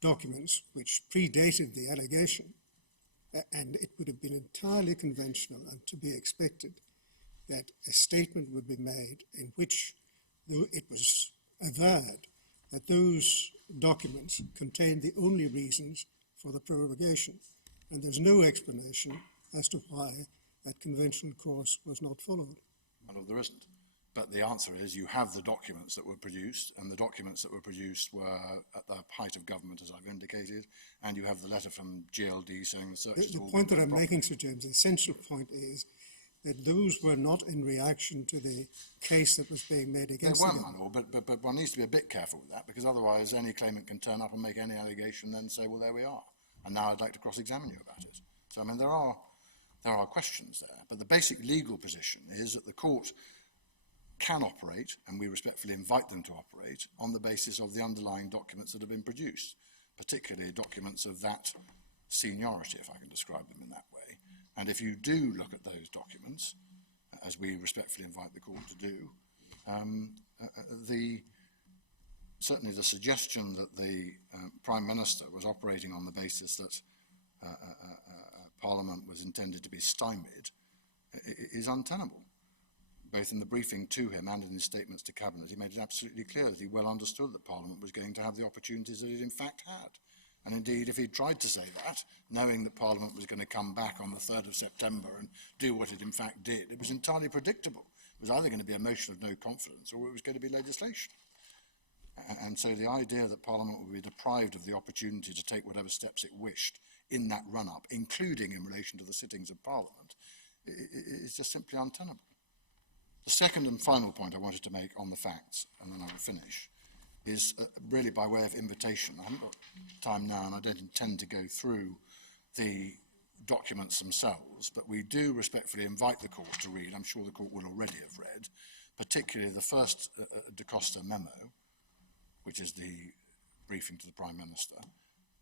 documents which predated the allegation, and it would have been entirely conventional and to be expected that a statement would be made in which it was averred that those documents contained the only reasons for the prorogation, and there's no explanation as to why that conventional course was not followed. Well, there isn't. But the answer is you have the documents that were produced, and the documents that were produced were at the height of government, as I've indicated, and you have the letter from GLD saying the search... The point that I'm making, Sir James, the essential point is that those were not in reaction to the case that was being made against them. They weren't, my Lord, but one needs to be a bit careful with that, because otherwise any claimant can turn up and make any allegation and then say, well, there we are, and now I'd like to cross-examine you about it. So, I mean, there are questions there, but the basic legal position is that the court can operate, and we respectfully invite them to operate, on the basis of the underlying documents that have been produced, particularly documents of that seniority, if I can describe them in that way. And if you do look at those documents, as we respectfully invite the court to do, certainly the suggestion that the Prime Minister was operating on the basis that Parliament was intended to be stymied is untenable. Both in the briefing to him and in his statements to Cabinet, he made it absolutely clear that he well understood that Parliament was going to have the opportunities that it in fact had. And indeed, if he'd tried to say that, knowing that Parliament was going to come back on the 3rd of September and do what it in fact did, it was entirely predictable. It was either going to be a motion of no confidence or it was going to be legislation. And so the idea that Parliament would be deprived of the opportunity to take whatever steps it wished in that run-up, including in relation to the sittings of Parliament, is just simply untenable. The second and final point I wanted to make on the facts, and then I will finish, is really by way of invitation. I haven't got time now, and I don't intend to go through the documents themselves, but we do respectfully invite the court to read, I'm sure the court will already have read, particularly the first Da Costa memo, which is the briefing to the Prime Minister,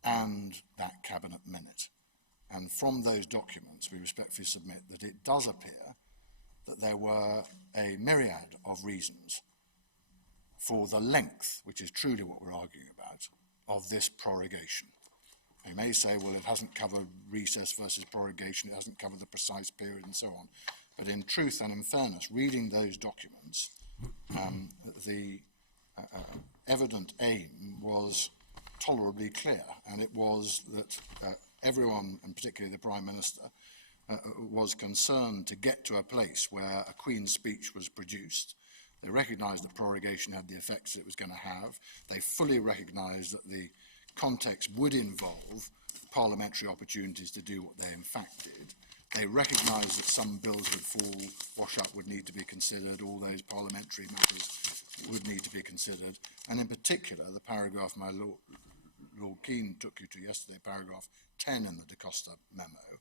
and that Cabinet minute. And from those documents, we respectfully submit that it does appear that there were a myriad of reasons for the length, which is truly what we're arguing about, of this prorogation. You may say, well, it hasn't covered recess versus prorogation, it hasn't covered the precise period and so on. But in truth and in fairness, reading those documents, the evident aim was tolerably clear, and it was that everyone, and particularly the Prime Minister, was concerned to get to a place where a Queen's speech was produced. They recognised that prorogation had the effects it was going to have. They fully recognised that the context would involve parliamentary opportunities to do what they in fact did. They recognised that some bills would fall, wash up would need to be considered, all those parliamentary matters would need to be considered. And in particular, the paragraph my Lord Keane took you to yesterday, paragraph 10 in the Da Costa memo,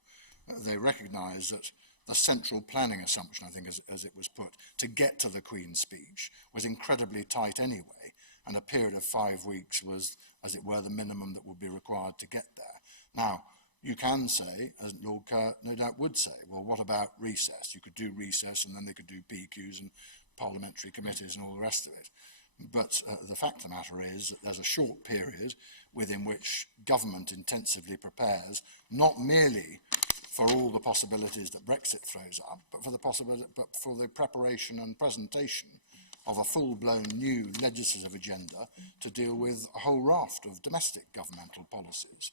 they recognised that the central planning assumption, I think as it was put, to get to the Queen's speech was incredibly tight anyway, and a period of 5 weeks was, as it were, the minimum that would be required to get there. Now, you can say, as Lord Kerr no doubt would say, well, what about recess? You could do recess and then they could do PQs and parliamentary committees and all the rest of it. But the fact of the matter is that there's a short period within which government intensively prepares, not merely for all the possibilities that Brexit throws up, but for the preparation and presentation of a full-blown new legislative agenda to deal with a whole raft of domestic governmental policies.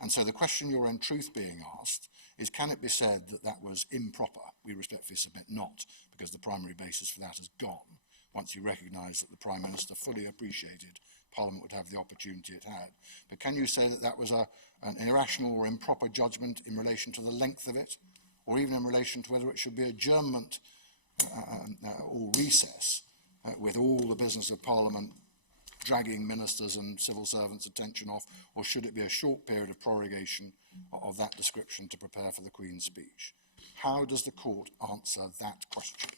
And so the question you're in truth being asked is, can it be said that that was improper? We respectfully submit not, because the primary basis for that has gone, once you recognise that the Prime Minister fully appreciated Parliament would have the opportunity it had. But can you say that that was an irrational or improper judgment in relation to the length of it, or even in relation to whether it should be adjournment or recess, with all the business of Parliament dragging ministers and civil servants' attention off, or should it be a short period of prorogation of that description to prepare for the Queen's speech? How does the court answer that question?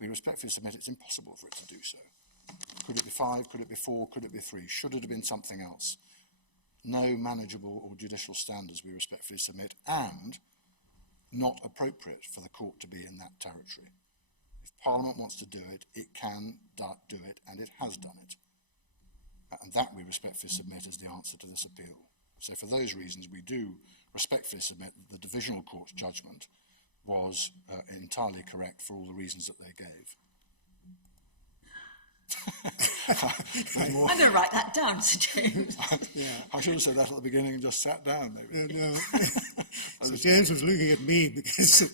We respectfully submit it's impossible for it to do so. Could it be 5? Could it be 4? Could it be 3? Should it have been something else? No manageable or judicial standards, we respectfully submit, and not appropriate for the court to be in that territory. If Parliament wants to do it, it can do it, and it has done it. And that we respectfully submit as the answer to this appeal. So for those reasons, we do respectfully submit that the Divisional Court's judgment was entirely correct for all the reasons that they gave. I'm going to write that down, Sir James. I should have said that at the beginning and just sat down, maybe. No. Sir James was looking at me because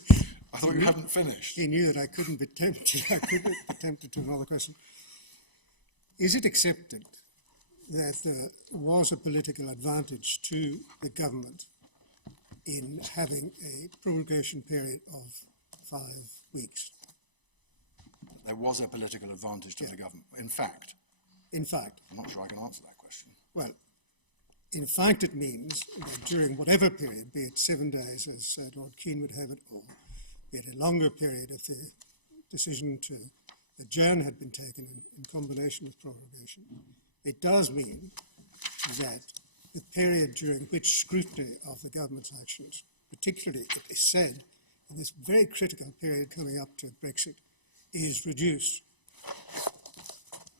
I thought you hadn't finished. He knew that I couldn't be tempted. I couldn't be tempted to another question. Is it accepted that there was a political advantage to the government in having a prorogation period of 5 weeks? There was a political advantage to the government. In fact, I'm not sure I can answer that question. Well, in fact, it means that during whatever period, be it 7 days, as Lord Keane would have it, or be it a longer period if the decision to adjourn had been taken in combination with prorogation, it does mean that the period during which scrutiny of the government's actions, particularly, it is said, in this very critical period coming up to Brexit, is reduced.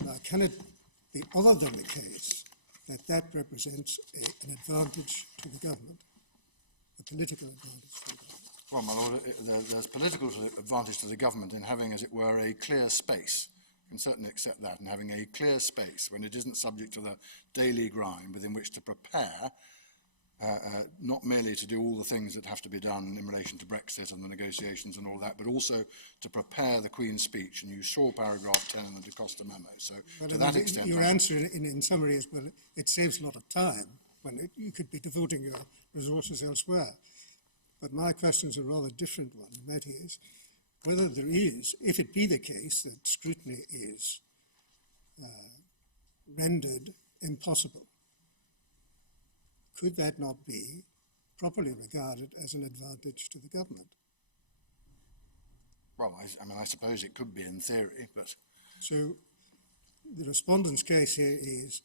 Now, can it be other than the case that that represents an advantage to the government, a political advantage to the government? Well, my Lord, there's political advantage to the government in having, as it were, a clear space. I can certainly accept that, and having a clear space when it isn't subject to the daily grind within which to prepare, not merely to do all the things that have to be done in relation to Brexit and the negotiations and all that, but also to prepare the Queen's speech. And you saw paragraph 10 in the De Costa memo. So well, to that extent... Your answer in summary is, well, it saves a lot of time when you could be devoting your resources elsewhere. But my question is a rather different one, and that is whether there is, if it be the case that scrutiny is rendered impossible, could that not be properly regarded as an advantage to the government? Well, I mean, I suppose it could be in theory, but... So the respondent's case here is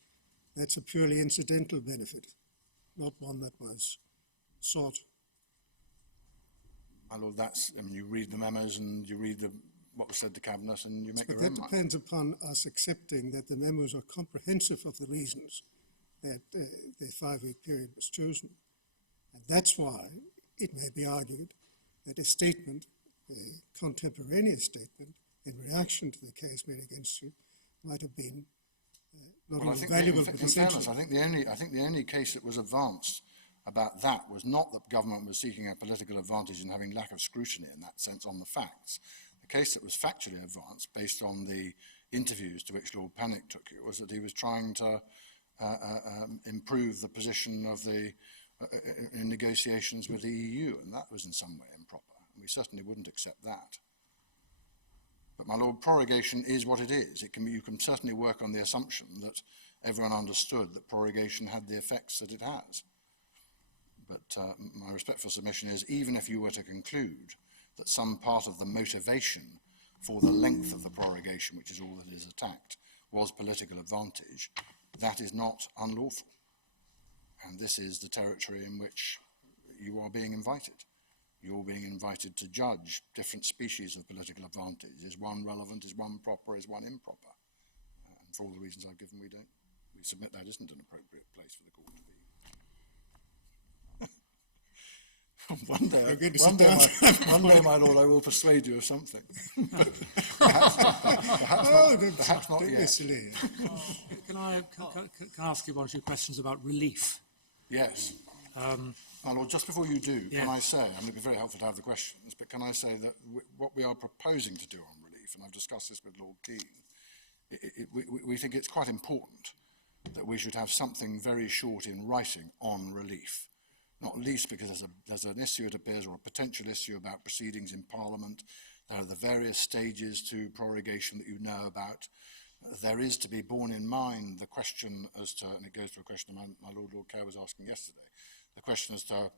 that's a purely incidental benefit, not one that was sought. My Lord, that's, I mean, you read the memos and you read what was said to Cabinet and you make But your own that mind. depends upon us accepting that the memos are comprehensive of the reasons that the 5-week period was chosen. And that's why it may be argued that a statement, a contemporaneous statement, in reaction to the case made against you, might have been not Well, only valuable but in essential. fairness, I think the only case that was advanced about that was not that government was seeking a political advantage in having lack of scrutiny in that sense on the facts. The case that was factually advanced, based on the interviews to which Lord Pannick took you, was that he was trying to improve the position of the in negotiations with the EU, and that was in some way improper. And we certainly wouldn't accept that. But, my Lord, prorogation is what it is. You can certainly work on the assumption that everyone understood that prorogation had the effects that it has. But my respectful submission is, even if you were to conclude that some part of the motivation for the length of the prorogation, which is all that is attacked, was political advantage, that is not unlawful. And this is the territory in which you are being invited. You're being invited to judge different species of political advantage. Is one relevant? Is one proper? Is one improper? And for all the reasons I've given, we submit that isn't an appropriate place for the court to be. One day, my Lord, I will persuade you of something. perhaps not yet. Can I ask you one or two questions about relief? Yes. My Lord, just before you do, can I say, I mean, it'd be very helpful to have the questions, but can I say that what we are proposing to do on relief, and I've discussed this with Lord Keane, we think it's quite important that we should have something very short in writing on relief. Not least because there's an issue, it appears, or a potential issue about proceedings in Parliament. There are the various stages to prorogation that you know about. There is to be borne in mind the question as to, and it goes to a question my Lord Kerr was asking yesterday, the question as to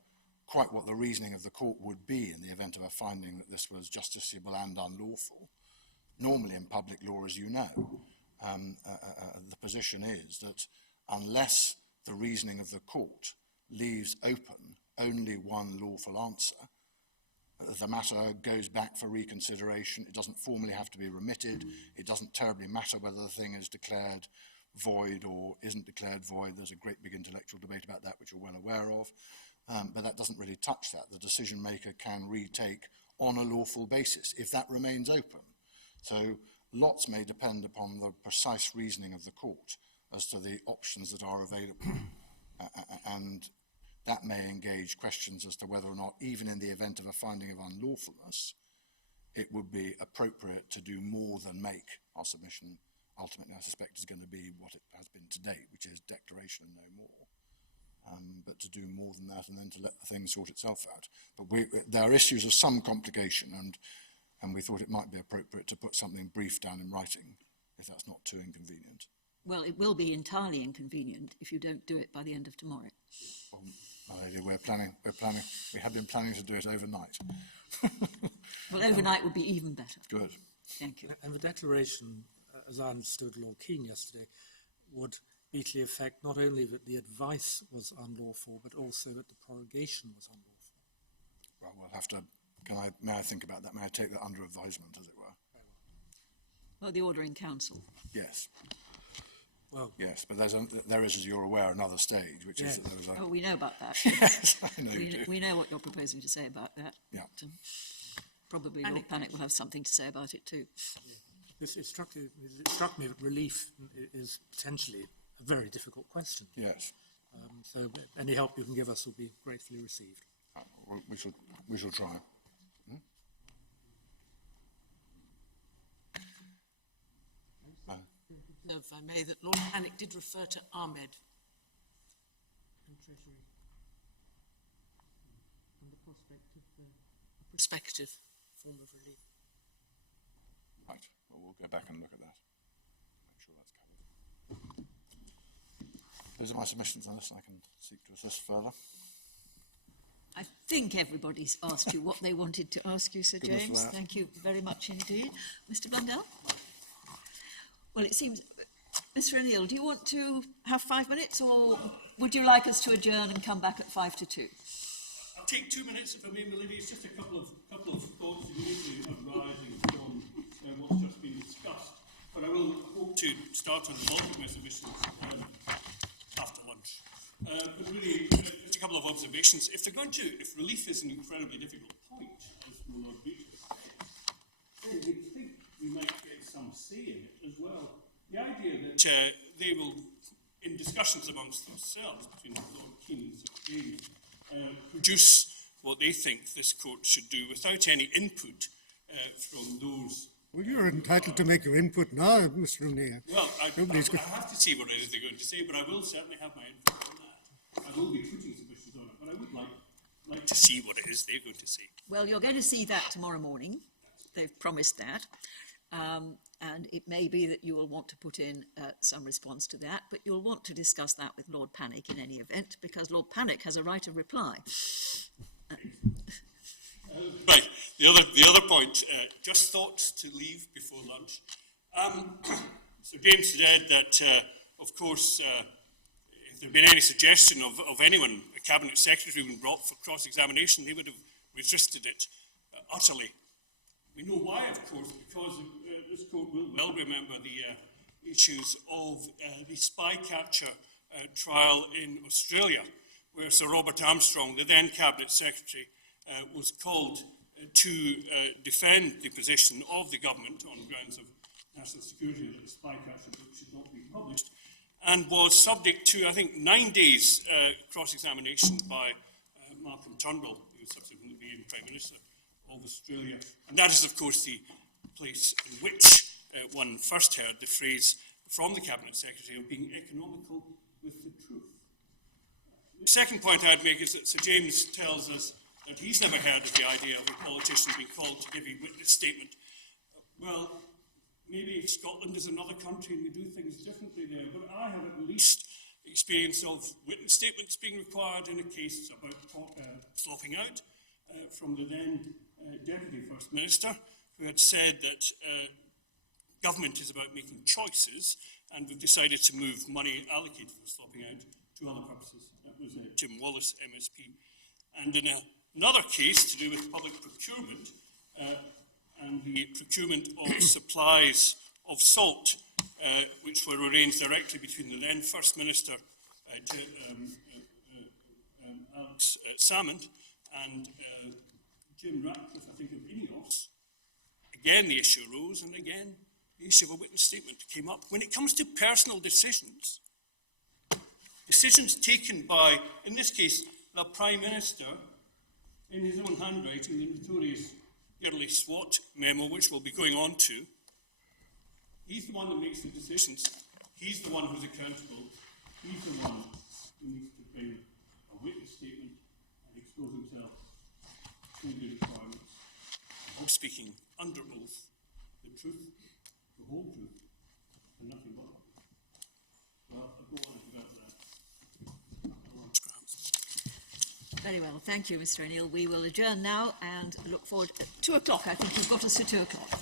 quite what the reasoning of the court would be in the event of a finding that this was justiciable and unlawful. Normally in public law, as you know, the position is that unless the reasoning of the court leaves open only one lawful answer, the matter goes back for reconsideration. It doesn't formally have to be remitted. It doesn't terribly matter whether the thing is declared void or isn't declared void. There's a great big intellectual debate about that, which you're well aware of. But that doesn't really touch that. The decision maker can retake on a lawful basis if that remains open. So lots may depend upon the precise reasoning of the court as to the options that are available. And that may engage questions as to whether or not, even in the event of a finding of unlawfulness, it would be appropriate to do more than make our submission. Ultimately, I suspect is going to be what it has been to date, which is declaration and no more. But to do more than that and then to let the thing sort itself out. But there are issues of some complication, and we thought it might be appropriate to put something brief down in writing, if that's not too inconvenient. Well, it will be entirely inconvenient if you don't do it by the end of tomorrow. Well, my lady, we're planning. We have been planning to do it overnight. Well, overnight would be even better. Good. Thank you. And the declaration, as I understood Lord Keane yesterday, would be to the effect not only that the advice was unlawful, but also that the prorogation was unlawful. Well, we'll have to, may I think about that? May I take that under advisement, as it were? Well, the Order in Council. Yes. Well, Yes, but there is, as you're aware, another stage, which is that there was a... Oh, we know about that. Yes, I know you do. We know what you're proposing to say about that. Yeah. But, probably Lord Panic will have something to say about it too. it struck me that relief is potentially a very difficult question. Yes. So any help you can give us will be gratefully received. We shall try. If I may, that Lord Panic did refer to Ahmed and Treasury and the prospective form of relief. Right. Well, we'll go back and look at that. Make sure that's covered. Those are my submissions on this, and I can seek to assist further. I think everybody's asked you what they wanted to ask you, Sir Goodness for James. that. Thank you very much indeed. Mr. Blundell? Well, it seems, Mr. O'Neill, do you want to have 5 minutes, or would you like us to adjourn and come back at 1 to 2? I'll take 2 minutes if I may, my lady. It's just a couple of thoughts immediately arising from what's just been discussed. But I will hope to start on the bulk of my submissions after lunch. But really, just a couple of observations. If relief is an incredibly difficult point, as Lord Beatrice said, then you'd think we might get some say in it as well. The idea that they will, in discussions amongst themselves, between Lord Keane and Sir James, produce what they think this court should do without any input from those. Well, you're entitled to make your input now, Mr. O'Neill. Well, I Nobody's have to see what it is they're going to say, but I will certainly have my input on that. I will be putting submissions on it, but I would like to see what it is they're going to say. Well, you're going to see that tomorrow morning. They've promised that. And it may be that you will want to put in some response to that, but you'll want to discuss that with Lord Panic in any event, because Lord Panic has a right of reply. Right. The other point, just thought to leave before lunch. So James said that, of course, if there had been any suggestion of anyone, a cabinet secretary, being brought for cross-examination, they would have resisted it utterly. We know why, of course, because this court will well remember the issues of the spy capture trial in Australia, where Sir Robert Armstrong, the then cabinet secretary, was called to defend the position of the government on grounds of national security that the spy capture book should not be published, and was subject to, I think, 9 days cross-examination by Malcolm Turnbull, who was subsequently became Prime Minister of Australia. And that is, of course, the place in which one first heard the phrase from the Cabinet Secretary of being economical with the truth. The second point I'd make is that Sir James tells us that he's never heard of the idea of a politician being called to give a witness statement. Well, maybe Scotland is another country and we do things differently there, but I have at least experience of witness statements being required in a case about slopping out from the then Deputy First Minister, who had said that government is about making choices, and we've decided to move money allocated for slopping out to other purposes. That was Jim Wallace, MSP. And in another case to do with public procurement, and the procurement of supplies of salt, which were arranged directly between the then First Minister, Alex Salmond, and Jim Ratcliffe, I think, of INEOS. Again, the issue arose, and again, the issue of a witness statement came up. When it comes to personal decisions, decisions taken by, in this case, the Prime Minister, in his own handwriting, the notorious yearly SWOT memo, which we'll be going on to, he's the one that makes the decisions. He's the one who's accountable. He's the one who needs to bring a witness statement and expose himself to the requirements of speaking under oath the truth, the whole truth, and nothing but it. Well, I'll go on about that. Very well, thank you, Mr. O'Neill. We will adjourn now and look forward at 2 o'clock. I think you've got us to 2 o'clock.